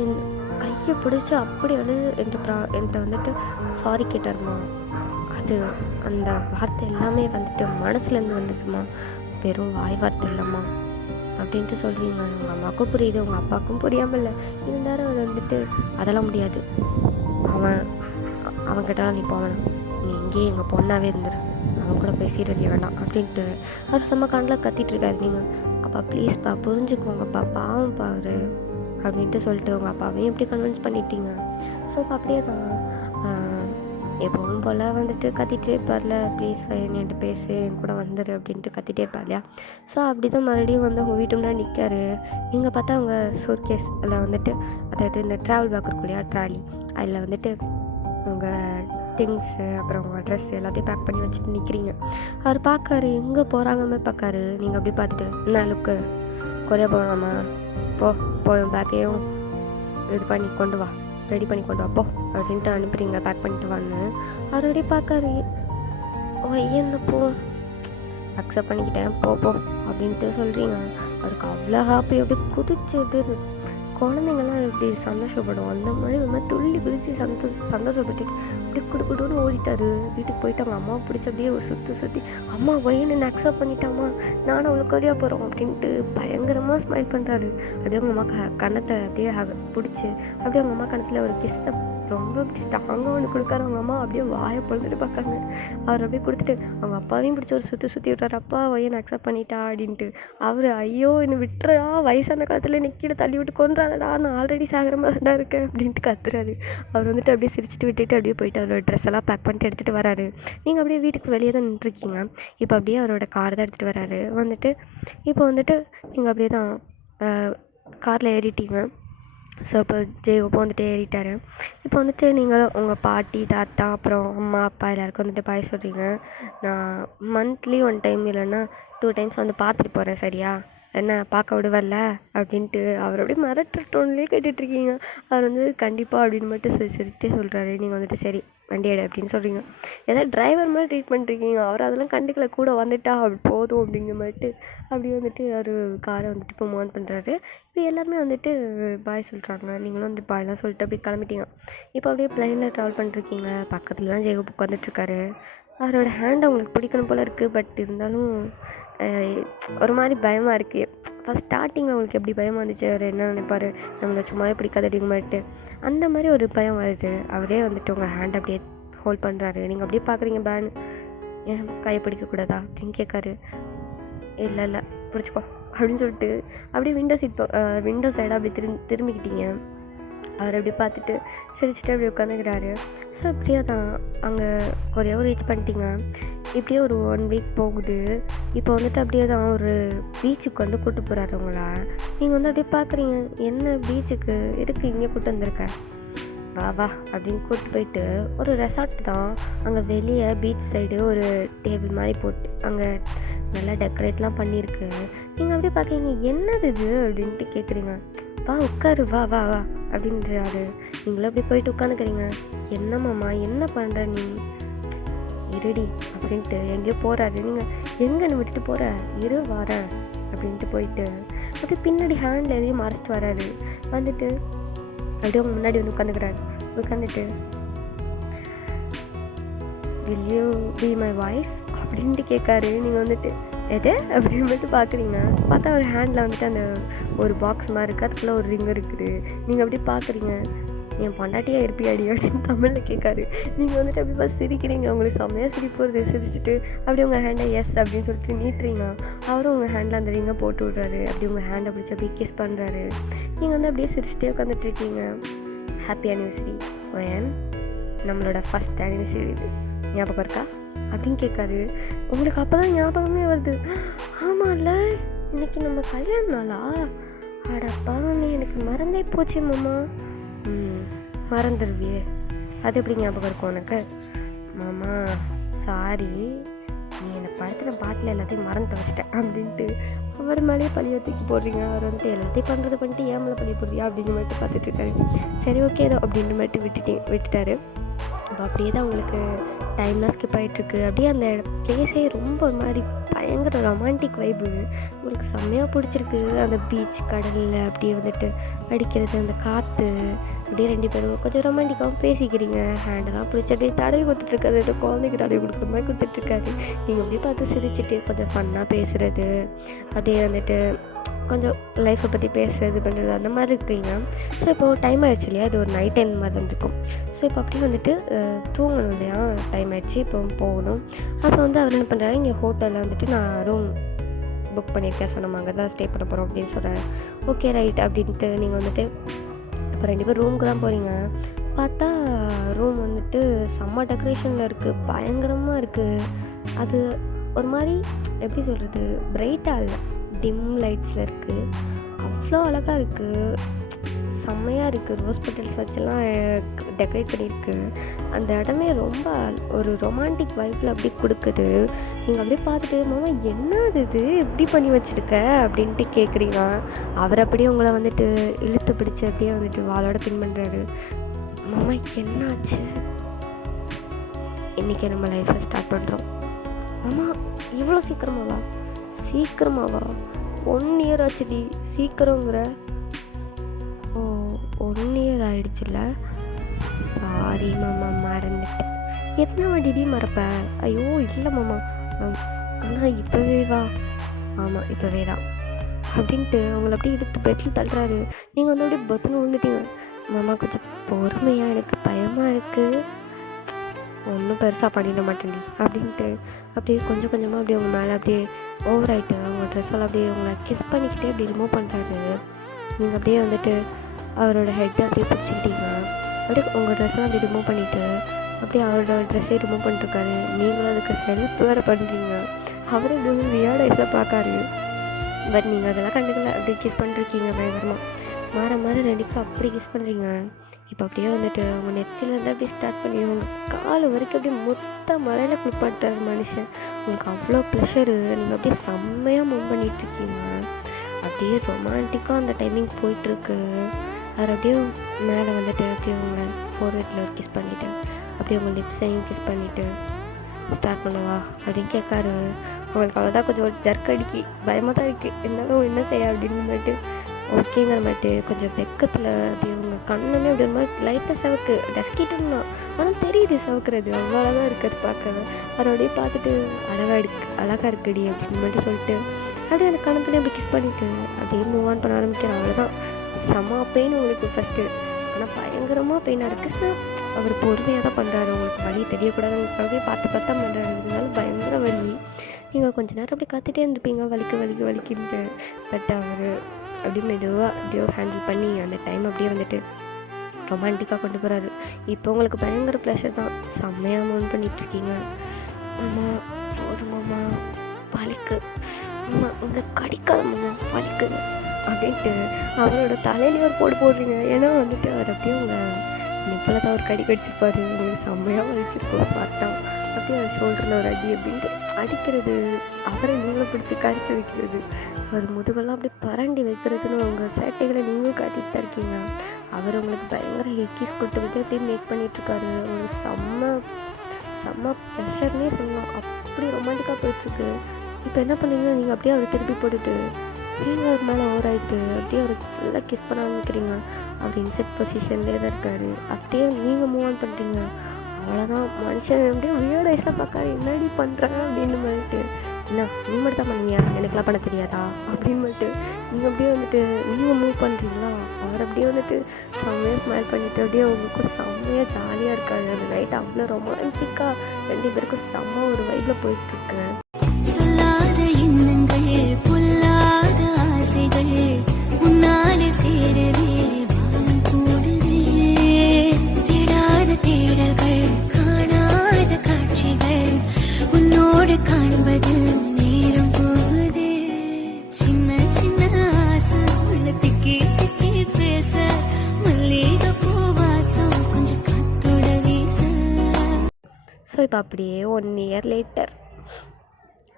என் கையை பிடிச்சி அப்படி அழுது என்கிட்ட வந்துட்டு சாரி கேட்டாருமா. அது அந்த வார்த்தை எல்லாமே வந்துட்டு மனசுலேருந்து வந்ததுமா, வெறும் வாய் வார்த்தை இல்லைம்மா அப்படின்ட்டு சொல்கிறீங்க. உங்கள் அம்மாவுக்கும் புரியுது, உங்கள் அப்பாவுக்கும் புரியாமல் இல்லை. இருந்தாலும் அவர் வந்துட்டு அதெல்லாம் முடியாது, அவன் கிட்டலாம் நீ போவேணும், நீ இங்கேயே எங்கள் பொண்ணாகவே இருந்துரு, அவன் கூட போய் சீரழிய வேண்டாம் அப்படின்ட்டு அவர் செம்ம கண்ணில் கத்திட்டுருக்காரு. நீங்கள் அப்பா ப்ளீஸ்ப்பா புரிஞ்சுக்கோங்கப்பா, பாவம் பாரு அப்படின்ட்டு சொல்லிட்டு உங்கள் அப்பாவையும் எப்படி கன்வின்ஸ் பண்ணிட்டீங்க. ஸோ இப்போ அப்படியே தான் எப்பவும் போல் வந்துட்டு கத்திகிட்டே இருப்பார்ல, ப்ளீஸ் என்கிட்ட பேசு, என் கூட வந்துடு அப்படின்ட்டு கத்திகிட்டே இருப்பார் இல்லையா. ஸோ அப்படி தான் மறுபடியும் வந்து உங்கள் வீட்டு முன்னாடி நிற்காரு. நீங்கள் பார்த்தா அவங்க சூட்கேஸ் அதில் வந்துட்டு, அதாவது இந்த ட்ராவல் பேக் இருக்கும் இல்லையா, ட்ராலி, அதில் வந்துட்டு உங்கள் திங்ஸு அப்புறம் உங்கள் ட்ரெஸ் எல்லாத்தையும் பேக் பண்ணி வச்சுட்டு நிற்கிறீங்க. அவர் பார்க்காரு, எங்கே போகிறாங்கமே பார்க்காரு. நீங்கள் அப்படி பார்த்துட்டு, என்ன லுக்கு கொரியா போகலாமா, போய் பேக்கையும் இது பண்ணி கொண்டு வா, ரெடி பண்ணி கொண்டு வாப்போ அப்படின்ட்டு அனுப்புறீங்க, பேக் பண்ணிட்டு வான்னு. அவர் அப்படியே பார்க்காரு, என்னப்போ அக்செப்ட் பண்ணிக்கிட்டேன் போ அப்படின்ட்டு சொல்கிறீங்க. அவருக்கு அவ்வளோ ஹாப்பி, அப்படியே குதிச்சு அப்படியே குழந்தைங்கள்லாம் எப்படி சந்தோஷப்படும் அந்த மாதிரி ஒரு மாதிரி துள்ளி குதித்து சந்தோஷப்பட்டு அப்படியே குடுக்குடுன்னு ஓடிட்டாரு. வீட்டுக்கு போயிட்டு அவங்க அம்மாவை பிடிச்சி அப்படியே ஒரு சுற்றி அம்மா பையன் என்ன அக்செப்ட் பண்ணிட்டாமா, நானும் அவ்வளோ கொரியா போகிறோம் அப்படின்ட்டு பயங்கரமாக ஸ்மைல் பண்ணுறாரு. அப்படியே அவங்க அம்மா கன்னத்தை அப்படியே பிடிச்சி அப்படியே அவங்க அம்மா கன்னத்தில் ஒரு கிஸ்ஸை ரொம்ப அப்படி ஸ்ட்ராங்காக ஒன்று கொடுக்காரு. அவங்க அம்மா அப்படியே வாயை பொழுதுட்டு பார்க்காங்க. அவர் அப்படியே கொடுத்துட்டு அவங்க அப்பாவையும் பிடிச்சி ஒரு சுற்றி விட்றாரு. அப்பா பையன் அக்செப்ட் பண்ணிட்டா அப்படின்ட்டு. அவர் ஐயோ என்னை விட்டுறா, வயசான காலத்தில் என்னை கீழே தள்ளி விட்டு கொன்றாதடா, நான் ஆல்ரெடி சாகிற மாதிரி தான் இருக்கேன் அப்படின்ட்டு கத்துறாரு. அவர் வந்துட்டு அப்படியே சிரிச்சிட்டு விட்டுட்டு அப்படியே போயிட்டு அவரோட ட்ரெஸ் எல்லாம் பேக் பண்ணிட்டு எடுத்துகிட்டு வராரு. நீங்கள் அப்படியே வீட்டுக்கு வெளியே தான் நின்றுருக்கீங்க. இப்போ அப்படியே அவரோட கார் தான் எடுத்துகிட்டு வராரு. வந்துட்டு இப்போ வந்துட்டு நீங்கள் அப்படியே தான் காரில் ஏறிட்டீங்க. ஸோ இப்போ ஜெய்கோப்போ வந்துட்டு ஏறிட்டார். இப்போ வந்துட்டு நீங்களும் உங்கள் பாட்டி தாத்தா அப்புறம் அம்மா அப்பா எல்லாருக்கும் வந்துட்டு பாய் சொல்கிறீங்க. நான் மந்த்லி 1 டைம் இல்லைன்னா 2 டைம்ஸ் வந்து பார்த்துட்டு போகிறேன், சரியா? என்ன பார்க்க விடுவல்ல அப்படின்ட்டு அவர் அப்படியே மிரட்டுற டோன்லேயே கேட்டுட்ருக்கீங்க. அவர் வந்து கண்டிப்பாக அப்படின்னு மட்டும் சிரிச்சிட்டே சொல்கிறாரு. நீங்கள் வந்துட்டு சரி வண்டி எடு அப்படின்னு சொல்கிறீங்க. ஏதாவது டிரைவர் மாதிரி ட்ரீட் பண்ணிருக்கீங்க. அவர் அதெல்லாம் கண்டுக்கல, கூட வந்துட்டா போதும் அப்படிங்கிற மாதிரிட்டு அப்படி வந்துட்டு அவர் காரை வந்துட்டு இப்போ மூவ் ஆன் பண்ணுறாரு. இப்போ எல்லாருமே வந்துட்டு பாய் சொல்கிறாங்க. நீங்களும் வந்துட்டு பாய்லாம் சொல்லிட்டு அப்படியே கிளம்பிட்டீங்க. இப்போ அப்படியே ப்ளைனில் ட்ராவல் பண்ணிருக்கீங்க. பக்கத்தில் தான் ஜெய்கோப் உட்காந்துட்ருக்காரு. அவரோட ஹேண்ட் அவங்களுக்கு பிடிக்கணும் போல் இருக்குது. பட் இருந்தாலும் ஒரு மாதிரி பயமாக இருக்குது. ஃபஸ்ட் ஸ்டார்டிங்கில் அவங்களுக்கு எப்படி பயமாக இருந்துச்சு, அவர் என்ன நினைப்பார், நம்மளை சும்மாவே பிடிக்காது அப்படிங்கிற மாதிரிட்டு அந்த மாதிரி ஒரு பயம் வருது. அவரே வந்துட்டு உங்கள் ஹேண்ட் அப்படியே ஹோல்ட் பண்ணுறாரு. நீங்கள் அப்படியே பார்க்குறீங்க. பேன் ஏன் கையை பிடிக்கக்கூடாதா அப்படின்னு கேட்காரு. இல்லை பிடிச்சிக்கோ அப்படின்னு சொல்லிட்டு அப்படியே விண்டோ சைடாக அப்படி திரும்பிக்கிட்டீங்க. அவர் அப்படியே பார்த்துட்டு சிரிச்சுட்டு அப்படியே உட்காந்துக்கிறாரு. ஸோ இப்படியே தான் அங்கே கொரியாவும் ரீச் பண்ணிட்டீங்க. இப்படியே ஒரு 1 வீக் போகுது. இப்போ வந்துட்டு அப்படியே தான் ஒரு பீச்சுக்கு வந்து கூப்பிட்டு போகிறாரு உங்களை. நீங்கள் வந்து அப்படியே பார்க்குறீங்க, என்ன பீச்சுக்கு எதுக்கு இங்கே கூப்பிட்டு வந்திருக்க, வா அப்படின்னு கூப்பிட்டு போயிட்டு ஒரு ரெசார்ட் தான். அங்கே வெளியே பீச் சைடு ஒரு டேபிள் மாதிரி போட்டு அங்கே நல்லா டெக்கரேட்லாம் பண்ணியிருக்கு. நீங்கள் அப்படியே பார்க்குறீங்க, என்னது இது அப்படின்ட்டு கேட்குறீங்க. வா உட்காரு, வா அப்படின்றாரு. நீங்களும் அப்படியே போயிட்டு உட்காந்துக்கிறீங்க. என்னம்மாம்மா என்ன பண்ணுற நீ, இருடி அப்படின்ட்டு எங்கேயோ போகிறாரு. நீங்கள் எங்கன்னு விட்டுட்டு போகிற, இரு வரேன் அப்படின்ட்டு போயிட்டு அப்படியே பின்னாடி ஹேண்டில் எதையும் மறைச்சிட்டு வராரு. வந்துட்டு அப்படியே அவங்க முன்னாடி வந்து உட்காந்துட்டு will you be my wife அப்படின்ட்டு கேட்காரு. நீங்கள் வந்துட்டு எது அப்படின்னு மட்டும் பார்க்குறீங்க. பார்த்தா ஒரு ஹேண்டில் வந்துட்டு அந்த ஒரு பாக்ஸ் மாதிரி இருக்குது, அதுக்குள்ளே ஒரு ரிங் இருக்குது. நீங்கள் அப்படியே பார்க்குறீங்க, என் பொண்டாட்டியாக இருப்பியாடி அப்படின்னு தமிழில் கேட்காரு. நீங்கள் வந்துட்டு அப்படி பார்த்து சிரிக்கிறீங்க. உங்களுக்கு செம்மையாக சிரிப்பு வருது. சிரிச்சுட்டு அப்படியே உங்கள் ஹேண்டை எஸ் அப்படின்னு சொல்லிட்டு நீட்டுறீங்க. அவரும் உங்கள் ஹேண்டில் அந்த ரிங்கை போட்டு விட்றாரு. அப்படி உங்கள் ஹேண்டை பிடிச்சி அப்படியே கிஸ் பண்ணுறாரு. நீங்கள் வந்து அப்படியே சிரிச்சுட்டே உட்காந்துட்ருக்கீங்க. ஹாப்பி ஆனிவர்சரி ஒயன், நம்மளோட ஃபஸ்ட் ஆனிவர்சரி இது, ஞாபகம் இருக்கா அப்படின்னு கேட்காரு. உங்களுக்கு அப்போ தான் ஞாபகமே வருது. ஆமாம்ல, இன்னைக்கு நம்ம கல்யாண நாளா, அடப்பாவனே எனக்கு மறந்தே போச்சு மாமா. மறந்துடுவியே, அது எப்படி ஞாபகம் இருக்கும் உனக்கு? மாமா சாரி, நீ என்னை படுத்துகிற பாட்டில் எல்லாத்தையும் மறந்து வச்சிட்டேன் அப்படின்ட்டு அவர் மேலேயே பழியை தூக்கி போடுறீங்க. அவர் வந்துட்டு எல்லாத்தையும் பண்ணிட்டு ஏன் மேலே பழிய போடுறியா அப்படிங்கிற மட்டும் பார்த்துட்ருக்காரு. சரி ஓகே ஏதோ அப்படின்ற மட்டும் விட்டுட்டாரு. அப்போ அப்படியே தான் உங்களுக்கு டைம்லாம் ஸ்கிப் ஆகிட்டுருக்கு. அப்படியே அந்த பிளேஸே ரொம்ப ஒரு மாதிரி பயங்கர ரொமான்டிக் வைப்பு. உங்களுக்கு செம்மையாக பிடிச்சிருக்கு. அந்த பீச் கடலில் அப்படியே வந்துட்டு அடிக்கிறது, அந்த காற்று, அப்படியே 2 பேரும் கொஞ்சம் ரொமான்டிக்காகவும் பேசிக்கிறீங்க. ஹேண்டெல்லாம் பிடிச்சி அப்படியே தடவி கொடுத்துட்ருக்காரு. ஏதோ குழந்தைக்கு தடவி கொடுக்குற மாதிரி கொடுத்துட்ருக்காரு. நீங்கள் அப்படியே பார்த்து சிரிச்சுட்டு கொஞ்சம் ஃபன்னாக பேசுகிறது, அப்படியே வந்துட்டு கொஞ்சம் லைஃப்பை பற்றி பேசுகிறது பண்ணுறது அந்த மாதிரி இருக்கீங்க. ஸோ இப்போது டைம் ஆகிடுச்சு இல்லையா, இது ஒரு நைட் டைம் மாதிரி தான் இருக்கும். ஸோ இப்போ அப்படியே வந்துட்டு தூங்கணும் இல்லையா, டைம் ஆகிடுச்சு, இப்போ போகணும். அப்போ வந்து அவர் என்ன பண்ணுறாரு, இங்கே ஹோட்டலில் வந்துட்டு நான் ரூம் புக் பண்ணியிருக்கேன், சொன்னோம் அங்கே தான் ஸ்டே பண்ண போகிறோம் அப்படின்னு சொல்கிறாரு. ஓகே ரைட் அப்படின்ட்டு நீங்கள் வந்துட்டு இப்போ 2 பேர் ரூமுக்கு தான் போகிறீங்க. பார்த்தா ரூம் வந்துட்டு செம்ம டெக்கரேஷனில் இருக்குது, பயங்கரமாக இருக்குது. அது ஒரு மாதிரி எப்படி சொல்கிறது, பிரைட்டாக இல்லை, டிம் லைட்ஸில் இருக்குது. அவ்வளோ அழகாக இருக்குது, செம்மையாக இருக்குது. ரோஸ் பெட்டல்ஸ் வச்செல்லாம் டெக்கரேட் பண்ணியிருக்கு. அந்த இடமே ரொம்ப ஒரு ரொமான்டிக் வைப்பில் அப்படியே கொடுக்குது. நீங்கள் அப்படியே பார்த்துட்டு மாமா என்ன இது இப்படி பண்ணி வச்சுருக்க அப்படின்ட்டு கேட்குறீங்க. அவர் அப்படியே உங்களை வந்துட்டு இழுத்து பிடிச்சி அப்படியே வந்துட்டு வாளோட பின் பண்ணுறாரு. மாமா என்னாச்சு, இன்றைக்கி நம்ம லைஃப்பை ஸ்டார்ட் பண்ணுறோம். மாமா இவ்வளோ சீக்கிரமாவா 1 இயர் ஆச்சுடி, சீக்கிரங்கிற ஓ! 1 இயர் ஆயிடுச்சுல்ல? சாரி மாமா, மறந்துட்டேன். எத்தன வாட்டிடி மறப்ப? ஐயோ! இல்ல மாமா. அம் ஆனா இப்பவே வா. ஆமா, இப்பவே தான். அப்படின்ட்டு அவங்கள அப்படியே எடுத்து பெட்ல தள்ளுறாரு. நீங்க வந்து அப்படியே பொத்துன்னு விழுந்துட்டீங்க. மாமா கொஞ்சம் பொறுமையா, எனக்கு பயமா இருக்கு. ஒன்றும் பெருசாக பண்ணிட மாட்டேன்டி அப்படின்ட்டு அப்படியே கொஞ்சம் கொஞ்சமாக அப்படியே அவங்க மேலே அப்படியே ஓவர் ஆகிட்டு அவங்க ட்ரெஸ்ஸெல்லாம் அப்படியே அவங்கள கிஸ் பண்ணிக்கிட்டே அப்படி ரிமூவ் பண்ணுறாரு. நீங்கள் அப்படியே வந்துட்டு அவரோட ஹெட்டை அப்படியே பிடிச்சிக்கிட்டீங்க. அப்படியே உங்கள் ட்ரெஸ்ஸெல்லாம் அப்படியே ரிமூவ் பண்ணிவிட்டு அப்படியே அவரோட ட்ரெஸ்ஸே ரிமூவ் பண்ணிட்டுருக்காரு. நீங்களும் அதுக்கு ஹெல்ப் வேறு பண்ணுறீங்க. அவரும் இப்படி வியர்ட் ஐஸாக பார்க்காரு. பட் நீங்கள் அதெல்லாம் கண்டுக்கல. அப்படியே கிஸ் பண்ணிருக்கீங்க பயங்கரமாக. மாற மாற 2 பேரும் அப்படி கிஸ் பண்ணுறீங்க. இப்போ அப்படியே வந்துட்டு அவங்க நெத்திலேருந்து அப்படியே ஸ்டார்ட் பண்ணி அவங்க கால் வரைக்கும் அப்படியே மொத்த மழையில் குளிப்பாட்டுறாரு மனுஷன். உங்களுக்கு அவ்வளோ ப்ளஷரு. நீங்கள் அப்படியே செம்மையாக மூவ் பண்ணிகிட்ருக்கீங்க. அப்படியே ரொமான்டிக்காக அந்த டைமிங் போயிட்டுருக்கு. அவர் அப்படியே மேலே வந்துட்டு அப்படியே உங்களை ஃபோர்ஹெட்டில் ஒரு கிஸ் பண்ணிவிட்டு அப்படியே உங்கள் லிப்ஸையும் கிஸ் பண்ணிவிட்டு ஸ்டார்ட் பண்ணவா அப்படின்னு கேட்காரு. உங்களுக்கு அவ்வளோதான் கொஞ்சம் ஜர்க் அடிக்கி பயமாக தான் இருக்குது. இருந்தாலும் என்ன செய்ய அப்படின்னு சொல்லிட்டு ஓகேங்கிற மாட்டு கொஞ்சம் வெக்கத்தில் அப்படியே உங்கள் கண்ணுமே அப்படி ஒரு மாதிரி லைட்டாக சவக்கு டஸ்கிட்டுன்னு தான். ஆனால் தெரியுது சவக்கிறது அவ்வளோ அழகாக இருக்குது பார்க்க. அவரோடையே பார்த்துட்டு அழகாக இருக்குடி அப்படின்னு மட்டும் சொல்லிட்டு அப்படியே அந்த கணத்துலேயே அப்படி கிஸ் பண்ணிவிட்டு அப்படியே மூவ் ஆன் பண்ண ஆரம்பிக்கிறேன். அவ்வளோதான். செம்ம பெயின் உங்களுக்கு ஃபஸ்ட்டு. ஆனால் பயங்கரமாக பெயினாக இருக்குது. அவர் பொறுமையாக தான் பண்ணுறாரு. உங்களுக்கு வலி தெரியக்கூடாதுங்கிறதுக்காகவே பார்த்து பார்த்தா பண்ணுறாரு. இருந்தாலும் பயங்கர வலி. நீங்கள் கொஞ்சம் நேரம் அப்படி காத்துட்டே இருந்துப்பீங்க வலிக்குன்ட்டு. பட் அவர் அப்படியே மெதுவாக அப்படியே ஹேண்டில் பண்ணி அந்த டைம் அப்படியே வந்துட்டு ரொமான்டிக்காக கொண்டு போகிறாரு. இப்போ உங்களுக்கு பயங்கர ப்ளஷர் தான். செம்மையாக மூவ் பண்ணிகிட்ருக்கீங்க. ஆமாம் போதுமாம்மா வலிக்கு. ஆமாம் இங்கே கடிக்காத மாமா வலிக்குது அப்படின்ட்டு அவரோட தலையிலேயே ஒரு போடுறீங்க. ஏன்னா வந்துட்டு அவர் அப்படியே உங்கள் நிப்பில் தான் ஒரு கடிச்சிருப்பார். உங்களுக்கு செம்மையாக வலிச்சிருக்கோம். சாப்பிட்டா அப்படியே அவர் ஷோல்டரில் ஒரு அடி அப்படின்ட்டு அடிக்கிறது. அவரை நீங்களும் பிடிச்சி கடிச்சு வைக்கிறது. அவர் முதுகெல்லாம் அப்படியே பரண்டி வைக்கிறதுன்னு உங்கள் சேட்டைகளை நீங்களும் காட்டிகிட்டு தான் இருக்கீங்க. அவர் உங்களுக்கு பயங்கர ஹெக்கீஸ் கொடுத்துக்கிட்டு அப்படியே மேக் பண்ணிகிட்ருக்காரு. உங்களுக்கு செம்ம ப்ரெஷர்னே சொல்லலாம். அப்படி ரொமான்டிக்காக போயிட்டுருக்கு. இப்போ என்ன பண்ணீங்கன்னா நீங்கள் அப்படியே அவர் திருப்பி போட்டுட்டு நீங்கள் அவர் மேலே ஓவர் ஆகிட்டு அப்படியே அவருக்கு ஃபுல்லாக கிஸ் பண்ண ஆரம்பிக்கிறீங்க. அவர் இன்செட் பொசிஷன்லேயே தான் இருக்கார். அப்படியே நீங்கள் மூவ் ஆன் பண்ணுறீங்க. அவ்வளோதான். மனுஷன் அப்படியே வியர்ட் ஐஸாக பார்க்காரு. என்னடி பண்ணுறாங்க அப்படின்னு சொல்லிட்டு என்ன நீ மட்டும் தான் பண்ணுவியா எனக்குலாம் பண்ண தெரியாதா அப்படின்னு சொல்லிட்டு நீங்கள் அப்படியே வந்துட்டு நீங்கள் மூவ் பண்ணுறீங்களா. அவர் அப்படியே வந்துட்டு செம்மையாக ஸ்மைல் பண்ணிவிட்டு அப்படியே அவங்க கூட செம்மையாக ஜாலியாக இருக்காரு. அந்த நைட் அவ்வளோ ரொமான்டிக்காக 2 பேருக்கும் செம்ம ஒரு வைப்பில் போயிட்டுருக்கு. சொல்லாத எண்ணங்கள் பொல்லாத ஆசைகள் உன்னாலே சேரவே வானம் கூடுதே. தேடாத தேடல்கள் காணாத காட்சிகள் உன்னோடு காண்பதில் நேரம் போகுதே. சின்ன சின்ன ஆசை உள்ளத்துக்கே பேச மல்லிகை பூவாசம் கொஞ்சம் காத்தோட வீச. ஸோ இப்போ அப்படியே 1 இயர் லேட்டர்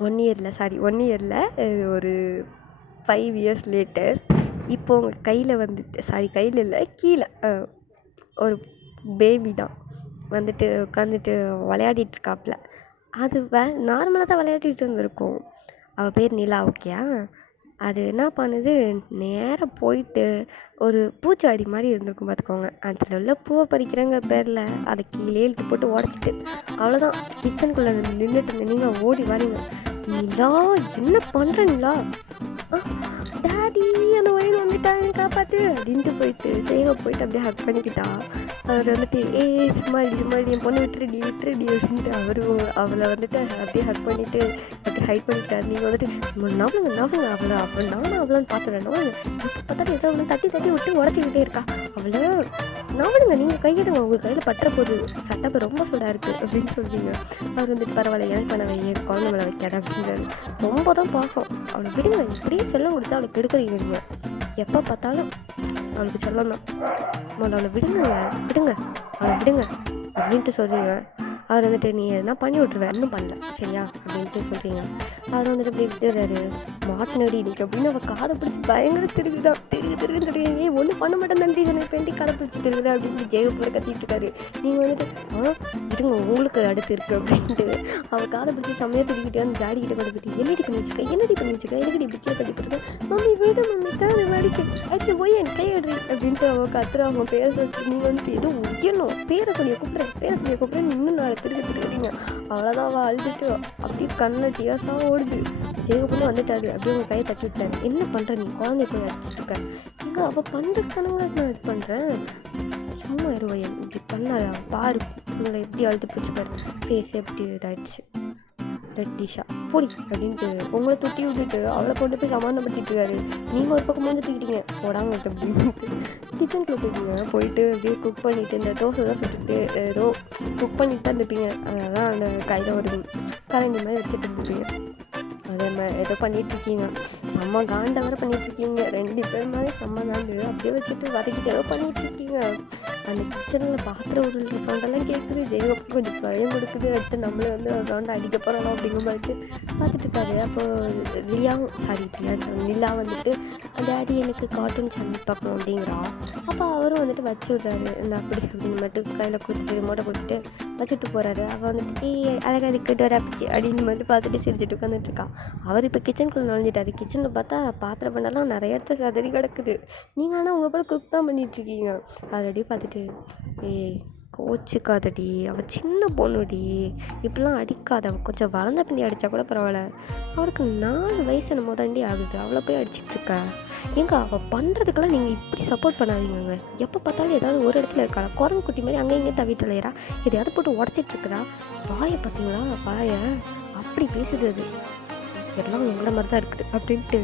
1 இயரில் ஒரு 5 இயர்ஸ் லேட்டர் இப்போ உங்கள் கையில் வந்துட்டு கையில் இல்லை கீழே ஒரு பேபி தான் வந்துட்டு உட்காந்துட்டு விளையாடிட்டுருக்காப்புல. அது நார்மலாக தான் விளையாடிட்டு இருந்திருக்கும். அவள் பேர் நிலா. ஓகே. அது என்ன பண்ணுது நேராக போயிட்டு ஒரு பூச்சாடி மாதிரி இருந்திருக்கும் பார்த்துக்கோங்க. அதில் உள்ள பூவை பறிக்கிறேங்க பேரில் அதை கீழே இழுத்து போட்டு உடச்சிட்டு அவ்வளோதான். கிச்சனுக்குள்ளே நின்றுட்டு இருந்த நீங்கள் ஓடி வரீங்க. நிலா என்ன பண்ணுற நிலா? டாடி அந்த வயது வந்துட்டாங்க காப்பாற்று அப்படின்ட்டு போயிட்டு போயிட்டு அப்படியே ஹக் பண்ணிக்கிட்டா. அவர் வந்துட்டு சும்மாடி என் பொண்ணு விட்டுருடி அப்படின்ட்டு அவளை வந்துட்டு அப்படியே ஹக் பண்ணிவிட்டு அப்படியே ஹைட் பண்ணிட்டார். நீங்கள் வந்துட்டு நவலுங்க அவளை நானும் அவளான்னு பார்த்துடணும். இப்போ பார்த்தாலும் ஏதோ ஒன்று தட்டி விட்டு உடச்சிக்கிட்டே இருக்கா. அவளை நவலுங்க நீங்கள் கையிடுங்க உங்கள் கையில் பட்டுற போது சட்டப்பை ரொம்ப சூடாக இருக்குது அப்படின்னு சொல்லுவீங்க. அவர் வந்துட்டு பரவாயில்ல எனக்கு பண்ண வைய குழந்தை மேலே வைக்காத அப்படின்றாரு. ரொம்ப தான் பாசம். அவளை விடுங்க. இப்படியே செல்லம் கொடுத்து அவளை கெடுக்குறீங்க நீங்கள். எப்போ பார்த்தாலும் அவளுக்கு செல்லம் தான். அவளை விடுங்க அவளை விடுங்க அப்படின்ட்டு சொல்கிறீங்க. அவர் வந்துட்டு நீ எதுனா பண்ணி விட்ருவேன், இன்னும் பண்ணல சரியா அப்படின்ட்டு சொல்கிறீங்க. அவர் வந்துட்டு இப்படி விட்டுறாரு. மாட்டினடி இன்னைக்கு அப்படின்னு அவள் காதை பிடிச்சி பயங்கர திருகுதான் திருகு ஒன்றும் பண்ண மாட்டேன் தண்டி சொன்ன பெண்டி காதை பிடிச்சி திருகுற அப்படின்னு ஜெயகப்பூரை கத்திட்டு இருக்காரு. நீங்கள் வந்துட்டு இருங்க உங்களுக்கு அடுத்து இருக்குது அப்படின்ட்டு அவள் காதை பிடிச்சி செம்மையாக திருக்கிட்டு அந்த ஜாடிக்கிட்ட கொண்டு போயிட்டு என்னடி பண்ணி வச்சுக்க எதுக்கடி இப்படி கீழே தள்ளி போட்டுருக்க மம்மி வீடு மம்மி காது வலிக்கு அடி போய் என் கையடி அப்படின்ட்டு அவள் கத்துறா. அவங்க பேரை சொல்லிட்டு நீங்கள் வந்துட்டு எதுவும் உயரணும் பேரை சொல்லிய கூப்பிட்றேன் இன்னும் நாளை திருக்கிறீங்க. அவ்வளோதான் அவள் அழுதுட்டு அப்படியே கண்ணில் டியர்ஸாக ஓடுது. ஜெயகப்பூர் வந்துட்டாரு. அப்படியே உங்கள் கையை தட்டி விட்டாரு. என்ன பண்ணுற நீ குழந்தைய போய் அடிச்சிட்டு இருக்க இங்கே அவள் பண்ணுறதுக்கு தானங்க நான் இது பண்ணுறேன் சும்மா இருவையன் இப்படி பண்ணாத பாரு உங்களை எப்படி அழுது போச்சுப்பாரு ஃபேஸ் எப்படி இதாகிடுச்சு ரெட்டிஷா பொடி அப்படின்ட்டு உங்களை தூக்கி விட்டுட்டு அவளை கொண்டு போய் சமாதானப்படுத்திட்டு இருக்காரு. நீங்கள் ஒரு பக்கம் மூஞ்சி தூக்கிட்டீங்க போடாமல் அப்படின்ட்டு கிச்சனுக்குள்ளே போயிட்டீங்க. போயிட்டு அப்படியே குக் பண்ணிவிட்டு இந்த தோசை தான் சுட்டுட்டு ஏதோ குக் பண்ணிட்டு தான் இருந்துப்பீங்க. அதெல்லாம் அந்த கையில் ஒரு கரண்டி மாதிரி வச்சுட்டு இருந்துப்பீங்க. அதே மாதிரி ஏதோ பண்ணிகிட்ருக்கீங்க. செம்ம காண்டை வர பண்ணிகிட்ருக்கீங்க. 2 பேர் மாதிரி செம்ம காண்டு அப்படியே வச்சுட்டு வதக்கிட்டு ஏதோ பண்ணிகிட்ருக்கீங்க. அந்த கிச்சனில் பாத்திரம் உருள்ற சவுண்டெல்லாம் கேட்குது. ஜெயகப்பூர் கொஞ்சம் பயம் கொடுக்குது. அடுத்து நம்மளே வந்து ஒரு ரவுண்டு அடிக்க போகிறோம் அப்படிங்கிற மாதிரி பார்த்துட்ருக்காரு. அப்போது நிலா வந்துட்டு டேடி எனக்கு கார்ட்டூன் சேனல் பார்க்கணும் அப்படிங்கிறா. அப்போ அவரும் வந்துட்டு வச்சு விட்றாரு. இந்த அப்படி அப்படின்னு மட்டும் கையில் கொடுத்துட்டு ரிமோட்டை கொடுத்துட்டு வச்சுட்டு போகிறாரு. அவள் வந்துட்டு அழகாக இருக்குது டோராப்பிச்சு அப்படின்னு மட்டும் பார்த்துட்டு சிரிச்சுட்டு உட்காந்துட்ருக்கா. அவர் இப்போ கிச்சனுக்குள்ளே நுழைஞ்சிட்டாரு. கிச்சனில் பார்த்தா பாத்திரம் பண்ணலாம் நிறைய இடத்துல சதறி கிடக்குது. நீங்கள் ஆனால் உங்கள் போல குக் தான் பண்ணிகிட்ருக்கீங்க. ஆல்ரெடி பார்த்துட்டு கோச்சிக்காதடி அவள் சின்ன பொண்ணுடி இப்படிலாம் அடிக்காத அவள் கொஞ்சம் வளர்ந்த பிந்தி அடித்தா கூட பரவாயில்ல. அவருக்கு 4 வயசு என்னமோ தாண்டி ஆகுது. அவளை போய் அடிச்சிட்டு இருக்கா ஏங்க அவள் பண்ணுறதுக்கெல்லாம் நீங்கள் இப்படி சப்போர்ட் பண்ணாதீங்க. எப்போ பார்த்தாலும் ஏதாவது ஒரு இடத்துல இருக்காளா குரங்கு குட்டி மாதிரி அங்கே இங்கே தவிட்டு இல்லையா எதையாவது போட்டு உடச்சிட்டு இருக்கிறா. வாயை பார்த்தீங்களா வாயை அப்படி பேசுது அது எல்லாம் எங்களை மாதிரி தான் இருக்குது அப்படின்ட்டு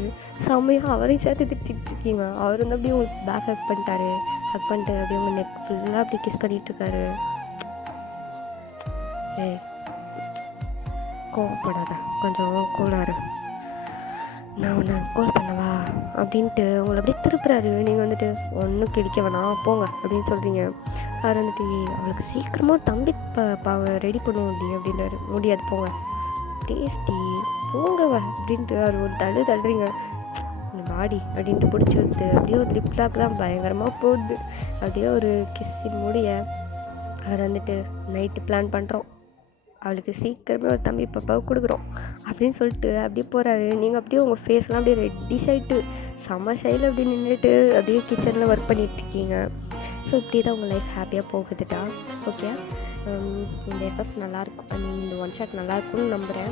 செம்மையாக அவரையும் சேர்த்து திட்டிகிட்டு இருக்கீங்க. அவர் வந்து அப்படியே உங்களுக்கு பேக் ஹக் பண்ணிட்டாரு. ஹக் பண்ணிட்டு அப்படியே உங்கள் நெக் ஃபுல்லாக அப்படி கிஸ் பண்ணிகிட்ருக்காரு. கோவப்படாத கொஞ்சம் கூலாரு நான் உன்னை கோல் பண்ணவா அப்படின்ட்டு உங்களை அப்படியே திருப்புறாரு. நீங்கள் வந்துட்டு ஒன்றும் கிழிக்க வேணாம் போங்க அப்படின்னு சொல்கிறீங்க. அவர் வந்துட்டு அவளுக்கு சீக்கிரமாக தம்பி ரெடி பண்ணுவோம் அப்படின்றாரு. முடியாது போங்க டேஸ்டி போங்கவ அப்படின்ட்டு அவர் ஒரு தள்ளுறீங்க. வாடி அப்படின்ட்டு பிடிச்சி விட்டு அப்படியே ஒரு லிப் லாக் தான் பயங்கரமாக போகுது. அப்படியே ஒரு கிஸ்ஸின் முடிய அவர் வந்துட்டு நைட்டு பிளான் பண்ணுறோம் அவளுக்கு சீக்கிரமே ஒரு தம்பி பாப்பாவை கொடுக்குறோம் அப்படின்னு சொல்லிட்டு அப்படியே போகிறாரு. நீங்கள் அப்படியே உங்கள் ஃபேஸ்லாம் அப்படியே ரெட்டிஷ் ஆகிட்டு செம்ம ஷைல் அப்படி நின்றுட்டு அப்படியே கிச்சனில் ஒர்க் பண்ணிகிட்ருக்கீங்க. ஸோ இப்படி தான் உங்கள் லைஃப் ஹாப்பியாக போகுதுடா. ஓகே இந்த எஃப்எஃப் நல்லாயிருக்கும் இந்த ஒன் ஷாட் நல்லாயிருக்கும்னு நம்புகிறேன்.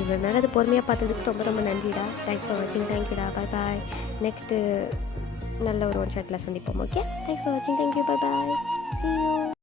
இவ்வளோ நேரம் அது பொறுமையாக பார்த்ததுக்கு ரொம்ப ரொம்ப நன்றிடா. தேங்க்ஸ் ஃபார் வாட்சிங். தேங்க்யூடா. பாய். நெக்ஸ்ட்டு நல்ல ஒரு ஒன் ஷாட்டில் சந்திப்போம். ஓகே தேங்க்ஸ் ஃபார் வாட்சிங். தேங்க்யூ. பாய். See you.